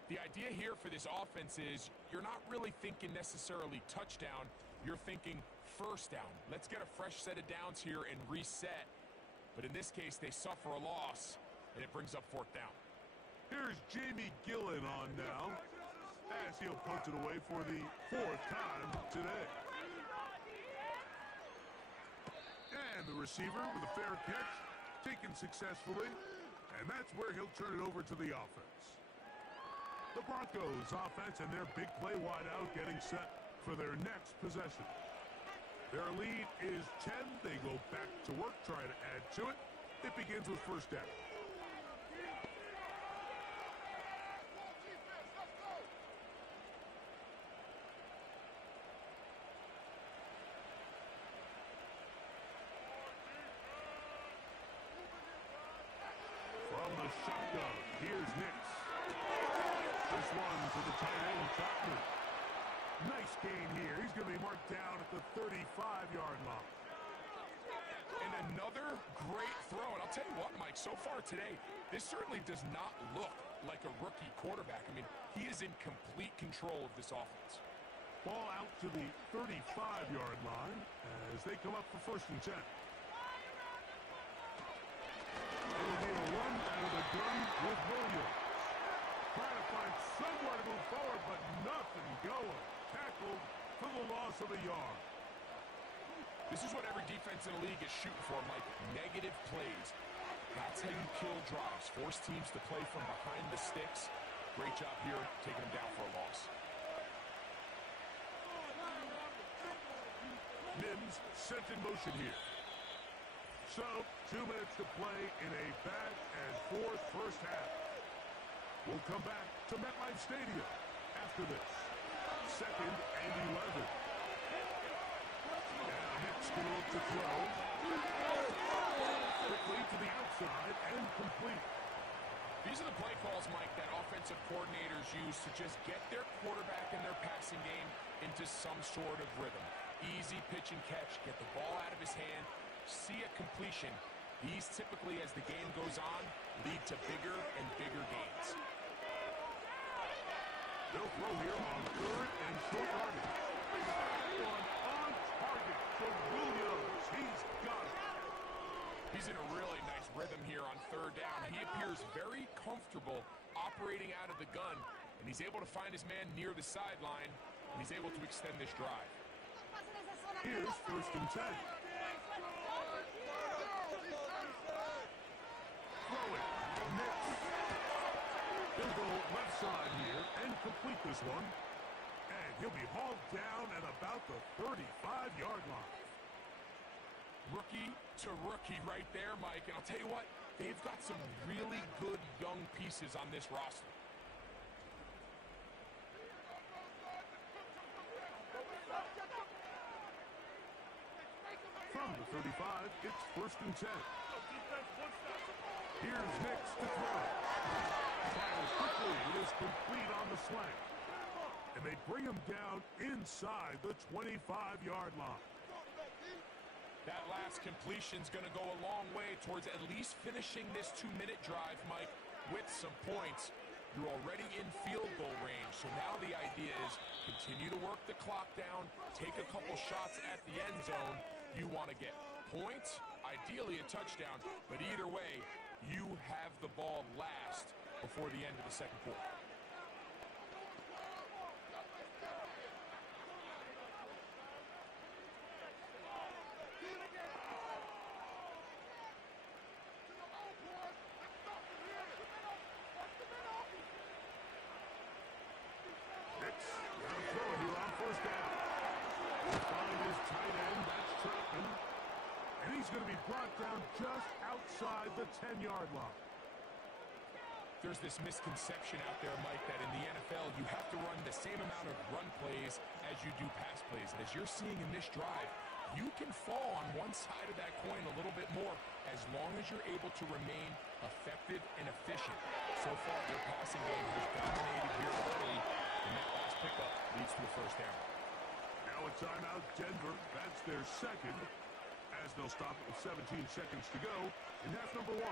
The idea here for this offense is you're not really thinking necessarily touchdown. You're thinking first down. Let's get a fresh set of downs here and reset. But in this case, they suffer a loss, and it brings up 4th down. Here's Jamie Gillen on now, as he'll punt it away for the 4th time today. And the receiver with a fair catch, taken successfully, and that's where he'll turn it over to the offense. The Broncos offense and their big play wideout getting set for their next possession. Their lead is 10. They go back to work, trying to add to it. It begins with first down. From the shotgun, here's Nix. This one to the tight end, Chapman. Nice gain here. He's going to be marked down at the 35-yard line. And another great throw. And I'll tell you what, Mike, so far today, this certainly does not look like a rookie quarterback. I mean, he is in complete control of this offense. Ball out to the 35-yard line as they come up for first and 10. It'll be a run out of the gun with Williams. Trying to find somewhere to move forward, but nothing going. Tackled for the loss of a yard. This is what every defense in the league is shooting for, Mike. Negative plays. That's how you kill drives. Force teams to play from behind the sticks. Great job here, taking them down for a loss. Mims sent in motion here. So, 2 minutes to play in a back-and-forth first half. We'll come back to MetLife Stadium after this. Second and 11. Now Hicks can look to throw. Quickly to the outside and complete. These are the play calls, Mike, that offensive coordinators use to just get their quarterback and their passing game into some sort of rhythm. Easy pitch and catch, get the ball out of his hand, see a completion. These typically, as the game goes on, lead to bigger and bigger gains. They'll throw here on third and short yardage. One on target for Williams. He's got it. He's in a really nice rhythm here on third down. He appears very comfortable operating out of the gun, and he's able to find his man near the sideline, and he's able to extend this drive. Here's first and 10. Throw it. Nix. He'll go left side here and complete this one. And he'll be hauled down at about the 35-yard line. Rookie to rookie right there, Mike. And I'll tell you what, they've got some really good young pieces on this roster. From the 35, it's first and 10. Here's Nix to throw. Travels quickly. It is complete on the slant. And they bring him down inside the 25-yard line. That last completion's going to go a long way towards at least finishing this 2-minute drive, Mike, with some points. You're already in field goal range, so now the idea is continue to work the clock down, take a couple shots at the end zone. You want to get points, ideally a touchdown, but either way, you have the ball last before the end of the second quarter. Going to be brought down just outside the 10-yard line. There's this misconception out there, Mike, that in the NFL you have to run the same amount of run plays as you do pass plays. And as you're seeing in this drive, you can fall on one side of that coin a little bit more as long as you're able to remain effective and efficient. So far, their passing game has dominated here early, and that last pickup leads to a first down. Now a timeout, Denver. That's their second. As they'll stop it with 17 seconds to go in half number 1.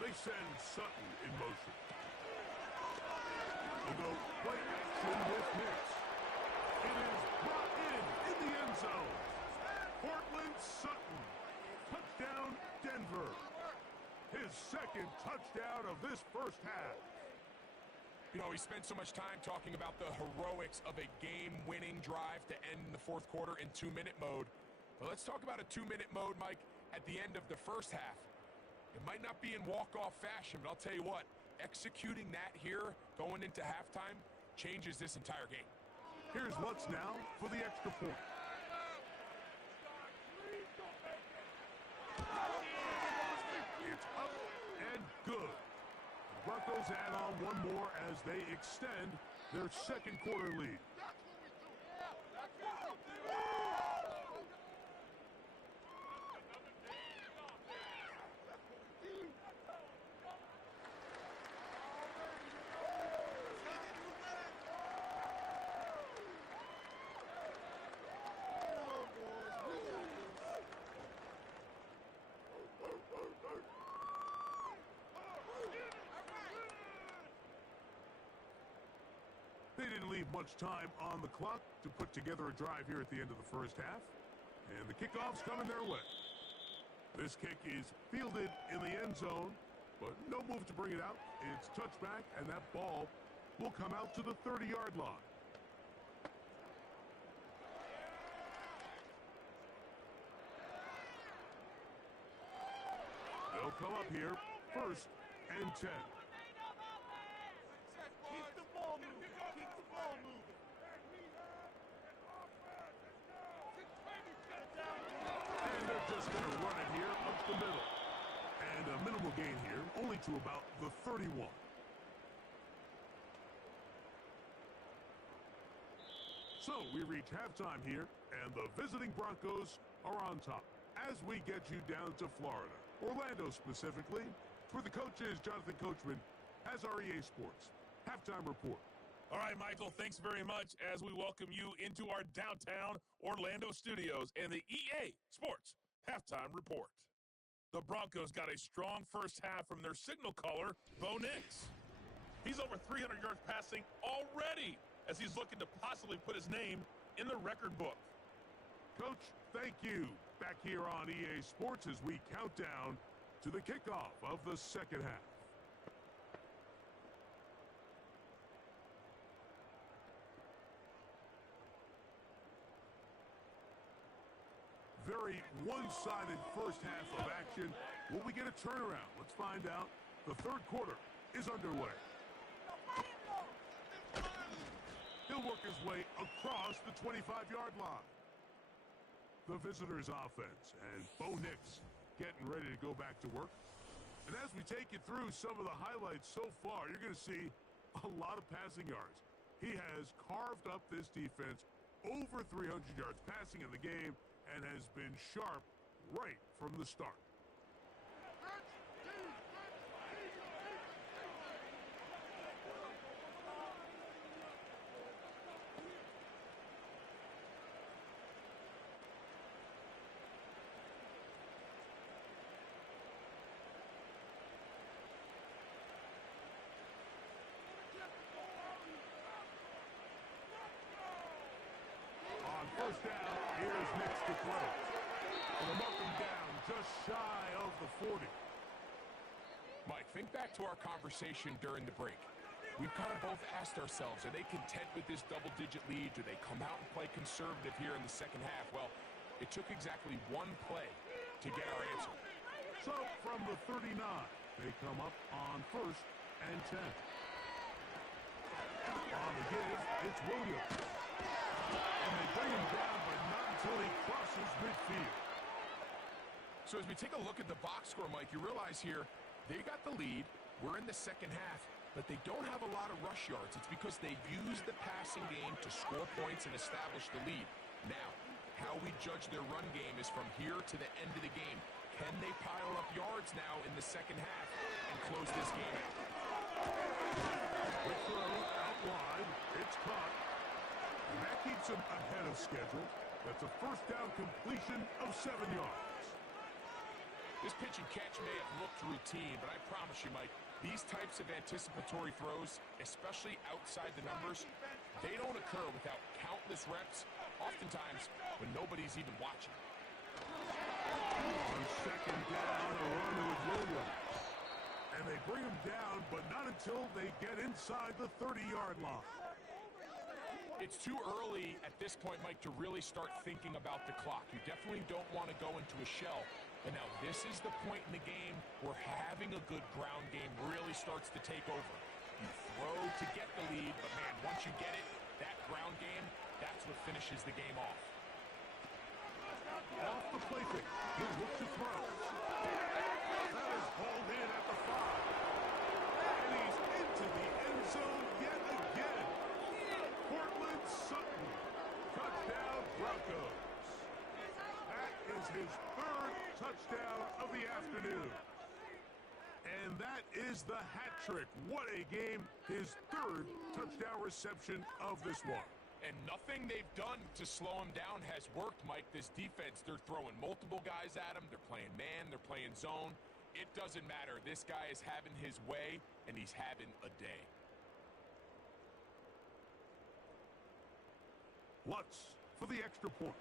They send Sutton in motion. They'll go play action with Nix. It is brought in the end zone. Portland Sutton. Touchdown, Denver. His second touchdown of this first half. You know, we spent so much time talking about the heroics of a game-winning drive to end the fourth quarter in 2-minute mode. But let's talk about a 2-minute mode, Mike, at the end of the first half. It might not be in walk-off fashion, but I'll tell you what, executing that here, going into halftime, changes this entire game. Here's Lutz now for the extra point. It's up and good. The Broncos add on one more as they extend their second quarter lead. They didn't leave much time on the clock to put together a drive here at the end of the first half. And the kickoff's coming their way. This kick is fielded in the end zone, but no move to bring it out. It's touchback, and that ball will come out to the 30-yard line. They'll come up here, 1st and 10. And they're just going to run it here up the middle. And a minimal gain here, only to about the 31. So we reach halftime here, and the visiting Broncos are on top. As we get you down to Florida, Orlando specifically, where the coach is Jonathan Coachman, has our EA Sports halftime report. All right, Michael, thanks very much as we welcome you into our downtown Orlando studios and the EA Sports halftime report. The Broncos got a strong first half from their signal caller, Bo Nix. He's over 300 yards passing already as he's looking to possibly put his name in the record book. Coach, thank you. Back here on EA Sports as we count down to the kickoff of the second half. Very one-sided first half of action. Will we get a turnaround? Let's find out. The third quarter is underway. He'll work his way across the 25-yard line. The visitors' offense, and Bo Nix getting ready to go back to work. And as we take you through some of the highlights so far, you're going to see a lot of passing yards. He has carved up this defense over 300 yards passing in the game and has been sharp right from the start. On first down, here's Nix to throw. And they'll mark him down just shy of the 40. Mike, think back to our conversation during the break. We've kind of both asked ourselves, are they content with this double-digit lead? Do they come out and play conservative here in the second half? Well, it took exactly one play to get our answer. So from the 39, they come up on 1st and 10. On the give, it's Williams. And they bring him down, but not until he crosses midfield. So as we take a look at the box score, Mike, you realize here, they got the lead. We're in the second half, but they don't have a lot of rush yards. It's because they've used the passing game to score points and establish the lead. Now, how we judge their run game is from here to the end of the game. Can they pile up yards now in the second half and close this game out? The throw out wide. It's caught. And that keeps him ahead of schedule. That's a first down completion of 7 yards. This pitch and catch may have looked routine, but I promise you, Mike, these types of anticipatory throws, especially outside the numbers, they don't occur without countless reps, oftentimes when nobody's even watching. On second down, a run with Williams. And they bring him down, but not until they get inside the 30-yard line. It's too early at this point, Mike, to really start thinking about the clock. You definitely don't want to go into a shell. But now this is the point in the game where having a good ground game really starts to take over. You throw to get the lead, but man, once you get it, that ground game, that's what finishes the game off. Off the play fake. He'll look to throw. That is hauled in at the 5. And he's into the end zone yet again. Portland Sutton. Touchdown Broncos. That is his 3rd touchdown of the afternoon. And that is the hat trick. What a game. His 3rd touchdown reception of this one. And nothing they've done to slow him down has worked, Mike. This defense, they're throwing multiple guys at him. They're playing man. They're playing zone. It doesn't matter. This guy is having his way, and he's having a day. Lutz for the extra point.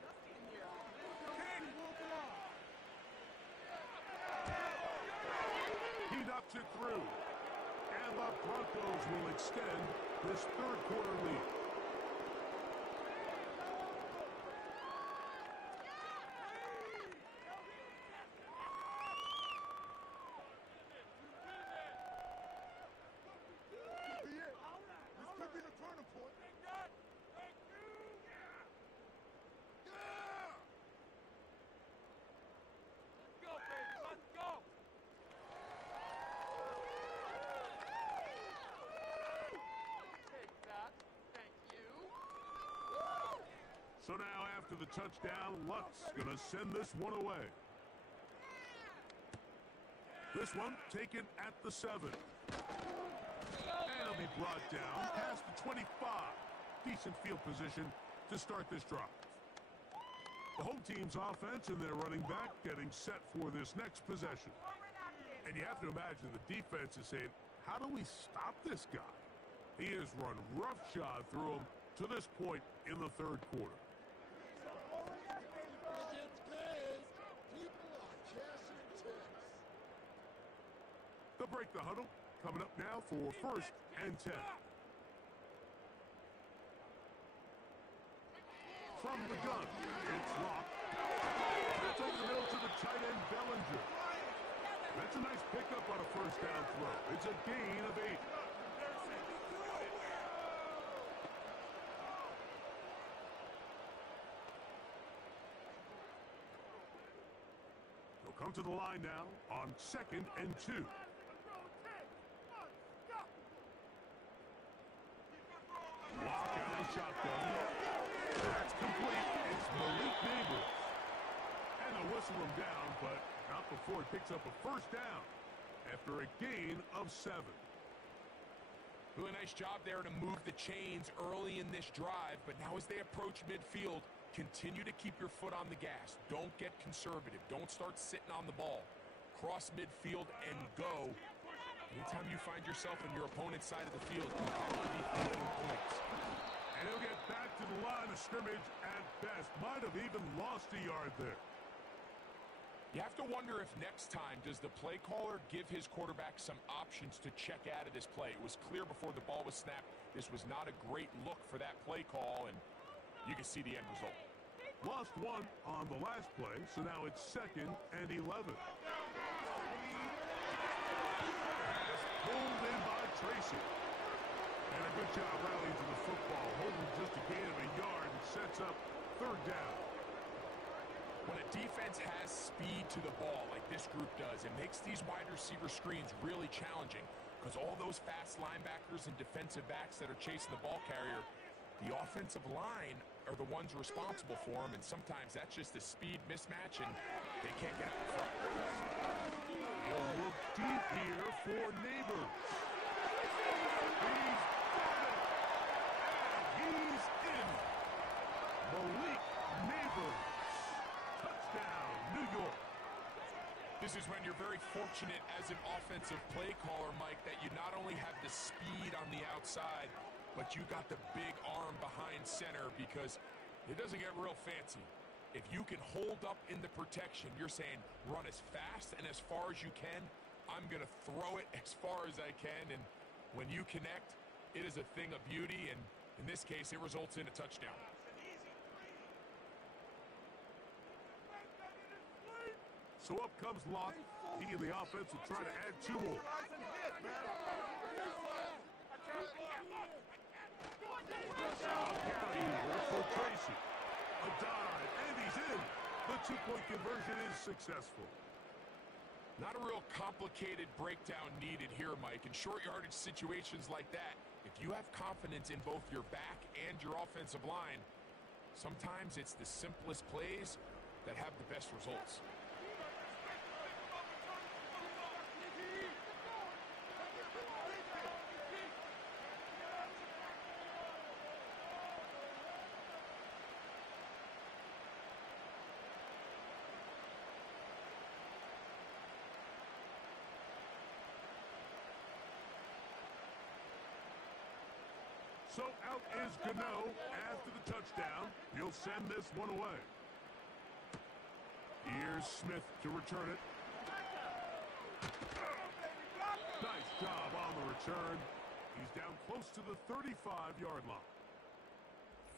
He knocks it through. And the Broncos will extend this 3rd quarter lead. So now after the touchdown, Lutz gonna send this one away. This one taken at the 7. And it'll be brought down past the 25. Decent field position to start this drive. The home team's offense and their running back getting set for this next possession. And you have to imagine the defense is saying, how do we stop this guy? He has run roughshod through him to this point in the 3rd quarter. They'll break the huddle. Coming up now for 1st and 10. From the gun, it's locked. It's over the middle to the tight end, Bellinger. That's a nice pickup on a 1st down throw. It's a gain of 8. They'll come to the line now on 2nd and 2. Lock out the shotgun. That's complete. It's Malik Neighbors. And they'll whistle him down, but not before he picks up a 1st down after a gain of 7. Really nice job there to move the chains early in this drive, but now as they approach midfield, continue to keep your foot on the gas. Don't get conservative. Don't start sitting on the ball. Cross midfield and go. Anytime you find yourself on your opponent's side of the field, you have to be throwing points. And he'll get back to the line of scrimmage at best. Might have even lost a yard there. You have to wonder if next time, does the play caller give his quarterback some options to check out of this play? It was clear before the ball was snapped. This was not a great look for that play call, and you can see the end result. Lost 1 on the last play, so now it's 2nd and 11. Pulled in by Tracy. And a good job rallying to the football. Holding just a gain of a yard and sets up 3rd down. When a defense has speed to the ball like this group does, it makes these wide receiver screens really challenging because all those fast linebackers and defensive backs that are chasing the ball carrier, the offensive line are the ones responsible for them, and sometimes that's just a speed mismatch, and they can't get out in front. He'll look deep here for Neighbors. He's got it. He's in. Malik Neighbors. Touchdown, New York. This is when you're very fortunate as an offensive play caller, Mike, that you not only have the speed on the outside, but you got the big arm behind center, because it doesn't get real fancy. If you can hold up in the protection, you're saying run as fast and as far as you can, I'm going to throw it as far as I can, and when you connect, it is a thing of beauty, and in this case, it results in a touchdown. So up comes Locke. He and the offense will try to add 2 more. Carry for Tracy. A dive, and he's in. The 2-point conversion is successful. Not a real complicated breakdown needed here, Mike. In short yardage situations like that, if you have confidence in both your back and your offensive line, sometimes it's the simplest plays that have the best results. So out is Gano after the touchdown. He'll send this one away. Here's Smith to return it. Nice job on the return. He's down close to the 35-yard line.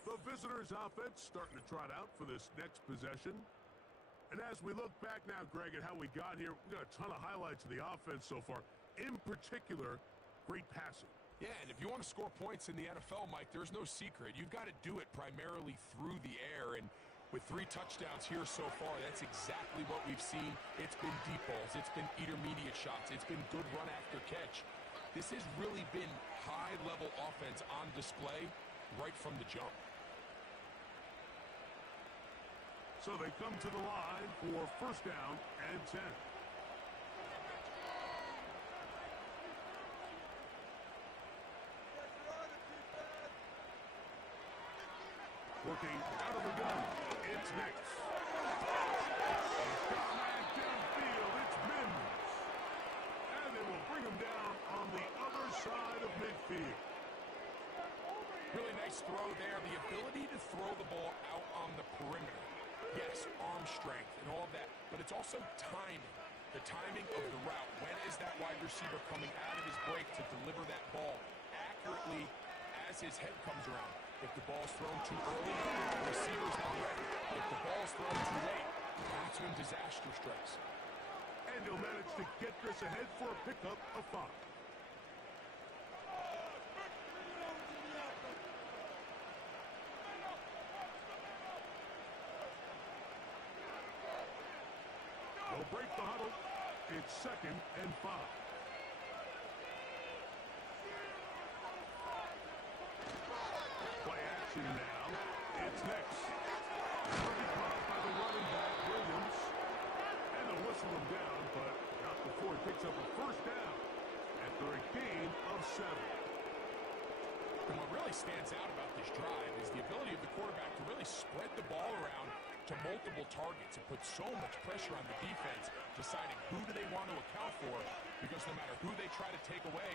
The visitors' offense starting to trot out for this next possession. And as we look back now, Greg, at how we got here, we've got a ton of highlights of the offense so far. In particular, great passing. Yeah, and if you want to score points in the NFL, Mike, there's no secret. You've got to do it primarily through the air, and with 3 touchdowns here so far, that's exactly what we've seen. It's been deep balls. It's been intermediate shots. It's been good run after catch. This has really been high-level offense on display right from the jump. So they come to the line for first down and 10. Working out of the gun, it's Nix. He's gone back downfield, it's Mims. And they will bring him down on the other side of midfield. Really nice throw there. The ability to throw the ball out on the perimeter. Yes, arm strength and all of that, but it's also timing. The timing of the route. When is that wide receiver coming out of his break to deliver that ball accurately as his head comes around? If the ball's thrown too early, the receiver's not ready. If the ball's thrown too late, that's when disaster strikes. And he'll manage to get this ahead for a pickup of 5. They'll break the huddle. It's 2nd and 5. Play action now. It's Nix. Pretty caught by the running back, Williams. And they'll whistle him down, but not before he picks up a first down after a gain of 7. And what really stands out about this drive is the ability of the quarterback to really spread the ball around to multiple targets and put so much pressure on the defense, deciding who do they want to account for, because no matter who they try to take away,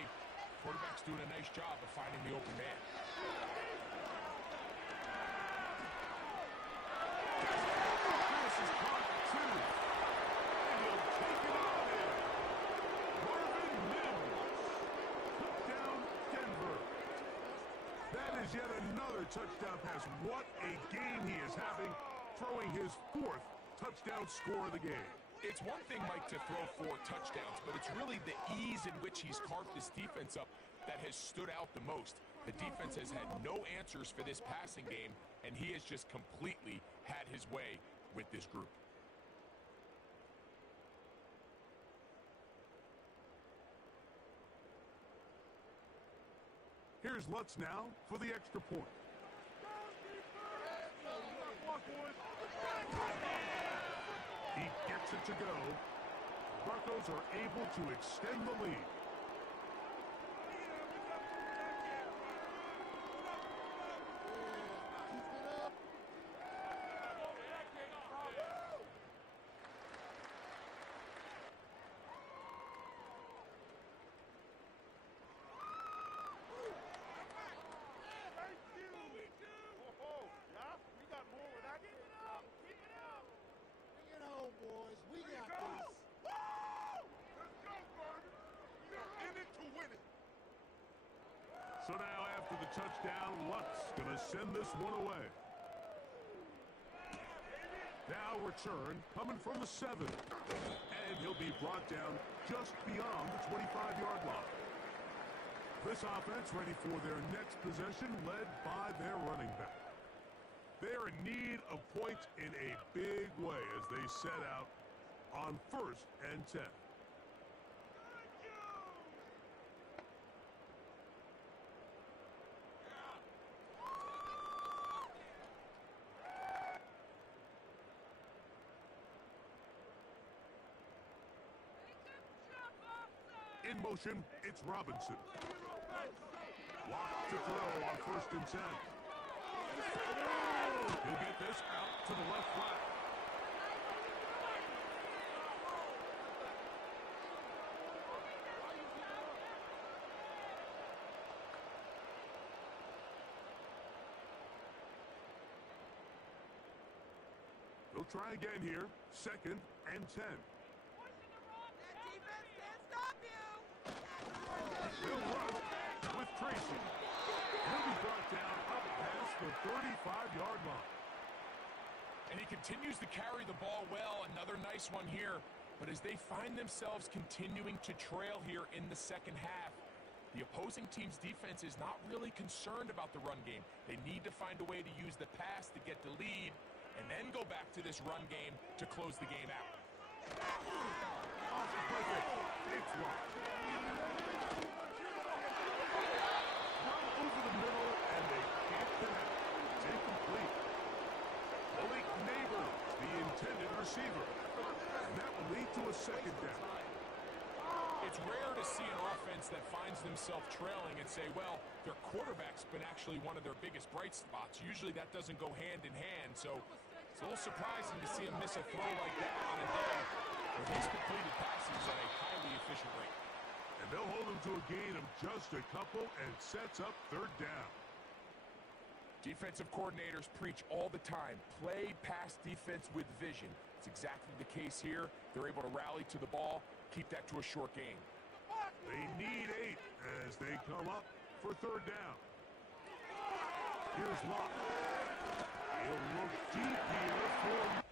quarterback's doing a nice job of finding the open man. This is caught 2. And he'll take it out there. Marvin Mims took down Denver. That is yet another touchdown pass. What a game he is having, throwing his 4th touchdown score of the game. It's one thing, Mike, to throw 4 touchdowns, but it's really the ease in which he's carved this defense up that has stood out the most. The defense has had no answers for this passing game, and he has just completely had his way with this group. Here's Lutz now for the extra point. He gets it to go. Broncos are able to extend the lead. Touchdown, Lutz gonna send this one away. Now return coming from the 7. And he'll be brought down just beyond the 25-yard line. This offense ready for their next possession, led by their running back. They're in need of points in a big way as they set out on 1st and 10. In motion, it's Robinson. Locked to throw on 1st and 10. He'll get this out to the left flat. They'll try again here. 2nd and 10. He'll run with Tracy. He'll be brought down up past the 35-yard line. And he continues to carry the ball well. Another nice one here. But as they find themselves continuing to trail here in the second half, the opposing team's defense is not really concerned about the run game. They need to find a way to use the pass to get the lead and then go back to this run game to close the game out. Off the play fake. It's locked. Over the middle, and they can't connect. It's incomplete. Malik Neighbors, the intended receiver. And that will lead to a 2nd down. It's rare to see an offense that finds themselves trailing and say, well, their quarterback's been actually one of their biggest bright spots. Usually that doesn't go hand in hand, so it's a little surprising to see him miss a throw like that on a day where he's completed passes at a highly efficient rate. And they'll hold him to a gain of just a couple and sets up 3rd down. Defensive coordinators preach all the time, play pass defense with vision. It's exactly the case here. They're able to rally to the ball, keep that to a short game. They need 8 as they come up for 3rd down. Here's Locke. He'll look deep here for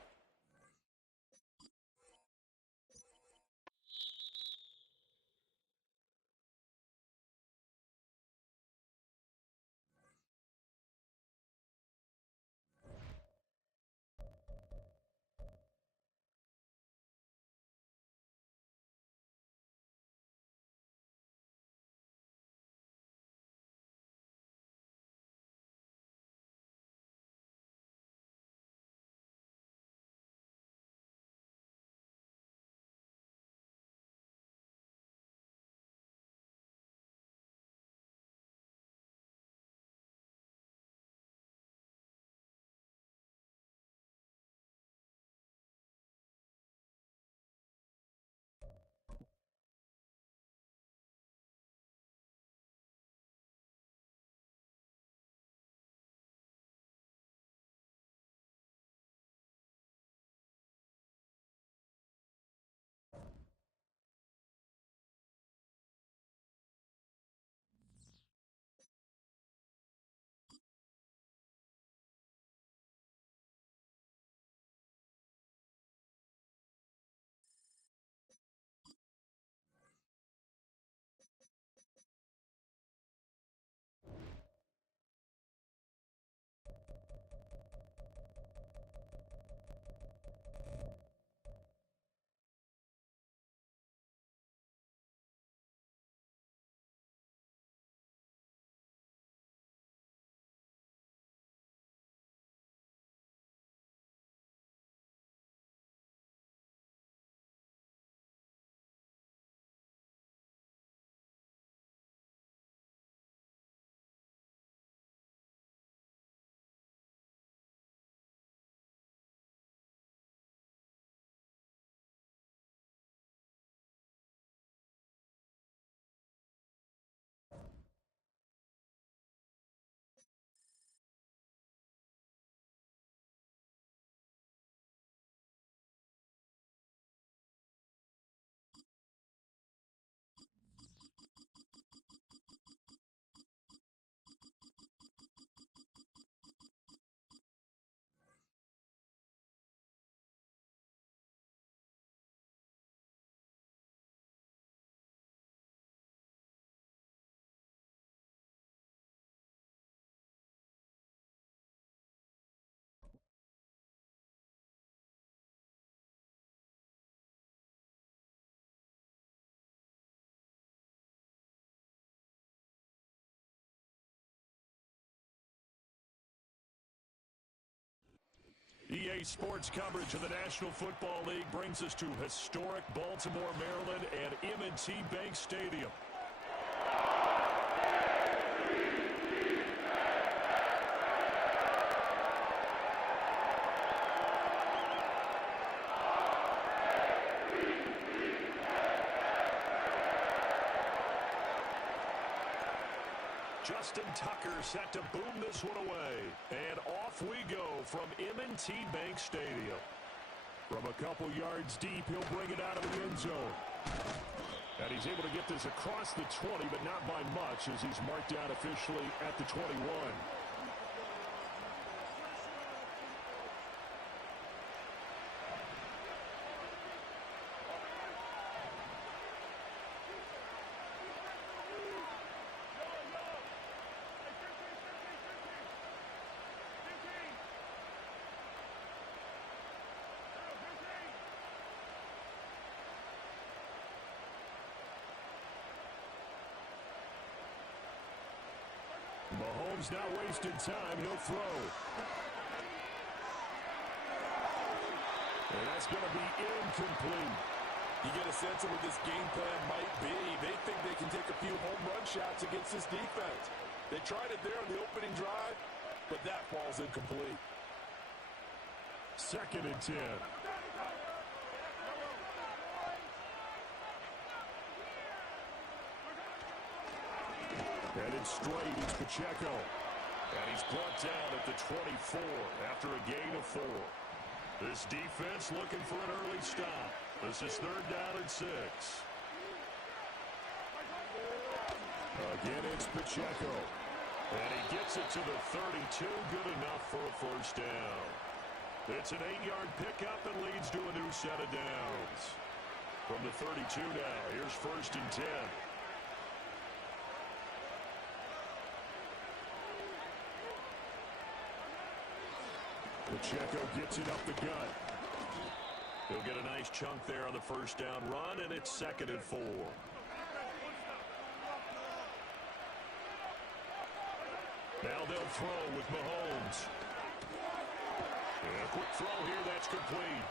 EA Sports coverage of the National Football League brings us to historic Baltimore, Maryland and M&T Bank Stadium. Justin Tucker set to boom this one away. And off we go from M&T Bank Stadium. From a couple yards deep, he'll bring it out of the end zone. And he's able to get this across the 20, but not by much, as he's marked down officially at the 21. Mahomes not wasting time. He'll throw. And that's going to be incomplete. You get a sense of what this game plan might be. They think they can take a few home run shots against this defense. They tried it there on the opening drive, but that falls incomplete. 2nd and 10. Headed straight, it's Pacheco. And he's brought down at the 24 after a gain of 4. This defense looking for an early stop. This is 3rd down and 6. Again, it's Pacheco. And he gets it to the 32. Good enough for a 1st down. It's an 8-yard pickup and leads to a new set of downs. From the 32 now, here's 1st and 10. Pacheco gets it up the gut. He'll get a nice chunk there on the 1st down run, and it's 2nd and 4. Now they'll throw with Mahomes. And a quick throw here, that's complete.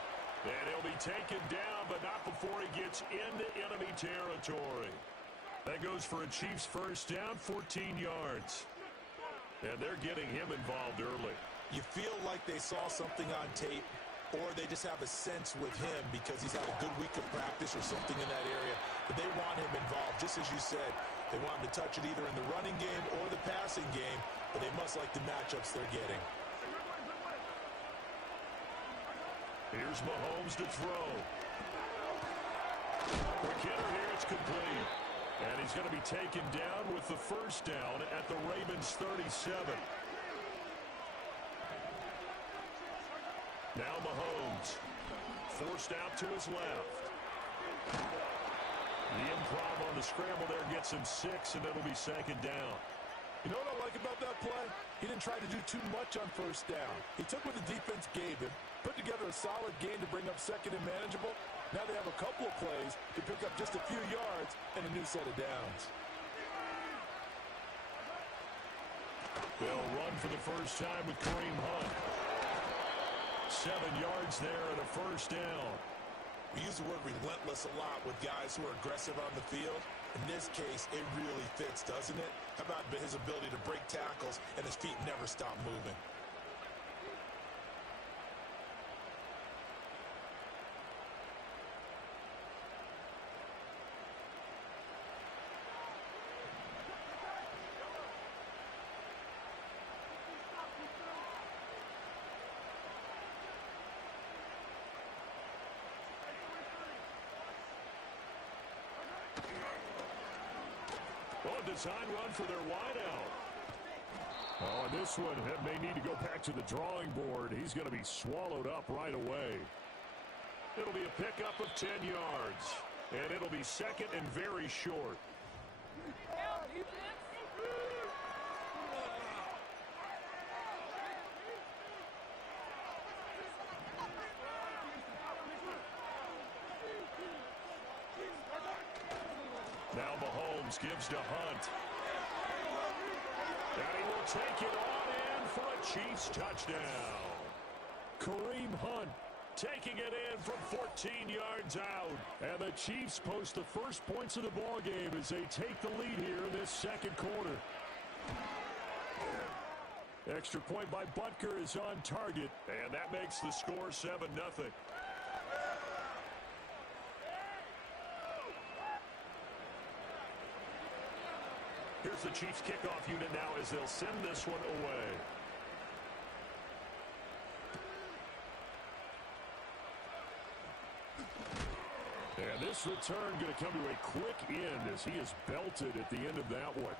And he'll be taken down, but not before he gets into enemy territory. That goes for a Chiefs 1st down, 14 yards. And they're getting him involved early. You feel like they saw something on tape, or they just have a sense with him because he's had a good week of practice or something in that area. But they want him involved, just as you said. They want him to touch it either in the running game or the passing game, but they must like the matchups they're getting. Here's Mahomes to throw. Quick hitter here, it's complete. And he's going to be taken down with the 1st down at the Ravens 37. Now Mahomes, forced out to his left. The improv on the scramble there gets him 6, and it'll be 2nd down. You know what I like about that play? He didn't try to do too much on 1st down. He took what the defense gave him, put together a solid game to bring up 2nd and manageable. Now they have a couple of plays to pick up just a few yards and a new set of downs. They'll run for the 1st time with Kareem Hunt. 7 yards there and a 1st down. We use the word relentless a lot with guys who are aggressive on the field. In this case, it really fits, doesn't it? How about his ability to break tackles and his feet never stop moving? Design run for their wideout. Oh, and this one may need to go back to the drawing board. He's going to be swallowed up right away. It'll be a pickup of 10 yards. And it'll be 2nd and very short. Now Mahomes gives to Hunt. And he will take it on in for a Chiefs touchdown. Kareem Hunt taking it in from 14 yards out. And the Chiefs post the first points of the ball game as they take the lead here in this second quarter. Extra point by Butker is on target, and that makes the score 7-0. Here's the Chiefs kickoff unit now as they'll send this one away. And this return going to come to a quick end as he is belted at the end of that one.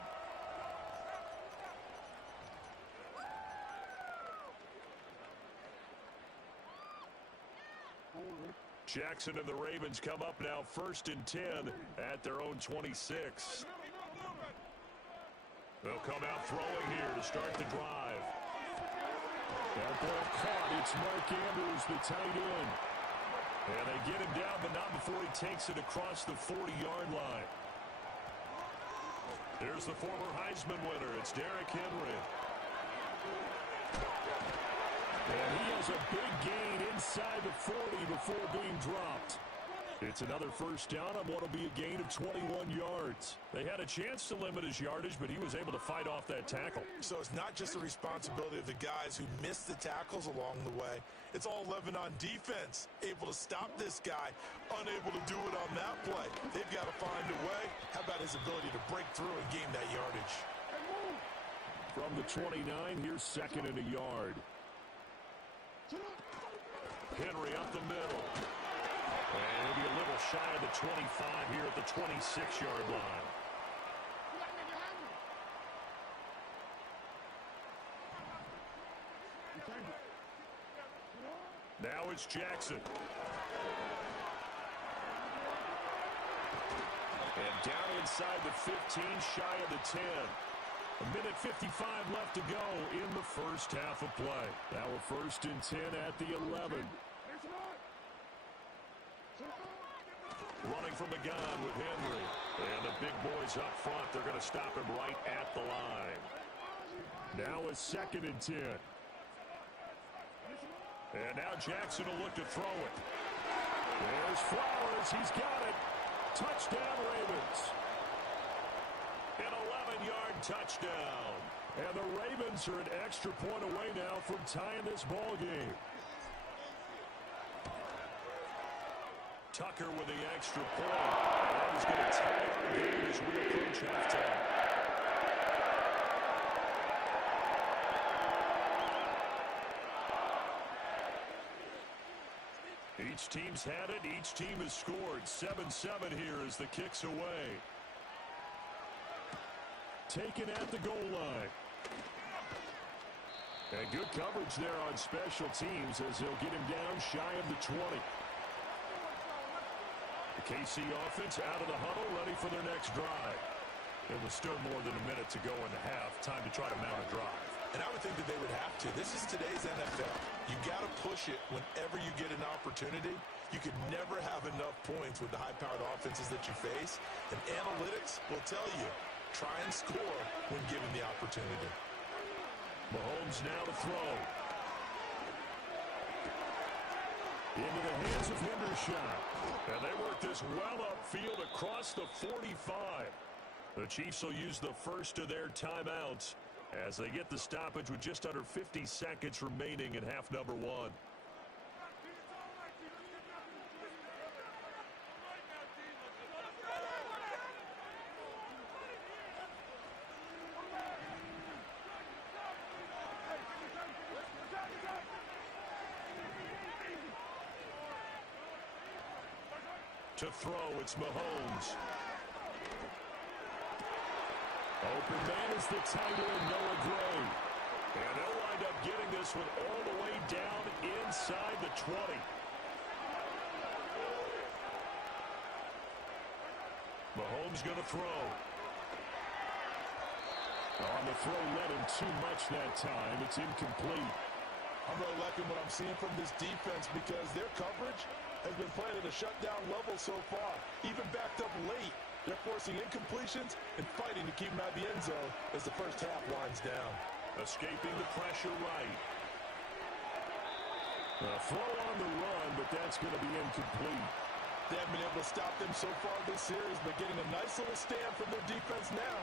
Jackson and the Ravens come up now 1st and 10 at their own 26. They'll come out throwing here to start the drive. That ball caught. It's Mark Andrews, the tight end. And they get him down, but not before he takes it across the 40-yard line. There's the former Heisman winner. It's Derrick Henry. And he has a big gain inside the 40 before being dropped. It's another first down on what will be a gain of 21 yards. They had a chance to limit his yardage, but he was able to fight off that tackle. So it's not just the responsibility of the guys who missed the tackles along the way. It's all 11 on defense, able to stop this guy, unable to do it on that play. They've got to find a way. How about his ability to break through and gain that yardage? From the 29, here's 2nd and a yard. Henry up the middle. And it'll be a little shy of the 25 here at the 26-yard line. Now it's Jackson. And down inside the 15, shy of the 10. A minute 55 left to go in the first half of play. Now a 1st and 10 at the 11. Running from the gun with Henry. And the big boys up front, they're going to stop him right at the line. Now a 2nd and 10. And now Jackson will look to throw it. There's Flowers. He's got it. Touchdown, Ravens. An 11-yard touchdown. And the Ravens are an extra point away now from tying this ball game. Tucker with the extra point. That is going to tie our game as we approach halftime. Each team's had it. Each team has scored. 7-7 here as the kick's away. Taken at the goal line. And good coverage there on special teams as they'll get him down shy of the 20. The KC offense out of the huddle, ready for their next drive. It was still more than a minute to go in the half. Time to try to mount a drive. And I would think that they would have to. This is today's NFL. You got to push it whenever you get an opportunity. You could never have enough points with the high-powered offenses that you face. And analytics will tell you, try and score when given the opportunity. Mahomes now to throw. Into the hands of Hendershot. And they work this well upfield across the 45. The Chiefs will use the first of their timeouts as they get the stoppage with just under 50 seconds remaining in half number 1. To throw, it's Mahomes. Open man is the tight end, Noah Gray. And they'll wind up getting this one all the way down inside the 20. Mahomes going to throw. On the throw, led him too much that time. It's incomplete. I'm really liking what I'm seeing from this defense because their coverage has been playing at a shutdown level so far. Even backed up late, they're forcing incompletions and fighting to keep them out of the end zone as the first half winds down. Escaping the pressure right. Throw on the run, but that's going to be incomplete. They haven't been able to stop them so far this series, but getting a nice little stand from their defense now.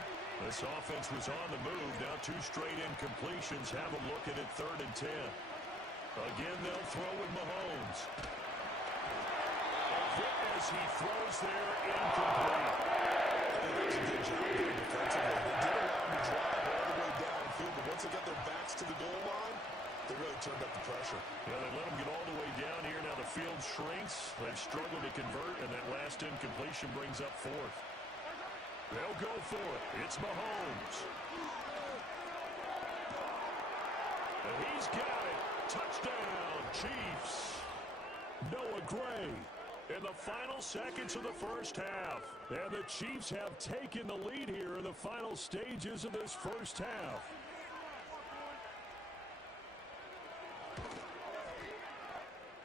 This offense was on the move. Now 2 straight incompletions. Have them looking at 3rd and 10. Again, they'll throw with Mahomes. A hit as he throws there, incomplete. That's a good job there defensively. They did allow him to drive all the way downfield, but once they got their backs to the goal line, they really turned up the pressure. Yeah, they let them get all the way down here. Now the field shrinks. They've struggled to convert, and that last incompletion brings up 4th. They'll go for it. It's Mahomes. And he's got it. Touchdown, Chiefs. Noah Gray in the final seconds of the first half. And the Chiefs have taken the lead here in the final stages of this first half.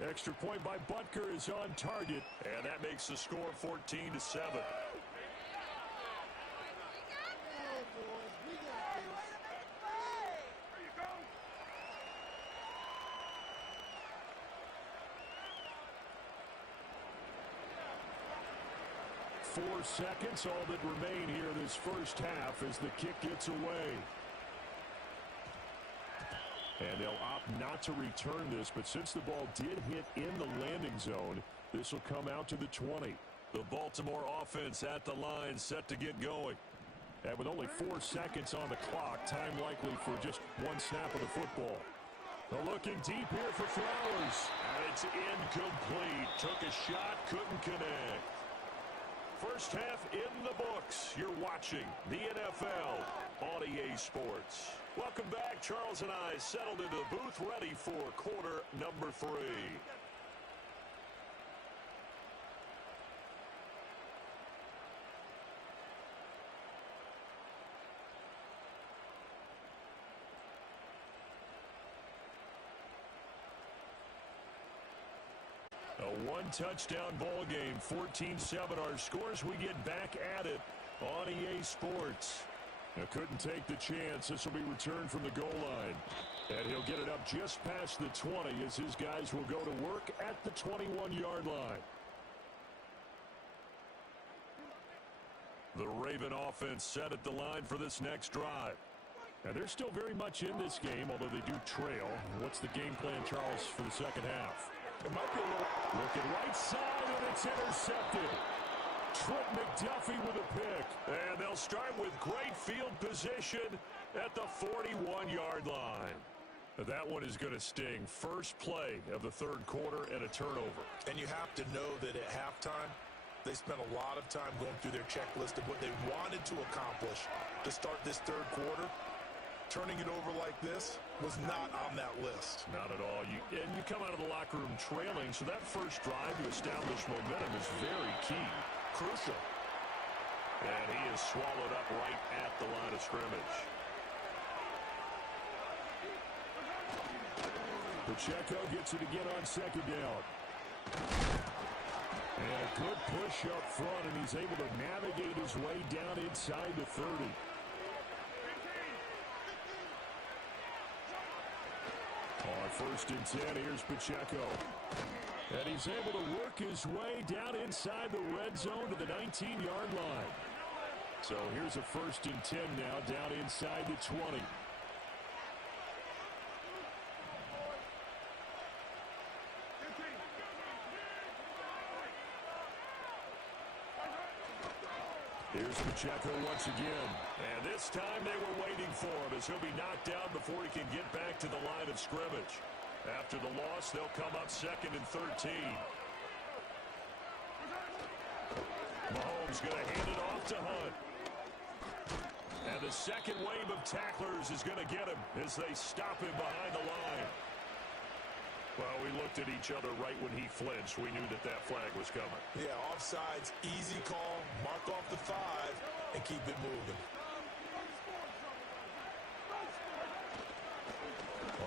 Extra point by Butker is on target, and that makes the score 14-7. 4 seconds, all that remain here this first half as the kick gets away. And they'll opt not to return this, but since the ball did hit in the landing zone, this will come out to the 20. The Baltimore offense at the line, set to get going. And with only 4 seconds on the clock, time likely for just 1 snap of the football. Looking deep here for Flowers. And it's incomplete. Took a shot, couldn't connect. First half in the books. You're watching the NFL on EA Sports. Welcome back. Charles and I settled into the booth, ready for quarter number 3. A 1-touchdown ball game, 14-7 our scores. We get back at it on EA Sports. Now couldn't take the chance. This will be returned from the goal line. And he'll get it up just past the 20 as his guys will go to work at the 21-yard line. The Raven offense set at the line for this next drive. Now they're still very much in this game, although they do trail. What's the game plan, Charles, for the second half? It might be a little... Looking right side, and it's intercepted. Trent McDuffie with a pick. And they'll start with great field position at the 41-yard line. That one is going to sting. First play of the third quarter and a turnover. And you have to know that at halftime, they spent a lot of time going through their checklist of what they wanted to accomplish to start this third quarter. Turning it over like this was not on that list. Not at all. And you come out of the locker room trailing, so that first drive to establish momentum is very key. Crucial. And he is swallowed up right at the line of scrimmage. Pacheco gets it again on second down. And a good push up front, and he's able to navigate his way down inside the 30. On 1st and 10, here's Pacheco. And he's able to work his way down inside the red zone to the 19-yard line. So here's a 1st and 10 now, down inside the 20. Here's Pacheco once again. And this time they were waiting for him as he'll be knocked down before he can get back to the line of scrimmage. After the loss, they'll come up 2nd and 13. Mahomes going to hand it off to Hunt. And the second wave of tacklers is going to get him as they stop him behind the line. Well, we looked at each other right when he flinched. We knew that that flag was coming. Yeah, offsides, easy call, mark off the 5, and keep it moving.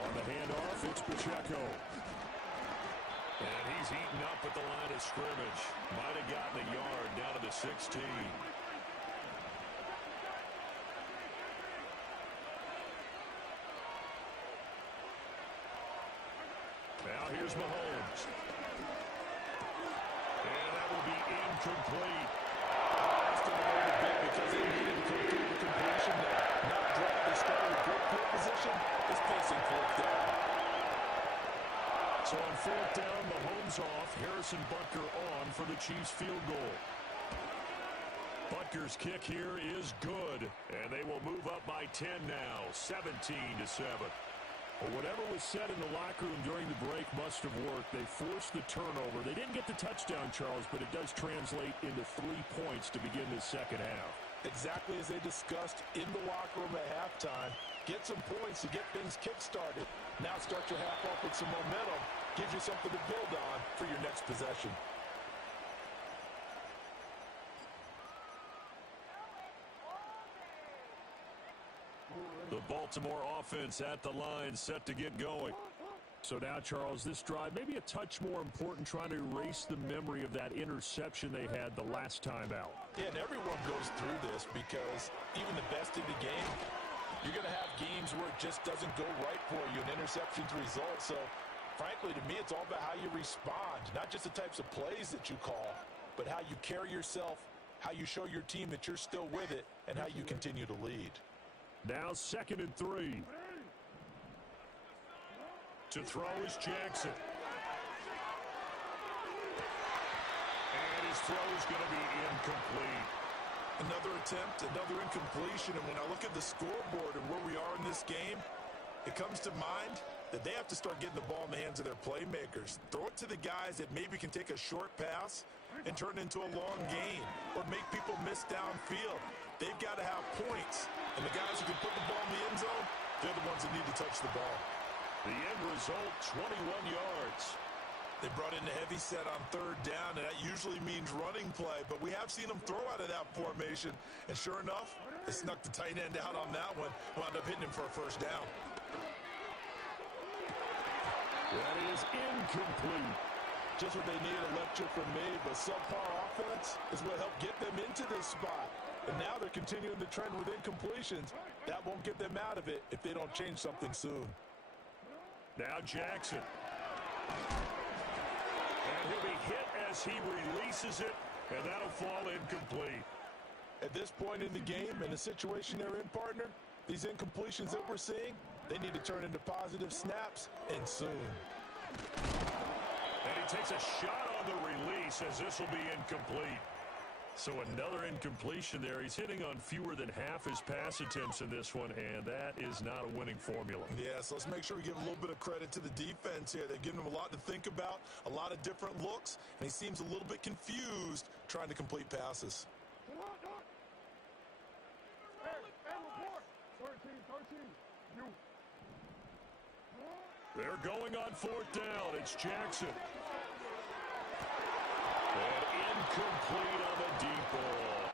On the handoff, it's Pacheco. And he's eaten up at the line of scrimmage. Might have gotten a yard down to the 16. Now here's Mahomes. And that will be incomplete. Lost him a little bit because they needed to come through the completion there. Not dropped. They started with good field position. It's facing fourth down. So on fourth down, Mahomes off. Harrison Butker on for the Chiefs field goal. Butker's kick here is good, and they will move up by 10 now, 17-7. Well, whatever was said in the locker room during the break must have worked. They forced the turnover. They didn't get the touchdown, Charles, but it does translate into 3 points to begin the second half. Exactly as they discussed in the locker room at halftime. Get some points to get things kick-started. Now start your half off with some momentum. Gives you something to build on for your next possession. The Baltimore offense at the line, set to get going. So now, Charles, this drive maybe a touch more important, trying to erase the memory of that interception they had the last time out. Yeah, and everyone goes through this because even the best in the game, you're going to have games where it just doesn't go right for you, an interception's result. So, frankly, to me, it's all about how you respond, not just the types of plays that you call, but how you carry yourself, how you show your team that you're still with it, and how you continue to lead. Now 2nd and 3. To throw is Jackson. And his throw is going to be incomplete. Another attempt, another incompletion, and when I look at the scoreboard and where we are in this game, it comes to mind that they have to start getting the ball in the hands of their playmakers. Throw it to the guys that maybe can take a short pass and turn it into a long gain or make people miss downfield. They've got to have points, and the guys who can put the ball in the end zone, they're the ones that need to touch the ball. The end result, 21 yards. They brought in a heavy set on 3rd down, and that usually means running play, but we have seen them throw out of that formation, and sure enough, they snuck the tight end out on that one, wound up hitting him for a 1st down. That is incomplete. Just what they needed a lecture from me, but subpar offense is what helped get them into this spot. And now they're continuing the trend with incompletions. That won't get them out of it if they don't change something soon. Now Jackson. And he'll be hit as he releases it, and that'll fall incomplete. At this point in the game, in the situation they're in, partner, these incompletions that we're seeing, they need to turn into positive snaps, and soon. And he takes a shot on the release as this will be incomplete. So another incompletion there. He's hitting on fewer than half his pass attempts in this one, and that is not a winning formula. Yeah, so let's make sure we give a little bit of credit to the defense here. They've given him a lot to think about, a lot of different looks, and he seems a little bit confused trying to complete passes. They're going on 4th down. It's Jackson. And incomplete on the deep ball.